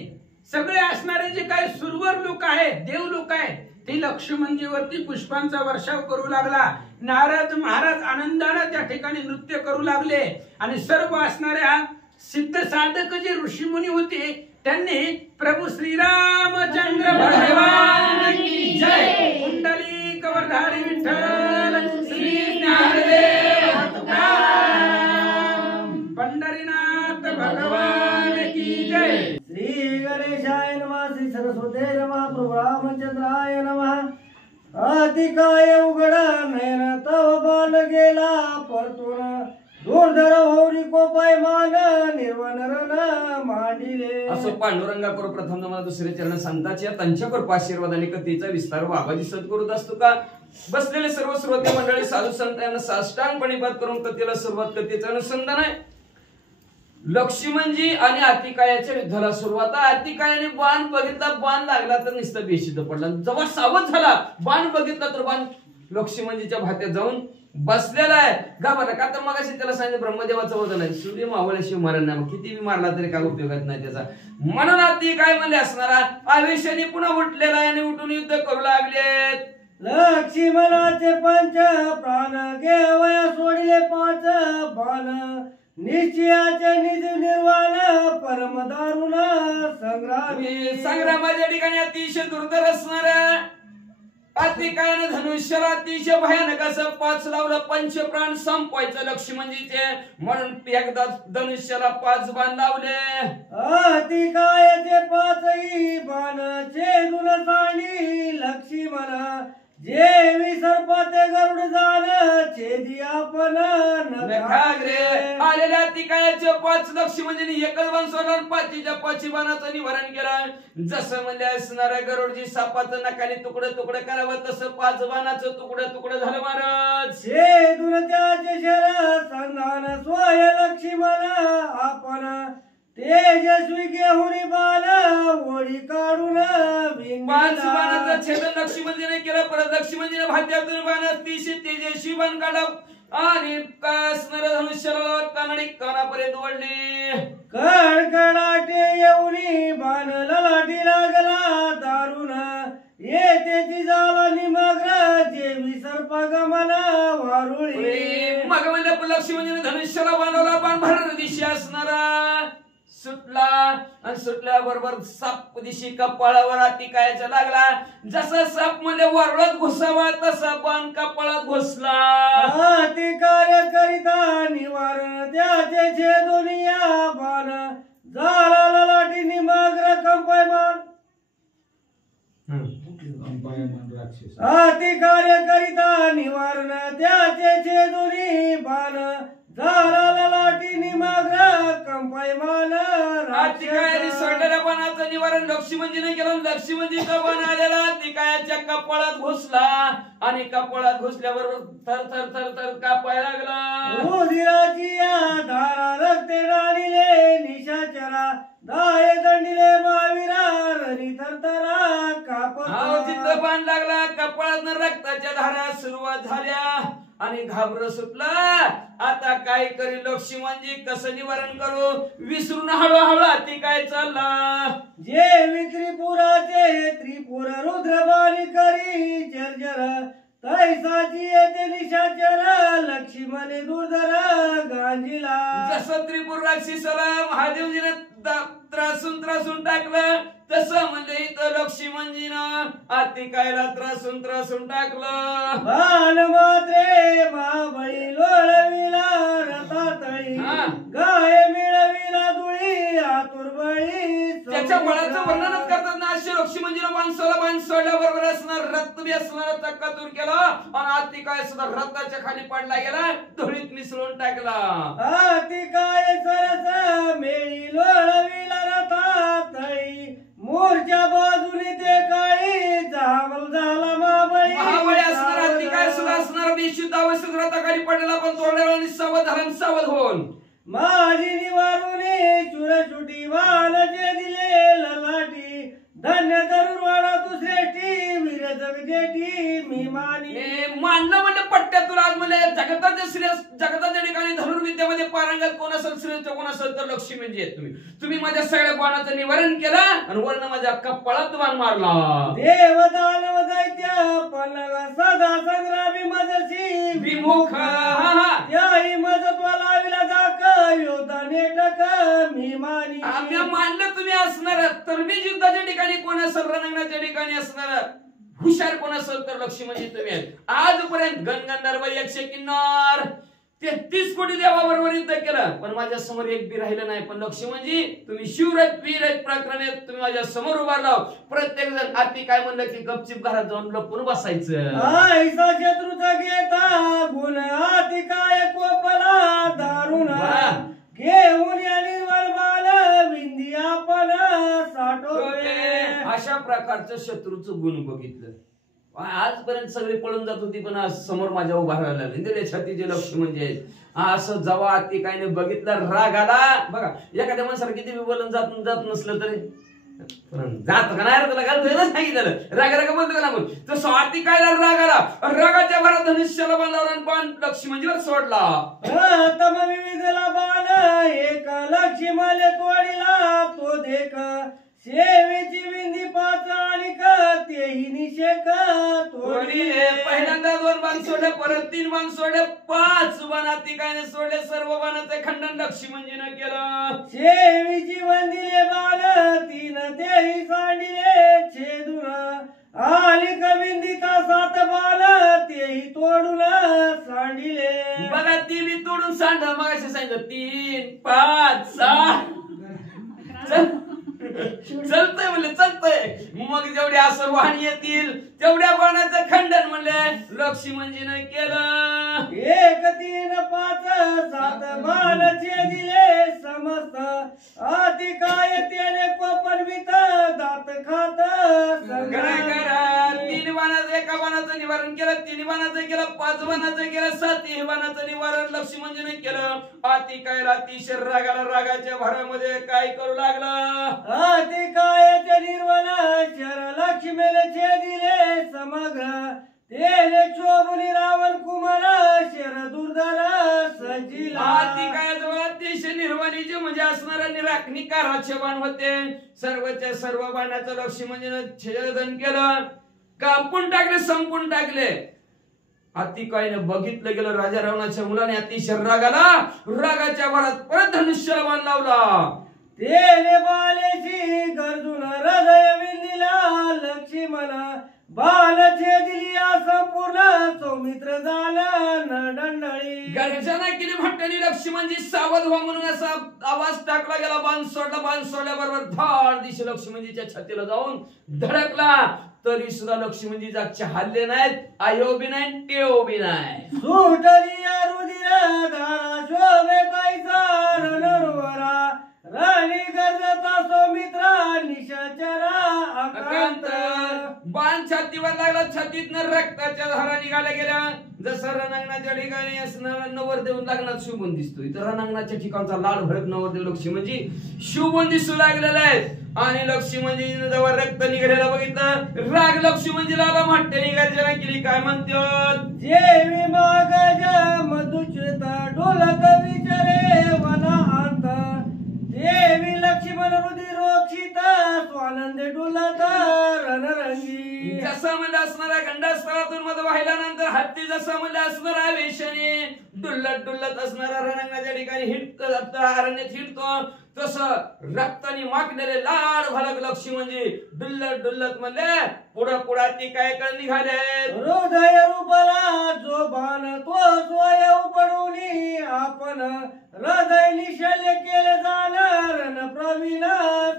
सगळे असणारे जे काही सुरवर लोक आहेत, देव लोक आहेत, ते लक्ष्मणजीवरती पुष्पांचा वर्षाव करू लागला. नारद महाराज आनंदाने त्या ठिकाणी नृत्य करू लागले आणि सर्व असणाऱ्या सिद्ध साधक जे ऋषीमुनी होते त्यांनी प्रभू श्रीरामचंद्र भगवान की जय, कुंडली कवरधारी विठ्ठल श्री ज्ञानदेव तुकाराम, पंढरीनाथ भगवान की जय। श्री गणेशाय नमः, श्री सरस्वते नमः, प्रभु रामचंद्राय नमः। अतिकाय उघडा नयन तव बाण गेला परतून, दूरधर होरी कोपाय मान निर्वण रण मांडिले। असो पांडुरंगाकर प्रथम नमः दुसरे चरण संतांच्या त्यांच्या कृपा आशीर्वादाने कथेचा विस्तार बाबाजी सद्गुरू असतो का। बसलेले सर्व श्रोते मंडळी साधू संत यांना साष्टांग प्रणिपात करून कथेला सुरुवात, कथेचं अनुसंधान आहे लक्ष्मणजी आणि आतिकायाच्या युद्धाला सुरुवात आहे। आतिकायाने बाण बघितला, बाण लागला तर नुसतं बेशुद्ध पडला, जेव्हा सावध झाला बाण बघितला तर बाण लक्ष्मणजीच्या भात्यात जाऊन बसलेला आहे। घाबरला का तर मगाशी त्याला सांगितलं ब्रह्मदेवाचं वजन आहे, सूर्य मावळ्याशिवाय मरण नाही, किती बी मारला तरी काय उपयोगात नाही त्याचा। म्हणून आतिकाय म्हणले असणारा आवेशाने पुन्हा उठलेला आहे आणि उठून युद्ध करू लागलेत। लक्ष्मणाचे पंच प्राण घेवया सोडिले पाच बाण, निश्चयाचे निज निर्वाण परम दारुण संग्रामी। संग्रामाच्या ठिकाणी अतिशय दुर्धर असणाऱ्या आतिकायाने धनुष्याला अतिशय भयानक असं 5 लावलं, पंच प्राण संपवायचं लक्ष्मणजीचे, म्हणून एकदा धनुष्याला 5 बाण लावले। आतिकायाचे 5ही बाण छेदून सांडी लक्ष्मण, जे विसर्पाते गरुड जाण छेदी आपण नखाग्रे। आलेल्या आतिकायाचे 5 लक्ष्मणजीने एकच बाण सोडला, 5च्या 5 बाणाचं निवारण केलं। जसं म्हणजे असणाऱ्या गरुडजी सापाचं नखाने तुकडं तुकडं करावं तसं 5 बाणाचं तुकडं तुकडं झालं महाराज। छेदून त्याचे शर संधान स्वय लक्ष्मण आपण, तेजस्वी घेऊन बाण ओळी काढून 5 बाणाचं छेदन लक्ष्मणजीने केलं, परत लक्ष्मणजीने भात्यातून बाण अतिशय तेजस्वी बाण काढाव आणि असणाऱ्या धनुष्याला कानडी कानापर्यंत ओढली। कडकडाटे येऊनी बाण ललाटी लागला दारुण, येते झाला निमग्र जे विसर्पगमन वारुळी। मग म्हणजे लक्ष्मणजीने धनुष्याला बाणवला, बाण भर दिशी असणारा सुटला आणि सुटल्याबरोबर साप दिशी कपाळावर आतिकायाचा लागला। जसा साप म्हणजे वरळत घुसावा तसा बाण कपाळात घुसला। आतिकाय करिता निवारण त्याचे छेदोनिया बाण, झाला ललाटी निमग्र कंपायमान। आतिकाय करिता निवारण त्याचे छेदोनी बाण, झाला ललाटी निमग्र कंपायमान। आतिकायाने सोडलेल्या बाणाचं निवारण लक्ष्मणजीने केलं। लक्ष्मणजीचा बाण आलेला आतिकायाच्या कपाळात घुसला आणि कपाळात घुसल्याबरोबर थर थर थर थर कापाय लागला। उदिराची धारा रक्ते राणीले निशाचरा, दाय दंडिले महावीरा रणी थरथरा कापत। जिथं बाण लागला कपाळात रक्ताच्या धारा सुरुवात झाल्या आणि घाबर सुटला। आता काय करी लक्ष्मणजी, कसं निवारण करू, विसरून हळूहळू आतिकाय चालला। जे त्रिपुराचे त्रिपुर रुद्रबाणी करी जर्जर, तैसाची येते निशाचर लक्ष्मणे दुर्धर गांजीला। जसं त्रिपुर राक्षसाला महादेवजीने त्रासून टाकलं तसं म्हणजे इथं लक्ष्मणजीनं आतिकायला त्रासून टाकलं। बाण मात्रे महाबळी लोळविला रथातळी, गाय मिळविला दुळी आतुरबळी। त्याच्या बळाचं वर्णनच करतात ना, असे लक्ष्मणजीनं माणसाला बाण सोडल्याबरोबर असणार रक्त बी असणार चक्काचूर केला आणि आतिकाय सुद्धा रथाच्या खाली पडला गेला, धुळीत मिसळून टाकला। आतिकाय सरस मेळी लोळविला रथातळी, मोरच्या बाजूने ते काळी जामल झाला महाबळी असणार आतिकाय सुद्धा असणार बेशुद्ध अवस्थेत रथाखाली पडलेला, पण थोड्या वेळाने सावध झाला, सावध होऊन माझी निवारुने चुरचुटी वालचे दिले ललाटी, धन्य तरुणवाडा दुसऱ्याटी वीर जगजेटी मी मानी। मानलं म्हणजे पट्ट्यात तुला आज म्हणजे जगताच्या ठिकाणी धनुर्विद्यामध्ये पारंगत कोण असेल श्रेष्ठ कोण असेल तर लक्ष्मीजी आहेत। तुम्ही माझ्या सगळ्या बाणाचं निवारण केलं आणि वर्ण माझ्या कपाळात बाण मारला। देव दानव दैत्य पल्लव सदा संग्रामी मजसी विमुख त्याही मजत्वाला विला दाख योद्धा नेट कीटक मी मानी. आम्ही मानलं तुम्ही असणार, तर मी युद्धाच्या ठिकाणी कोण असेल, रणांगणाच्या ठिकाणी असणार हुशार कोण असेल तर लक्ष्मी म्हणजे तुम्ही आहेत. आजपर्यंत गणगंधर्व 100 किन्नर 33 कोटी देवाबरोबर युद्ध केलं, पण माझ्या समोर एक बी राहिलं नाही. पण लक्ष्मी म्हणजे तुम्ही शिवरथ वीरथ प्रकरणे तुम्ही माझ्या समोर उभारला. प्रत्येक जण आती काय म्हणलं की गपचिप घरात जाऊन लपून बसायचं. ऐसा शत्रूचा घेता गुण आती काय कोपला दारुण घेऊन या निर्मल बाल विंदी आपण साठवले. अशा प्रकारचं शत्रूचं गुण बघितलं. आजपर्यंत सगळे पळून जात होती, पण आज समोर माझ्या उभा राहिला नाही. छातीचे लक्ष्मी म्हणजे असं जेव्हा ती काही नाही बघितलं राग आला. बघा एखाद्या माणसाला किती बोलून जात नसलं तरी जात का नाही तुला घालतो सांगितलं राग राग बोलतो का ना. तसं आती काय राग आला, रागाच्या भरात धनुष्याला बांधला बाण लक्ष्मीवर सोडला. तम विविधला बाण एक लक्ष्मण तोडीला तो देख सेवेची विंदी पाच आणि तेही निषेक तोडी. पहिल्यांदा 2 बाण सोडले, परत 3 बाण सोडले, 5 बाणाती काय नाही सोडले. सर्व बाणाचे खंडन लक्ष्मीजीनं केलं. सेवेची वंदिले बाण 3 तेही सांडिले छेदून आली कविंदिता 7 बाण तेही तोडून सांडिले. बघा ती बी तोडून सांड. मग असे सांगितलं 3 5 6 चलतय म्हणले चलतय. मग जेवढे असं वाहन येतील तेवढ्या बाणाचं खंडन म्हणले लक्ष्मीजीनं केलं. 1 3 5 7 बाण छेदिले समस्त आती काय त्याने कोपरवित दात खात. 3 बाणाचं एका बाणाचं निवारण केलं, 3 बाणाचं केलं, 5 बाणाचं केलं, 7 बाणाचं निवारण लक्ष्मीजीने केलं. आती काय अतिशय रागाला रागाच्या भरामध्ये काय करू लागला. आती कायचे निर्वण शर लक्ष्मीने छेदिले समग्र तेने शोभुनी रावण कुमार शर दुर्धर सजिला. आती काय जवळ अतिशय निर्वाणीचे म्हणजे असणारे निराकनिकाराचे बाण होते. सर्वच्या सर्व बाणाचं लक्ष्मीजीने छेदन केलं, कापून टाकले, संपून टाकले. आतिकाईने बघितलं गेलं राजा रावणाच्या मुलाने अतिशय रागाला रागाच्या भरात परत धनुष्याला बाण लावला. तेने बालेची गरजून हृदय विंदिला लक्ष्मण बाल छेदिली संपूर्ण सौमित्र झालं न दंडळी. गर्जना केली भट्टनी लक्ष्मणजी सावध व्हा म्हणून असा आवाज टाकला गेला. बाण सोडला, बाण सोडल्याबरोबर धाड दिशे लक्ष्मणजीच्या छातीला जाऊन धडकला. तरी सुद्धा लक्ष्मणजी जागचे हल्ले नाहीत, आयो बी नाही, टेव बी नाही. सुटली रुधिर धारा शोभे कैसा रणवरा राणी गरजता सौमित्रा निशाचरा अकांत. बाण छातीवर लागला, छातीतनं रक्ताच्या धारा निघाल्या गेल्या. जसं रणांगणाच्या ठिकाणी असणारा नवरदेव लग्नात शुभून दिसतोय, तर रणांगणाच्या ठिकाणचा लाल भडक नवरदेव लक्ष्मणजी शुभून दिसू लागलेला आहे. आणि लक्ष्मणजी जेव्हा रक्त निघालेलं बघितलं, राग लक्ष्मणजीला आला. म्हटल्याने गर्जना केली, काय म्हणतात. जेवी मागज मधुचित डोलक विचारे वना अंत देवी लक्ष्मण रुधिरोक्षित स्वानंद डुलत रणरंगी. जसं म्हणजे असणाऱ्या गंडास्थळातून मध वाहिल्यानंतर हत्ती जसं म्हणजे असणारा वेशाने डुल्लत डुल्लत असणारा रणांगणाच्या ठिकाणी हिंडत अरण्यात हिंडतो, तसं रक्ताने माखलेले लाड भलक लक्ष्मी म्हणजे डुल्लत डुल्लत म्हणले पुढं पुढा ती काय कळ निघाले. हृदय रूपला जो बाण तो सोय उपडूनी आपण हृदय निशल्य केले जाणार न प्रवीण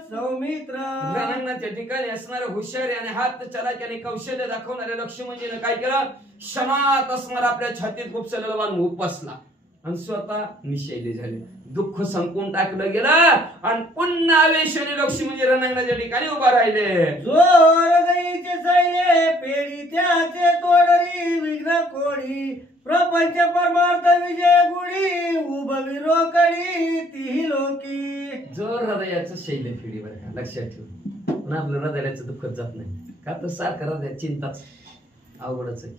सौमित्र. रणांगणाच्या ठिकाणी असणारे हुशारी आणि हात चलाक्याने कौशल्य दाखवणारे लक्ष्मणजीने काय केलं, क्षणात असणार आपल्या छातीत खुपसलेला बाण उपसला आणि स्वतः निशैली झाले. दुःख संपून टाकलं गेलं आणि पुन्हा वेशाने लक्ष्मी रणांगणाच्या ठिकाणी उभा राहिले. जो हृदयीचे सैले पेढी त्याचे तोडरी विघ्न कोडी प्रपंच परमार्थ विजय गुढी उभवी रोकडी ती लोकी. जो हृदयाचं शैल्य फेडी बरं का, लक्षात ठेव. पण आपलं हृदयाचं दुःखच जात नाही का, तर सारखं हृदय चिंताच अवघडच आहे.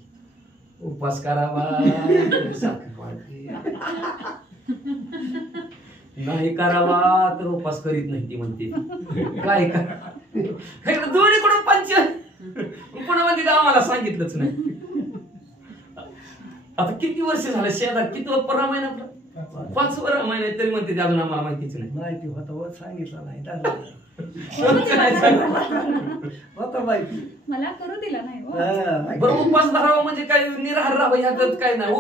उपास करावा सारखं वाटते, नाही करावा तर उपास करीत नाही ती म्हणते. काय करा दोन्हीकडून पंच पुन्हा म्हणते आम्हाला सांगितलंच नाही. आता किती वर्ष झालं शेजार, किती महिना 5 महिने तरी म्हणते ते अजून आम्हाला माहितीच नाही. माहिती होतं सांगितलं नाही दादा. होतं माहिती मला करू दिला नाही हो. बरं उपास धरावा म्हणजे काय निराहार राहावं यात काय नाही.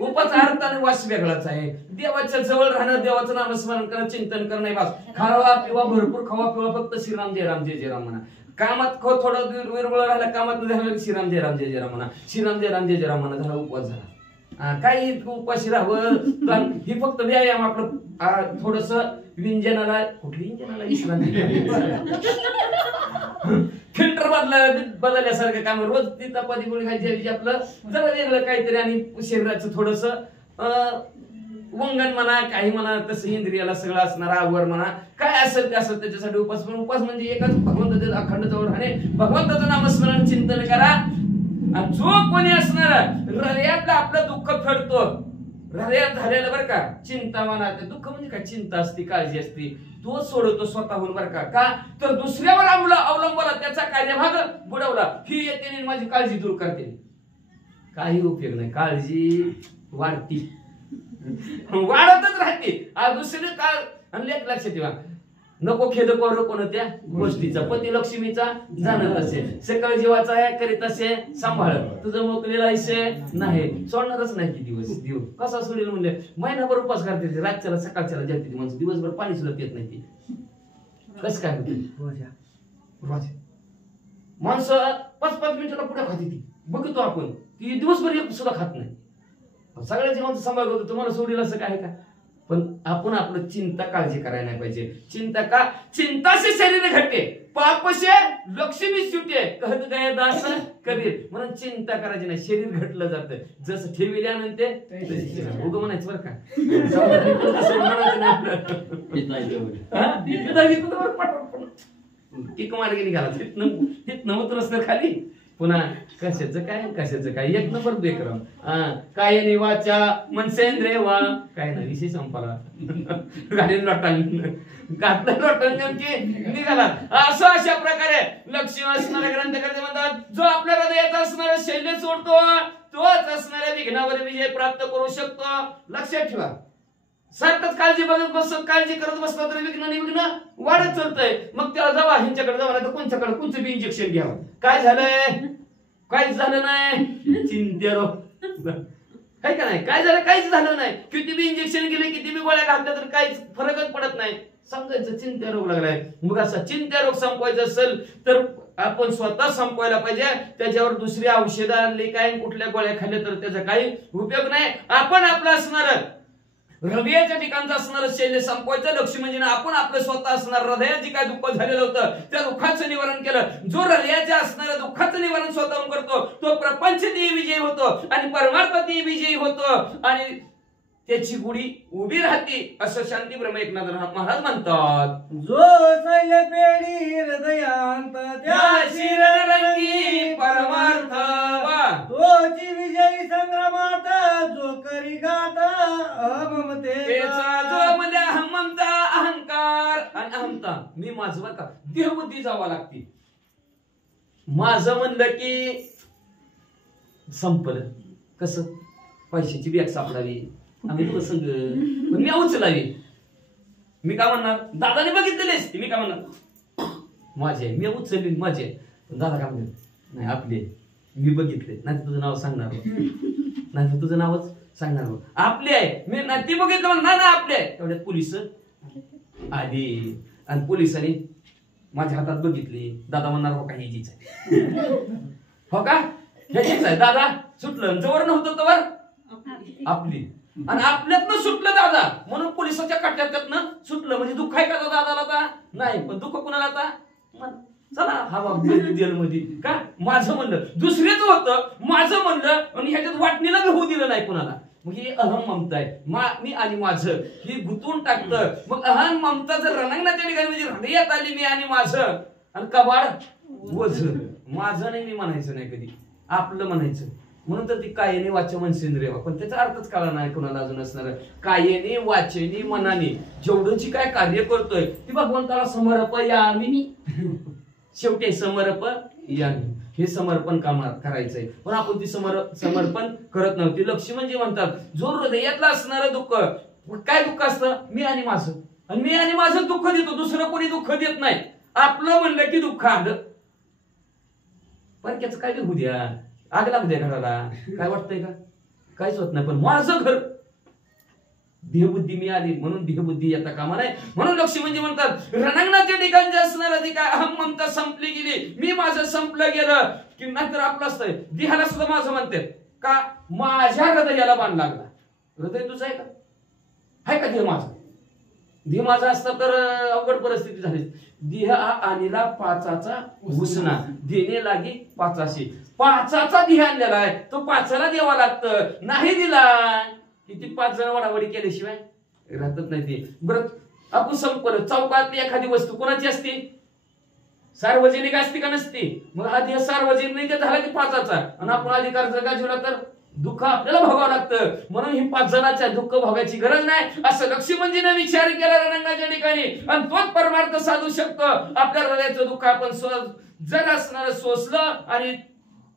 उपाचा अर्थ आणि वास वेगळाच आहे. देवाच्या जवळ राहणं, देवाचं नामस्मरण करणं, चिंतन करणं बस. खावा पिवा भरपूर खावा पिवा फक्त श्रीराम जय राम जय जय राम म्हणा. कामात थोडं विरबळ राहिला, कामात झालं श्रीराम जय राम जय जय राम म्हणा. श्रीराम जय राम जय जय राम म्हणा झाला उपवास झाला. काही उपाशी राहावं ही फक्त व्यायाम आपलं थोडस व्यंजनाला कुठली व्यंजनाला विश्रांती फिल्टर बदलल्यासारखं काम. रोज ती चपाती गोळी खायची आपलं जरा वेगळं काहीतरी आणि शरीराचं थोडस वंगण म्हणा काही म्हणा तसं इंद्रियाला सगळं असणार आवर म्हणा काय असेल ते असेल त्याच्यासाठी उपास. पण उपास म्हणजे एकच भगवंताच्या अखंड जवळ राहणे, भगवंताचं नामस्मरण चिंतन करा. आणि जो कोणी असणार हृदयातलं आपलं दुःख फेडतो, हृदयात झालेलं बरं का चिंता म्हणा, दुःख म्हणजे काय चिंता असते काळजी असते, तो सोडवतो स्वतःहून बरं का तर दुसऱ्यावर अवलंबला त्याचा कार्यभाग बुडवला ही येते माझी काळजी दूर करते. काही उपयोग नाही, काळजी वाढती वाढतच राहते. दुसरे काळ आणि एक लक्षात ठेवा नको खेद करू कोणत्या गोष्टीचा पती लक्ष्मीचा जाणत असे सकळ जीवाचा करीत असे सांभाळ तुझं मोकलेला ऐसे नाही सोडणारच नाही की दिवस देव कसा सोडेल म्हणजे महिनाभर उपास करते रातच्याला सकाळच्याला जाते माणसं दिवसभर पाणी सुद्धा पित नाही ती कसं काय होत माणसं 5-5 मिनिटाला पुढे खाते ती बघतो आपण ती दिवसभर एक सुद्धा खात नाही. सगळ्याची माणसं सांभाळ करतो तुम्हाला सोडेल असं काय का. पण आपण आपलं चिंता काळजी करायला नाही पाहिजे. चिंता का चिंता से शरीर घटे पाप से लक्ष्मी सुटे कहत गए दास कबीर. म्हणून चिंता करायची नाही, शरीर घटलं जातं जसं ठेविल्यानंतर उगं म्हणायचं बरं का किक मार्गे निघाला हितनं उतरस खाली पुन्हा कशाचं काय एक नंबर बेक्रम काय निवाचा मनसेंद्रे वा काय ना विषय संपला गाडी लोटन नेमकी निघाला. असं अशा प्रकारे लक्ष्मी असणारे ग्रंथकर्ते म्हणतात जो आपल्या हृदयात असणारा शैल्य सोडतो तोच असणाऱ्या विघ्नावर विजय प्राप्त करू शकतो. लक्षात ठेवा सारखंच काळजी बघत बसत काळजी करत बसला तर विघ्न वाढत चालतंय. मग त्याला जावा ह्यांच्याकडे जावा नाही तर कोणच्याकडे कोणतं बी इंजेक्शन घ्यावं. काय झालंय काहीच झालं नाही चिंतेरो काय का नाही काय झालं काहीच झालं नाही. किती बी इंजेक्शन गेले किती बी गोळ्या घातल्या तर काहीच फरकच पडत नाही. समजायचं चिंत्या रोग लागलाय. मग असा चिंत्या रोग संपवायचा असेल तर आपण स्वतः संपवायला पाहिजे. त्याच्यावर दुसरी औषधं आणली काय कुठल्या गोळ्या खाल्ल्या तर त्याचा काही उपयोग नाही. आपण आपलं असणार हृदयाच्या ठिकाणचं असणारं शैल्य संपवायचं. लक्ष्मी म्हणजे आपण आपलं स्वतः असणार हृदयात जे काय दुःख झालेलं होतं त्या दुःखाचं निवारण केलं. जो हृदयाच्या असणाऱ्या दुःखाचं निवारण स्वतःहून करतो तो प्रपंचतेही विजयी होतो आणि परमार्थतेही विजयी होतो आणि त्याची गुढी उभी राहते असं शांती ब्रह्म एकनाथ महाराज म्हणतात. जो शैल्य पेढी हृदयांत त्या शिररंगी परमार्थ तोची विजयी संग्रामात जो करी गात अहममतेचा जो मध्ये अहममता अहंकार आणि अहमता मी माझं बरं का देहबुद्धी जावा लागते. माझं म्हणलं की संपलं कसं पैशाची बॅग सापडावी आम्ही प्रसंग मी उचलावी. मी काय म्हणणार दादाने बघितलेलेच मी काय म्हणणार माझे मी उचलली माझे दादा काय म्हणले नाही आपले मी बघितले नाही तुझं नाव सांगणार नाही तुझं नावच सांगणार आपले आहे मी नाही ती बघितलं ना आपले आहे. तेवढ्यात पोलिस आली आणि पोलिसांनी माझ्या हातात बघितली. दादा म्हणणार हो का ह्याचीच आहे हो का ह्याचीच आहे दादा सुटलं जवळ नव्हतं तवर आपली आणि आपल्यातनं सुटलं दादा म्हणून पोलिसाच्या कट्ट्यातनं सुटलं. म्हणजे दुःख आहे का दादाला आता नाही पण दुःख कुणाला आता चला हवा मध्ये का माझं म्हणलं दुसरेच होतं माझं म्हणलं आणि ह्याच्यात वाटणीला मी होऊ दिलं नाही कुणाला. मग ही अहम ममता आहे मी आणि माझं ही गुंतवून टाकतं. मग अहम ममता जर रणांगणाच्या ठिकाणी म्हणजे हृदयात आली मी आणि माझं आणि कबाड वज माझं नाही मी म्हणायचं नाही कधी आपलं म्हणायचं. म्हणून तर ती कायेने वाच मनसेंद्रिय पण त्याचा अर्थच कळला नाही कोणाला अजून असणार. कायेने वाचेने मनाने जेवढं जी काय कार्य करतोय ती भगवंताला समर्प यामी शेवटी समर्प यामी हे समर्पण करायचंय. पण आपण ती समर्पण करत नव्हती. लक्ष्मी म्हणजे म्हणतात जो हृदयातलं असणारं दुःख काय दुःख असतं? मी आणि माझं, आणि मी आणि माझं दुःख देतो, दुसरं कोणी दुःख देत नाही. आपलं म्हणलं की दुःख आलं. पण त्याचं काय होऊ द्या, आग लागू द्या घराला, काय वाटतंय का? काहीच होत नाही. पण माझं घर, देहबुद्धी मी आली म्हणून देहबुद्धी येता कामा नाही. म्हणून लक्ष्मी म्हणजे म्हणतात रणांगणाच्या ठिकाणी असणारा ती काय अहम ममता संपली गेली, मी माझं संपलं गेलं की नंतर आपलं असतंय. देहाला सुद्धा माझं म्हणतात का, माझ्या हृदयाला बाण लागला. हृदय तुझं आहे का? आहे का देह माझा? देह माझा असता तर अवघड परिस्थिती झाली. देह आणला पाचाचा घुसना, देणे लागी पाचाशी. पाचाचा देह आणलेला आहे, तो पाचाला द्यावा लागतं. नाही दिला किती 5 जण वडावडी केल्याशिवाय राहतच नाही ते. बरं आपण संपलं, चौकातली एखादी वस्तू कोणाची असते? सार्वजनिक असते का नसते? मग हा देह सार्वजनिक झाला की पाचाचा, आणि आपण अधिकार जर गाजवला तर दुःख आपल्याला भोगावं लागतं. म्हणून ही 5 जणांच्या दुःख भोगायची गरज नाही, असं लक्ष्मीजीने विचार केला रणांगणाच्या ठिकाणी. आणि तोच परमार्थ साधू शकतो. आपल्या हृदयाचं दुःख आपण जर असणार सोसलं आणि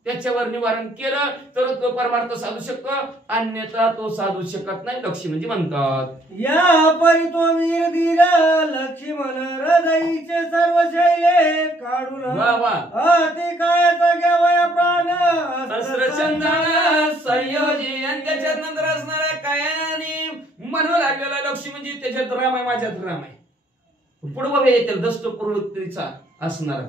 त्याच्यावर निवारण केलं तर तो परमार्थ साधू शकतो, अन्यथा तो साधू शकत नाही. लक्ष्मीजी म्हणतात या परी तो वीर धीर लक्ष्मण हृदयीचे सर्व शैले काढून अति कायाचा घ्यावया प्राण सहस्रचंदन संयोजी. आणि त्याच्यात नंतर असणाऱ्या कायाने म्हणू लागलेला लक्ष्मीजी त्याच्यात राम आहे, माझ्यात राम आहे. पुढे येतील दष्टपूर्वत्रीचा असणार.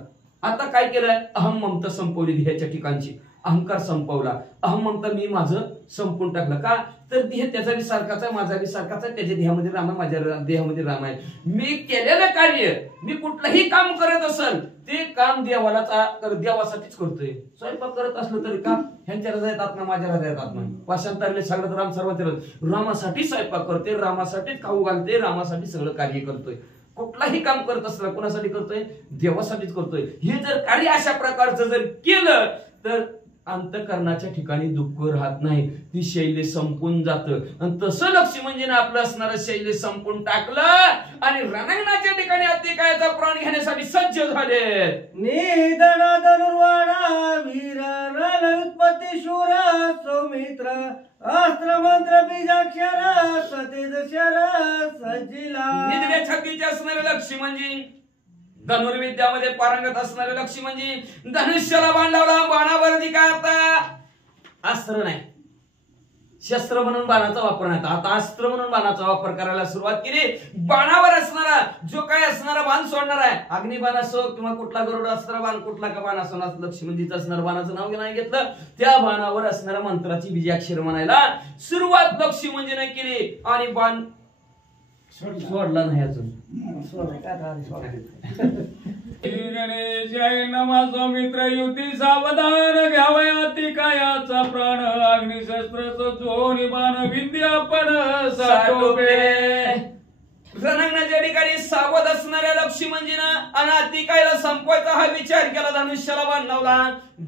आता काय केलंय? अहम ममता संपवली देहाच्या ठिकाणची, अहंकार संपवला. अहम ममता मी माझं संपून टाकलं. का तर देह त्याचा बी सारखाच आहे, माझा बी सारखाच आहे. त्याच्या देहामध्ये राम आहे, माझ्या देहामध्ये राम आहे. मी केलेलं कार्य, मी कुठलंही काम करत असेल ते काम देवासाठीच करतोय. स्वयंपाक करत असलं तरी का ह्यांच्या हृदयात आत्मा, माझ्या हृदयात आत्मा. वाशांतरले सगळं राम सर्वांच्या रामासाठी स्वयंपाक करते, रामासाठीच खाऊ घालते, रामासाठी सगळं कार्य करतोय. कुठलाही काम करत असलं कोणासाठी करतोय? देवासाठीच करतोय. हे जर कार्य अशा प्रकारचं जर केलं तर अंतःकरणाच्या ठिकाणी दुःख राहत नाही, ती शैली संपून जातं. आणि तसं लक्ष्मीजीने आपलं असणारं शैली संपून टाकलं आणि रणांगणाच्या ठिकाणी अतिकायाचा प्राण घेण्यासाठी सज्ज झाले. निधन धनुर्वाणा वीर रण उत्पत्ती शूर सौमित्र अस्त्र मंत्र बीजाक्षर सतेज शर सज्जिला. निधड्या छातीचे असणारे लक्ष्मीजी, धनुर्विद्यामध्ये पारंगत असणारे लक्ष्मीजी, धनुष्याला बाण लावला, बाणावरती काय आता अस्त्र नाही, शस्त्र म्हणून बाणाचा वापर नाही, आता अस्त्र म्हणून बाणाचा वापर करायला सुरुवात केली. बाणावर असणारा जो काय असणारा बाण सोडणार आहे, अग्निबाण असो किंवा कुठला गरुड अस्त्र बाण, कुठला का बाण असो, लक्ष्मीजीचं असणारं बाणाचं नाव नाही घेतलं. त्या बाणावर असणाऱ्या मंत्राची बीजाक्षर म्हणायला सुरुवात लक्ष्मीजीने केली आणि बाण सोडला नाही अजून. जय नमा सौमित्र युती सावधान घ्यावया अतिकायाचा प्राण अग्निशस्त्र जोनी बाण विद्या पण साठोबे. रणांगणाच्या ठिकाणी सावध असणाऱ्या लक्ष्मीजीनं आणि अतिकायाला संपवायचा हा विचार केला. धनुष्याला बाण लावला,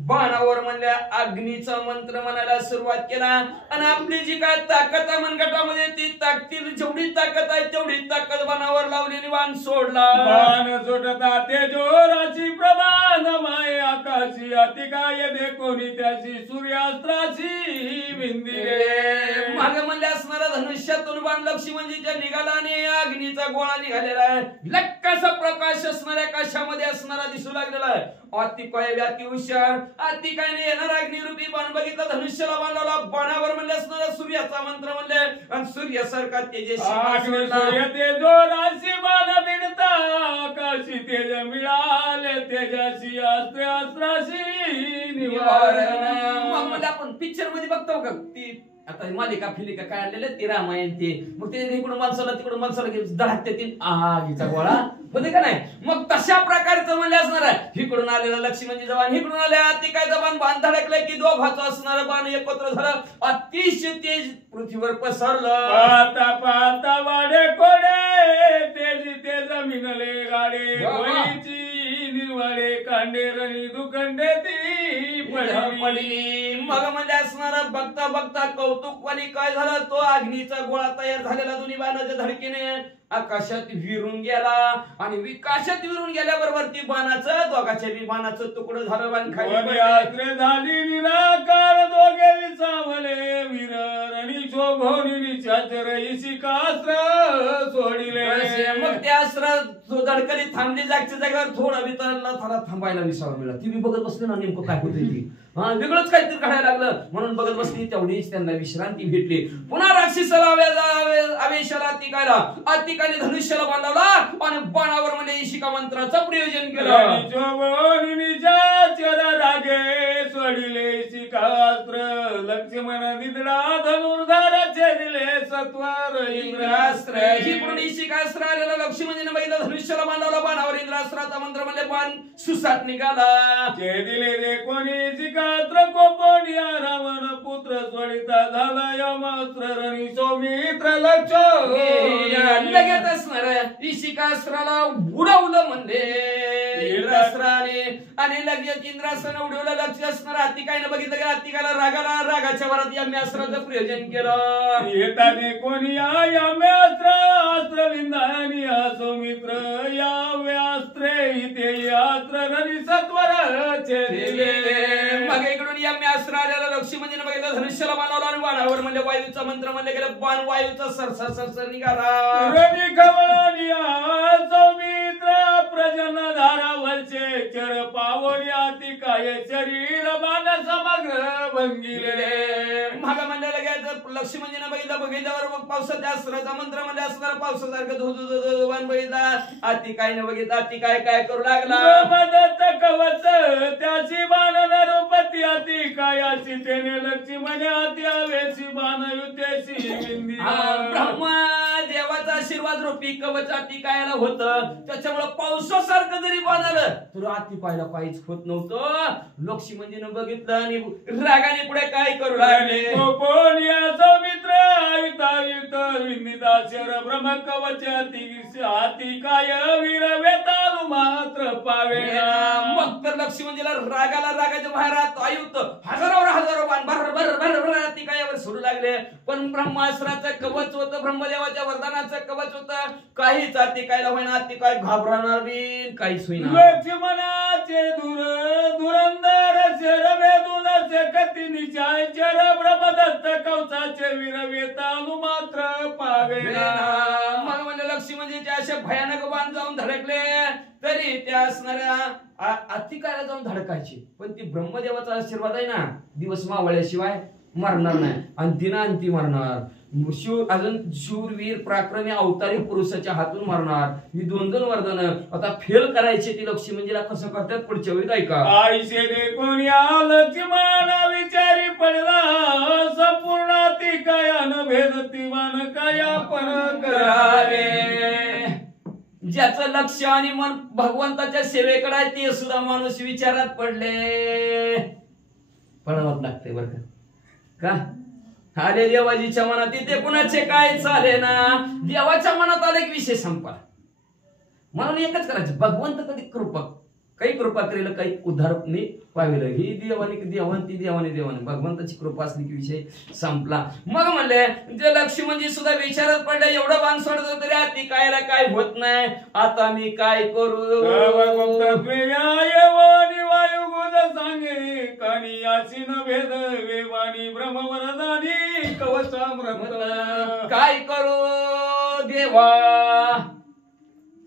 बाणावर म्हणल्या अग्नीचा मंत्र म्हणायला सुरुवात केला. आणि आपली जी काय ताकद आहे मनगटामध्ये ती ताकद, जेवढी ताकद आहे तेवढी ताकद बाणावर लावलेली बाण सोडला. बाण सोडता ते जोराची प्रभात माय आकाशी अतिकाय देखोनी त्याची सूर्यास्त्राची विंदिरे. मागे म्हणले असणारा धनुष्यातून बाण लक्ष्मीजीच्या निघाला आणि अग्नीचा गोळा निघालेला आहे. लक्काचा प्रकाश असणाऱ्या काशामध्ये असणारा दिसू लागलेला आहे. अतिकाय व्याती हुशार, अतिकायने येणार अग्निरूपी बाण बघितला, धनुष्याला बाण लावला. बाणावर म्हणले असणारा सूर्याचा मंत्र म्हणले आणि सूर्यासारखा तेजस्वी जोराशी बाण भिडता आकाशी तेज मिळाले तेजाशी अस्त्राशी निवारण. मग म्हणजे आपण पिक्चर मध्ये बघतो का ती आता मालिका फिलिका काय आणलेलं ते रामायण ते, मग ते इकडून माणसाला तिकडून माणसाला धडकते ती आगीचा गोळा होते का नाही. मग तशा प्रकारचं म्हणजे असणार आहे. इकडून आलेला लक्ष्मीजी जवान, इकडून आल्या अतिकाय जवान, बाण धडकलं की दोघाचं असणारं बाण एकत्र झालं, अतिशय तेज पृथ्वीवर पसरलं. पाहता पाहता वाडे कोडे तेजी ते जमिनले गाडे गोळीची निर्वाडे कांडे रणी दुखंडे ती पडली. मग म्हणजे असणारा बघता बघता कौतुकवाणी काय झालं, तो अग्नीचा गोळा तयार झालेला दोन्ही बाणाच्या धडकीने आकाशात विरून गेला. आणि विकाशात विरून गेल्याबरोबर ती बाणाचं दोघाच्या बी बाणाचं तुकडं झालं. बाण खाली झाली निराकार दोघे विसावले वीर रणी शोभ भोवनी चाचर इशिकास्त्र सोडिले. मग त्या अस्त्र धडकली थांबली, जागच्या जागेवर थोडा वितरला, थोडा थांबायला विसावा मिळाला. ती मी बघत बसली ना नेमकं काय होतंय ती. वेगळंच काहीतरी काढायला लागलं म्हणून बघत बसली. तेवढीच त्यांना विश्रांती भेटली. पुन्हा राक्षसाला आवेशाला अतिकाने धनुष्याला बांधवला आणि बाणावर म्हणजे इशिका मंत्राचं प्रयोजन केलं. रागे सोडिले इशिकास्त्र लक्ष्मण निधडा धनुर्धाराचे दिले सत्वर इंद्रास्त्र. ही पूर्ण इशिकास्त्र आलेलं लक्ष्मणजीने बघितलं. धनुष्याला बांधवला, बाणावर इंद्रास्त्राचा मंत्र म्हणजे बाण सुसाट निघाला. ते दिले रे कोणी इशिकास्त्र कोपनिया रावण पुत्र सोडिता झाला यमास्त्र रणि सौमित्र लक्ष. लगेच असणार इशिकास्त्राला उडवलं म्हणजे इंद्रास्त्राने आणि लगेच इंद्रास्त्राने उडवलं. लक्ष असणार अतिकायनं बघितलं की अतिकायला रागाच्या वरात यम्यास्त्राचं प्रयोजन केलं. येताने कोणी यम्यास्त्र अस्त्र विंधानी सौमित्र याव्यास्त्रे इथे अस्त्र रणि सत्वराचे दिले. मग इकडून यम्यास्त्र आलेलं लक्ष्मणजीने बघितलं. धनुष्याला बाणावला आणि बाणावर म्हणजे वायूचा मंत्र म्हणले गेलं. बाण वायूचा सरसर निघाला. रवी खवळनिया सौमित्र प्रजन धारा वरचे चर पावली अतिकाय शरीर बाण समग्र भंगिले. मग म्हणलेलं गेलं लक्ष्मणजीने बघितल्यावर पावसाच्या अस्त्राचा मंत्र म्हणजे असणार पावसासारखं धुधु बाण बघितला. अतिकायने बघितलं. अतिकाय काय करू लागला. मदत कवच त्याची बाण नरुपती अतिकायाची तेने लक्ष्मणे अति आवेशी बाण युद्धेशी विंदी. ब्रह्मा देवाचा आशीर्वाद रूपी कवच अतिकायाला होतं. त्याच्यामुळे पावसासारखं जरी बांधलं तर अतिकायला काहीच होत नव्हतं. लक्ष्मणजीने बघितलं आणि रागाने पुढे काय करू लागले. कोपनिया सौमित्र आयुतायुत विंदिता शर ब्रह्म कवच अतिकाय वीर वेतालु मात्र पावे. मग तर लक्ष्मणजीला रागाच्या बाहेर आयुक्त हजारो बाण भर अतिकायावर सोडू लागले. पण ब्रह्मास्त्राचं कवच होतं, ब्रह्मदेवाच्या वरदानाचं कवच होतं. काहीच अतिकायला होईना. अतिकाय घाबरणार बी काहीच होईना. लक्ष्मणाचे धुरंधर शर वेदून शकती निचाय चर ब्रह्मदत्त कवचाचे वीर वेतालु मात्र पावे. मग म्हणजे लक्ष्मणजीचे असे भयानक बाण जाऊन धडकले तरी त्या असणाऱ्या अतिकायला जाऊन धडकायची. पण ती ब्रह्मदेवाचा आशीर्वाद आहे ना, दिवस मावळ्याशिवाय मरणार नाही आणि दिनांती मरणार. अजून शूरवीर पराक्रमी अवतारी पुरुषाच्या हातून मरणार. ही दोन वरदान आता फेल करायची. ती लक्ष्मणजीला कसं करतात पुढच्या वेळी ऐका. आईशे दे कोण्या लक्ष्मण विचारी पडला संपूर्ण अतिकायान भेदतीमान काय आपण करावे. ज्याचं लक्ष आणि मन भगवंताच्या सेवेकडे आहे ते सुद्धा माणूस विचारात पडले. पडावंच लागतंय बरं का. आले देवाजीच्या मनात ते कुणाचे काय चाले ना. देवाच्या मनात आले की विषय संपला. म्हणून एकच करायचं, भगवंत कधी काही कृपा करेल, काही उद्धारपणे पाहिलं. ही देवाने ती देवाने भगवंताची कृपा असली की विषय संपला. मग म्हणले जे लक्ष्मणजी सुद्धा विचारत पडले. एवढं बाण सोडत तरी अतिकायला काय होत नाही. आता मी काय करू. सांगे कानी यासीन भेद वेवानी ब्रह्मवरदानी कवचामृत. काय करू देवा.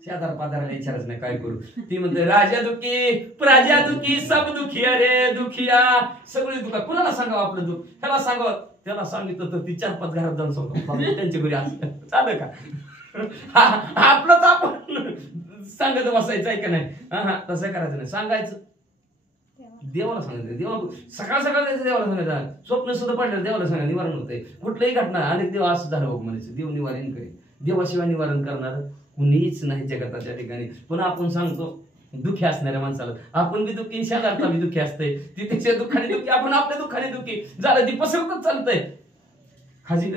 शेजार पादाराला विचारच नाही काय करू. ती म्हणते राजा दुखी प्रजा दुखी सब दुखी. अरे दुखिया सगळी दुखा. कुणाला सांगावं आपलं दुःख. त्याला सांगावं. त्याला सांगितलं तर ती 4-5 घरात जाऊन सांगतो त्यांच्या घरी असं चालेल का. आपलंच आपण सांगत बसायचं आहे का नाही. तसं करायचं नाही. सांगायचं देवाला सांगायचं. देवा सकाळ देवाला सांगायचं. स्वप्न सुद्धा पडलं देवाला सांगायचं. निवारण होतंय. कुठलंही घटना अनेक देव असं झालं म्हणायचं. देव निवारण करेल. देवाशिवाय निवारण करणार कुणीच नाही जगाताच्या ठिकाणी. पण आपण सांगतो दुःखी असणाऱ्या माणसाला. आपण बी दुःखी, शेजारचा बी दुःखी असतंय. ती त्याच्या दुःखाने दुःखी, आपण आपल्या दुःखाने दुःखी झालं. ती पसरतच चालतंय. खाजी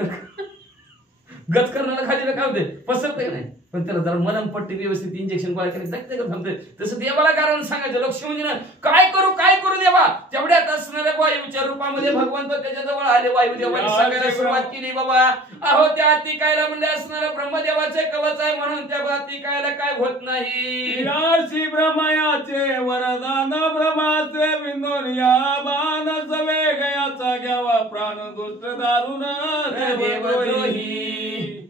गच करण्याला खाजीला काय होते पसरतंय नाही. पण त्याला जरा मलमपट्टी व्यवस्थित इंजेक्शन गोळ्या करायचं थांबतंय. तसं देवाला कारण सांगायचं. लक्ष्मणजीनं काय करू देवा. तेवढ्यात असणाऱ्या वायूच्या रूपामध्ये भगवंत त्याच्या जवळ आले. वायू देवाने सांगायला सुरुवात केली. बाबा अहो त्या अतिकायला म्हणजे असणारं ब्रह्मदेवाचे कवच आहे म्हणून त्या अतिकायला काय होत नाही. याशी ब्रह्मयाचे वरदान ब्रह्माचे विंदोन या बाण सवे गयाचा घ्यावा प्राण बाण दुष्ट दारुण देवद्रोही.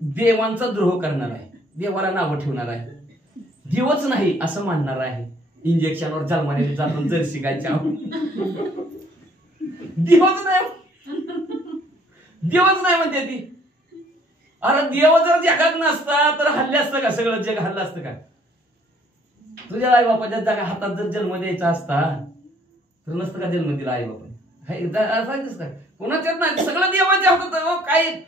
देवांचा द्रोह करणार आहे, देवाला नावं ठेवणार आहे, देवच नाही असं मानणार आहे, इंजेक्शनवर जन्माने जातो जर्सी गायच्या देवच नाही, देवच नाही म्हणते ती. अरे देव जर जगात नसता तर हल्ले असतं का, सगळं जग हल्लं असतं का? तुझ्या आई बापाच्या जागा हातात जर जन्म द्यायचा असता तर नसतं का जन्म दिला आई बापाने? का कोणाच्यात नाही, सगळं देवाच्या हातात.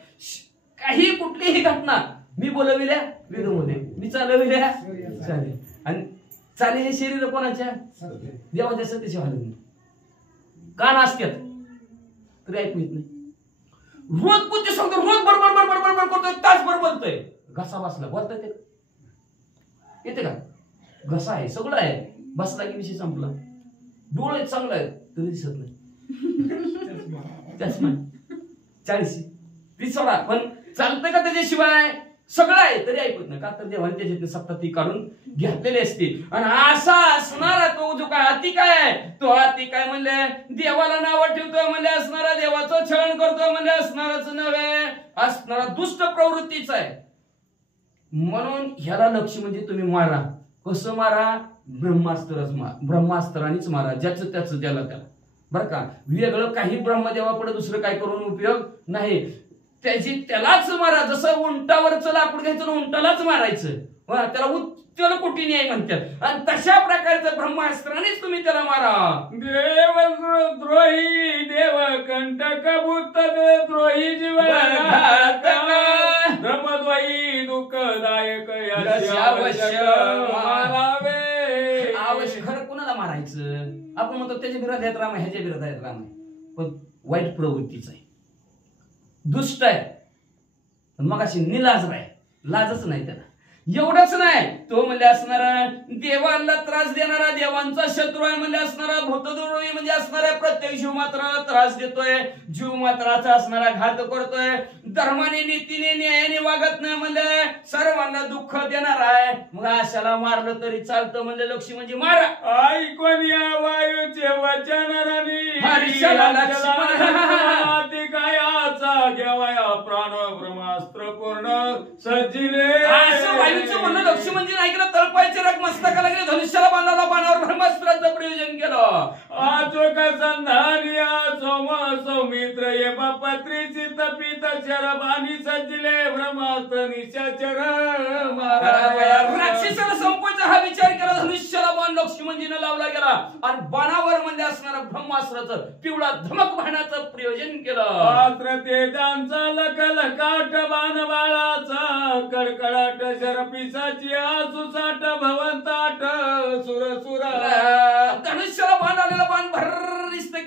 काही कुठलीही घटना मी बोलविल्या वेदोमध्ये, मी चालविल्या चालेल, आणि चाले हे शरीर कोणाच्या? देवाच्या सत्तेच्या हालत नाही. कान असतात तरी ऐकू येत नाही. रोज पूज्य सांगतो, रोज बरोबर बरोबर बरोबर करतोय, तासभर बोलतोय, घसा बसला बोलतोय ते येते का? घसा आहे, सगळं आहे, बसला की विषय संपला. डोळे चांगला आहे तरी दिसत नाही, चष्मा 40 30 सोडा, पण चालतंय का त्याच्याशिवाय? सगळं आहे तरी ऐकत नाही. का तर देवाने त्याच्यातली सत्ता ती काढून घेतलेली असते. आणि असा असणारा तो जो काय अति काय आहे, तो अति काय म्हणले देवाला नावं ठेवतोय, म्हणले असणारा देवाचं छळण करतोय, म्हणले असणारच नव्हे, असणारा दुष्ट प्रवृत्तीचा आहे. म्हणून ह्याला लक्ष म्हणजे तुम्ही मारा. कसं मारा? ब्रह्मास्त्रानेच मारा, ज्याचं त्याचं त्याला त्याला, बरं का? वेगळं काही ब्रह्मदेवापुढे दुसरं काय करून उपयोग नाही. त्याची त्यालाच मारा. जसं उंटावरचं लाकूड घ्यायचं, उंटालाच मारायचं, त्याला उच्चल कुटीने आहे म्हणतात. आणि तशा प्रकारचं ब्रह्मास्त्रानेच तुम्ही त्याला मारा. देवद्रोही देव कंटक भूत द्रोही जीव ब्रह्मद्रोही दुःखदायक आवश्यक. खरं कोणाला मारायचं? आपण म्हणतो त्याच्या विरोधात राम आहे, ह्याच्या विरोधात राम आहे, पण वाईट प्रवृत्तीच आहे, दुष्ट आहे, मग अशी निलाज आहे, लाजच नाही त्याला. एवढंच नाही, तो म्हणजे असणारा देवाला त्रास देणारा, देवांचा शत्रू आहे म्हणजे असणारा भूतद्रोही, म्हणजे असणारा प्रत्येक जीव मात्र त्रास देतोय, जीव मात्राचा असणारा घात करतोय, धर्माने नीतीने न्यायाने वागत नाही म्हणजे सर्वांना दुःख देणार आहे. मग अशाला मारलं तरी चालतं म्हणजे लक्ष्मी म्हणजे मारा. ऐकून या वायूचे वचन कायाचा घेवाया प्राण ब्रह्मास्त्र पूर्ण सज्जिले. असं वायूचं म्हणणं लक्ष्मी म्हणजे नाही केलं, तळपायचे रग मस्तकाला गेले, धनुष्याला बांधाला बाणावर ब्रह्मास्त्राचं प्रयोजन केलं. आचोक संधानिया सोम सौमित्र ये पत्रीची तपित शरबानी सज्जिले ब्रह्मास्त्र निशाचर राक्षसाला संपवायचा हा विचार केला, धनुष्याला बाण लक्ष्मणजीने लावला गेला आणि बाणावर म्हणजे असणारा ब्रह्मास्त्राचं पिवळा धमक बाणाचं प्रयोजन केलं. पात्र ते त्यांचा लकलकाट बाण बाळाचा कडकडाट शरपिसाची आसुसाट भवंताट सुरसुरा. धनुष्याला बाण आलेला बाण भर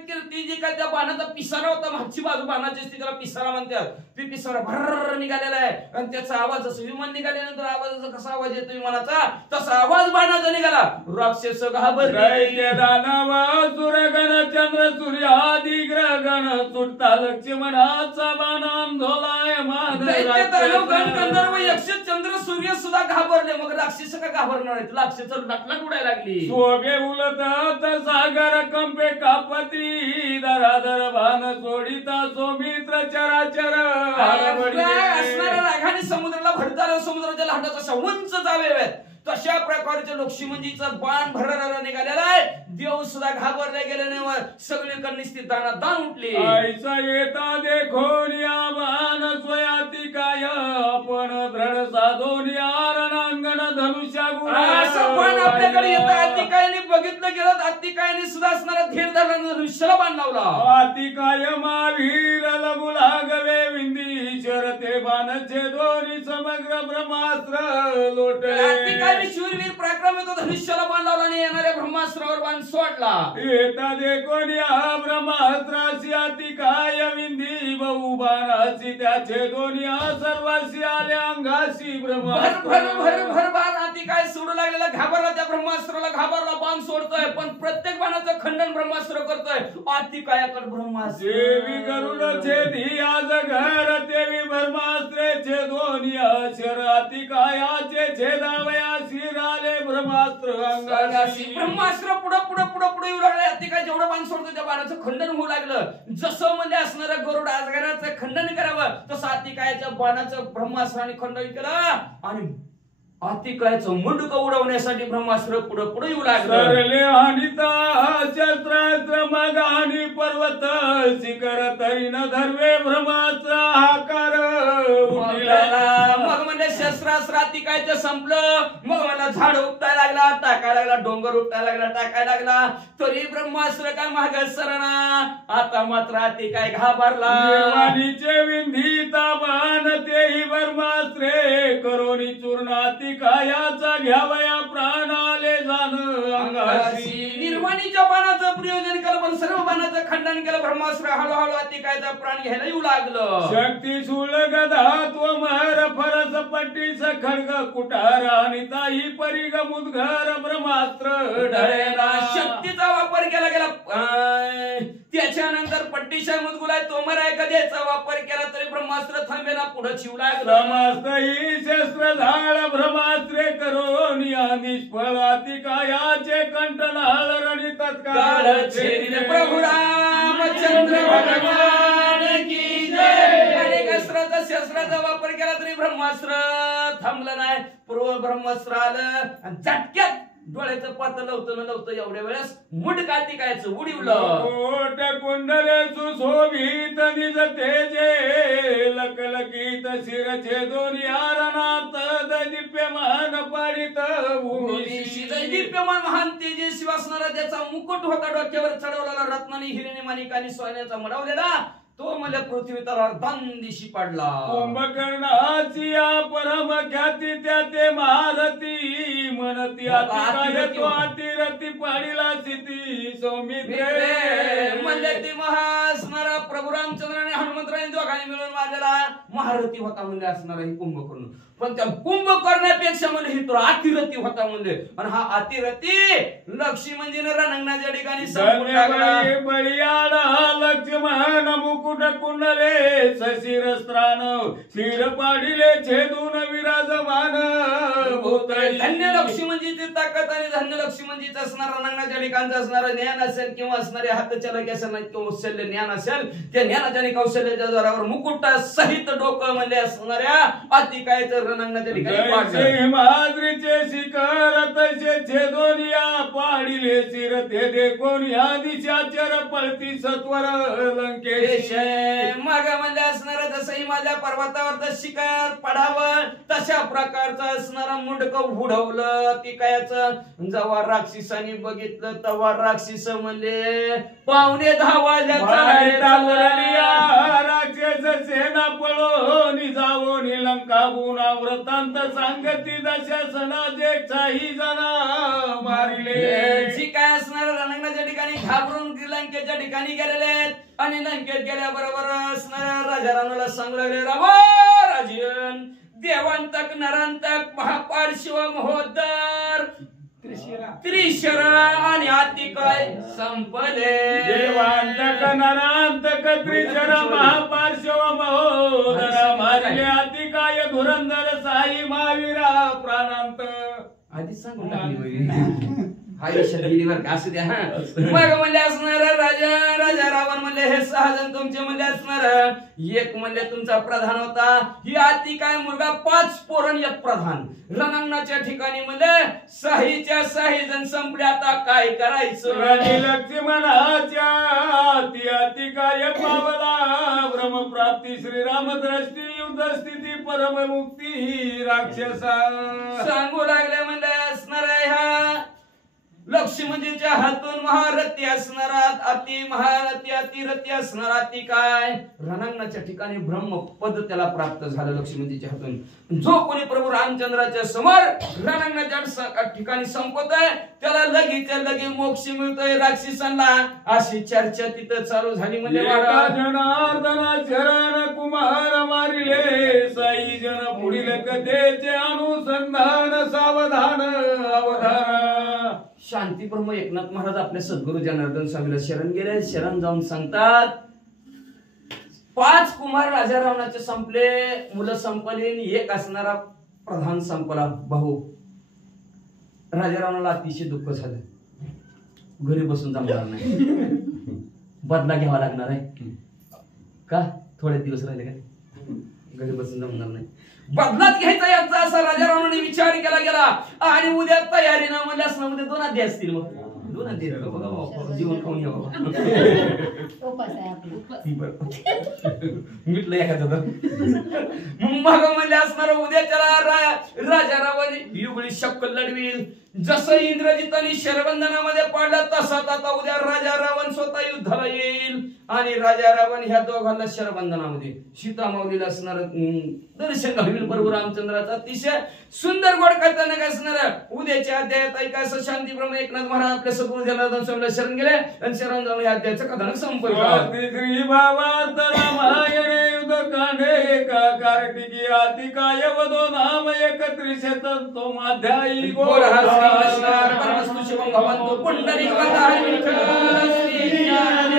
कीर्ती जी काय त्या बाणाचा पिसारा होता, मागची बाजू बाणाची असते त्याला पिसारा म्हणतात, ती पिसारा भर निघालेला आहे आणि त्याचा आवाज असं विमान निघाल्यानंतर आवाजाचा कसा आवाज येतो विमानाचा, तसा आवाज बाणाचा निघाला. राक्षस घाबरले, दानव सुरगण चंद्र सूर्यादी ग्रहगण सुटता लक्ष्मणाचा बाण आंदोलाय गण गंधर्व यक्ष चंद्र सूर्य सुद्धा घाबरले. मग राक्षस का घाबरणार आहेत? राक्षस लटलट उडायला लागली. शोभे उलतात सागर कंपे कापती दरादर भान सोडिता सौमित्र चराचर. असणाऱ्या रागाने समुद्राला भरताना समुद्राच्या लाटाचा उंच जावे, तशा प्रकारच्या लक्ष्मणजीचा बाण भरणारा निघालेला आहे. देव सुद्धा घाबरले गेले नाही, सगळीकडे स्थित दान उठली. ऐसा येता देखोन या बाण स्वयाती काय आपण दृढ साधोन या रणांगण धनुष्या गुण. असं बाण आपल्याकडे येतं. अतिकायाने बघितलं गेलं, अतिकायाने सुद्धा असणारा धीर धरला, धनुष्याला बाण लावला. अतिकाय महावीर लगु लागवे विंदीश्वर ते बाणचे दोन्ही समग्र ब्रह्मास्त्र लोटले. अतिकाय शूरवीर पराक्रम येतो, धनुष्याला बाण लावला आणि येणाऱ्या ब्रह्मास्त्रावर बाण सोडला. येता देखोन या ब्रह्मास्त्राशी अतिकाय विंदी बहु बाणाशी त्याचे दोन्ही सर्वाशी आले अंगाशी ब्रह्मास्त्र. भर भर भर बाण अतिकाय सोडू लागलेला, घाबरला, त्या ब्रह्मास्त्राला घाबरला, बाण सोडतोय पण प्रत्येक बाणाचं खंडन ब्रह्मास्त्र करतोय. अतिकायाकडे ब्रह्मास्त्र. देवी गरुड छेदी आज घर तेवी ब्रह्मास्त्रेचे दोन्ही अक्षर अतिकायाचे छेदावया शिराले ब्रह्मास्त्र अंगाशी. ब्रह्मास्त्र पुढे पुढे पुढे पुढे येऊ लागले. अतिकाय जेवढं बाण सोडतो त्या बाणाचं खंडन होऊ लागलं. जसं म्हणजे असणारं गरुड अजगराचं खंडन करावं तसं अतिकायाच्या बाणाचं ब्रह्मास्त्राने खंडन केलं आणि अतिकायचं मुंडक उडवण्यासाठी ब्रह्मास्त्र पुढे पुढे येऊ लागलं. सरले अनिता शस्त्रास्त्र मग आणि पर्वत शिखर तरी न धरवे भ्रमाचा आकार उठला. मग म्हणजे शस्त्रास्त्र अतिकायचं संपलं. मग मला झाड उपटायला लागला, टाकायला लागला, डोंगर उपटायला लागला, टाकायला लागला. तरी ब्रह्मास्त्र काय माग सरना. आता मात्र अतिकाय घाबरला. निर्वाणीचे विंधीता बाण तेही ब्रह्मास्त्रे करोनी चूर्ण कायाचा घ्यावया प्राणाले जाण अंगाशी. निर्वाणीच्या बाणाचं प्रयोजन केलं पण सर्व बाणाचं खंडन केलं. ब्रह्मास्त्र हळूहळू अतिकायचा प्राण घ्यायला येऊ लागलं. शक्ती शूळ गदा त्वमर फरस पट्टीस खड्ग कुठार आणि ताई परिग मुदघर ब्रह्मास्त्र ढळेना. शक्तीचा वापर केला गेला. त्याच्यानंतर पट्टीशा मुदगुलाय तोमर आहे कधीचा वापर केला तरी ब्रह्मास्त्र थांबेना पुढे शिव लागलं. ब्रह्मास्त्र ही शस्त्र झाड ब्रह्मास्त्रे करो निष्फळ अतिकायाचे कंठनाळ रणी तत्काळ छेदिले. प्रभु रामचंद्र भगवान की जय. अनेक अस्त्राचा शस्त्राचा वापर केला तरी ब्रह्मास्त्र थांबलं नाही. पूर्व ब्रह्मास्त्र आलं आणि झटक्यात डोळ्याचं पात लवतं एवढ्या वेळेस मुंडक अतिकायचं उडीवलं. कोट कुंडले सुशोभित निज तेजे लकलकीत शिर छेदून यारनात दैदिप्यमान पाडित भूमी. दैदिप्यमान महान तेजस्वी असणारा त्याचा मुकुट होता डोक्यावर चढवलेला रत्नानी हिरणी माणिकानी सोन्याचा मडवलेला. तो मला पृथ्वी तर अर्धांदिशी पडला. कुंभकर्णाची परम ख्याती त्या ते महारथी म्हणती अतिकाय तो अतिरथी पाडिला सिती सौमित्रे. म्हणजे ती असणारा प्रभू रामचंद्र आणि हनुमंतराय दोघांनी मिळून मारलेला महारथी होता म्हणजे असणारा ही कुंभकर्ण. पण त्या कुंभकर्णापेक्षा म्हणजे ही तो अतिरथी होता म्हणजे. आणि हा अतिरथी लक्ष्मणजीने रणांगणाच्या ठिकाणी बळीयाडा लक्ष्मण मुकुट कुंडले सशिर स्त्रान शिर पाडिले छेदून विराजमान. धन्य लक्ष्मणजीची ताकद आणि धन्य लक्ष्मणजीचं असणार रणांगणाच्या ठिकाणचं असणारं ज्ञान असेल किंवा असणारे हातचलक असेल किंवा कौशल्य ज्ञान असेल. त्या ज्ञानाच्या आणि कौशल्याच्या जोरावर मुकुटा सहित डोकं म्हणजे असणाऱ्या अतिकायचं रणांगणाच्या ठिकाणी महाद्रीचे शिखर तसे छेदोनिया पाडिले शिर ते देखोन या दिशाचर पळती सत्वर लंकेश. मग म्हणजे असणार जसंही माझ्या पर्वतावर शिखर पडावं तशा प्रकारचं असणारं मुंडकं उडवलं अतिकायाचं. जेव्हा राक्षसांनी बघितलं तेव्हा राक्षस म्हणले पावणे 10 वाजल्याचा राक्षस सेना पळो जावो लंका गुणा व्रतांत सांगती दशा सणाचे काही जना मारिले. जी काय असणार रणांगणाच्या ठिकाणी घाबरून लंकेच्या ठिकाणी गेलेले आहेत आणि लंकेत गेल्याबरोबर असणाऱ्या राजा रावणाला सांगू लागले राजन देवांतक नरांतक महापार शिव महोदर त्रिशरा आणि अतिकाय संपले. देवांतक नरांतक त्रिशरा महापार शिव महोदर मारले अतिकाय धुरंधर साई महावीरा प्राणांत. आधीच सांगून टाकली हा यशात गेली बरं का असू द्या. मग म्हणले असणार राजा रावण म्हणले हे 6 जण तुमचे म्हणले असणार. एक म्हणले तुमचा प्रधान होता ही अतिकाय मुलगा 5 पोरण एक प्रधान. रणांगणाच्या ठिकाणी म्हणले 6च्या 6 जण संपले. आता काय करायचं. लक्ष्मणाच्या अतिकाय पावला ब्रह्मप्राप्ती श्रीराम दृष्टी युद्ध स्थिती परम मुक्ती राक्षसा. सांगू लागले म्हणले असणार ह्या लक्ष्मणजीच्या हातून महारथी असणारा महारथी अतिरथी असणारा अतिकाय रणांगणाच्या ठिकाणी ब्रह्मपद त्याला प्राप्त झालं लक्ष्मणजीच्या हातून. जो कोणी प्रभू रामचंद्राच्या समोर रणांगणाच्या ठिकाणी संपतोय त्याला लगे मोक्ष मिळतोय राक्षसांना. अशी चर्चा तिथं चालू झाली. म्हणजे जनार्दना शरण कुमार मारिले 6 जण पुढील कथेचे अनुसंधान सावधान अवधान. शांती ब्रह्म एकनाथ महाराज आपल्या सद्गुरु जनार्दन स्वामीला शरण गेले. शरण जाऊन सांगतात 5 कुमार राजा रावणाचे संपले. मुलं संपली. एक असणारा प्रधान संपला भाऊ. राजा रावणाला अतिशय दुःख झालं. घरी बसून जमणार नाही, बदला घ्यावा लागणार आहे. का थोडे दिवस राहिले का? घरी बसून जमणार नाही, बदलाच घ्यायचा याचा असा राजा रावणाने विचार केला गेला. आणि उद्या तयारी ना म्हणजे असं म्हणजे 2 अध्याय असतील. मग 2 अध्याय बघा बाबा, जीवन खाऊन घ्या बाबा. उपास आहे आपला. मिटलं एखादं. मग म्हणजे असणार उद्या त्याला राजा रावण युगळी शक्कल लढवील. जसं इंद्रजितांनी शरबंधनामध्ये पाडलं तसाच आता उद्या राजा रावण स्वतः युद्धाला येईल. आणि राजा रावण ह्या दोघांना शरबंधनामध्ये सीता माऊलीला असणार दर्शन घडविल. बरोबर रामचंद्राचा अतिशय सुंदर गोड कथानक काय असणार. उद्याच्या अध्यायात ऐका असं शांतीप्रम एकनाथ महाराज आपल्या सद्गुरू जनार्दन स्वामीला शरण गेले आणि शरण जाऊन या अध्यायाचं कथानक संपलं. कांडे का कार्तिकी आतिकाय वदो नाम एकत्रिशतो माध्यायी बोल हर श्री कृष्ण परमस्तु शिवम भवन्तु पुंडरीक वरदाय विठ्ठल श्री ज्ञान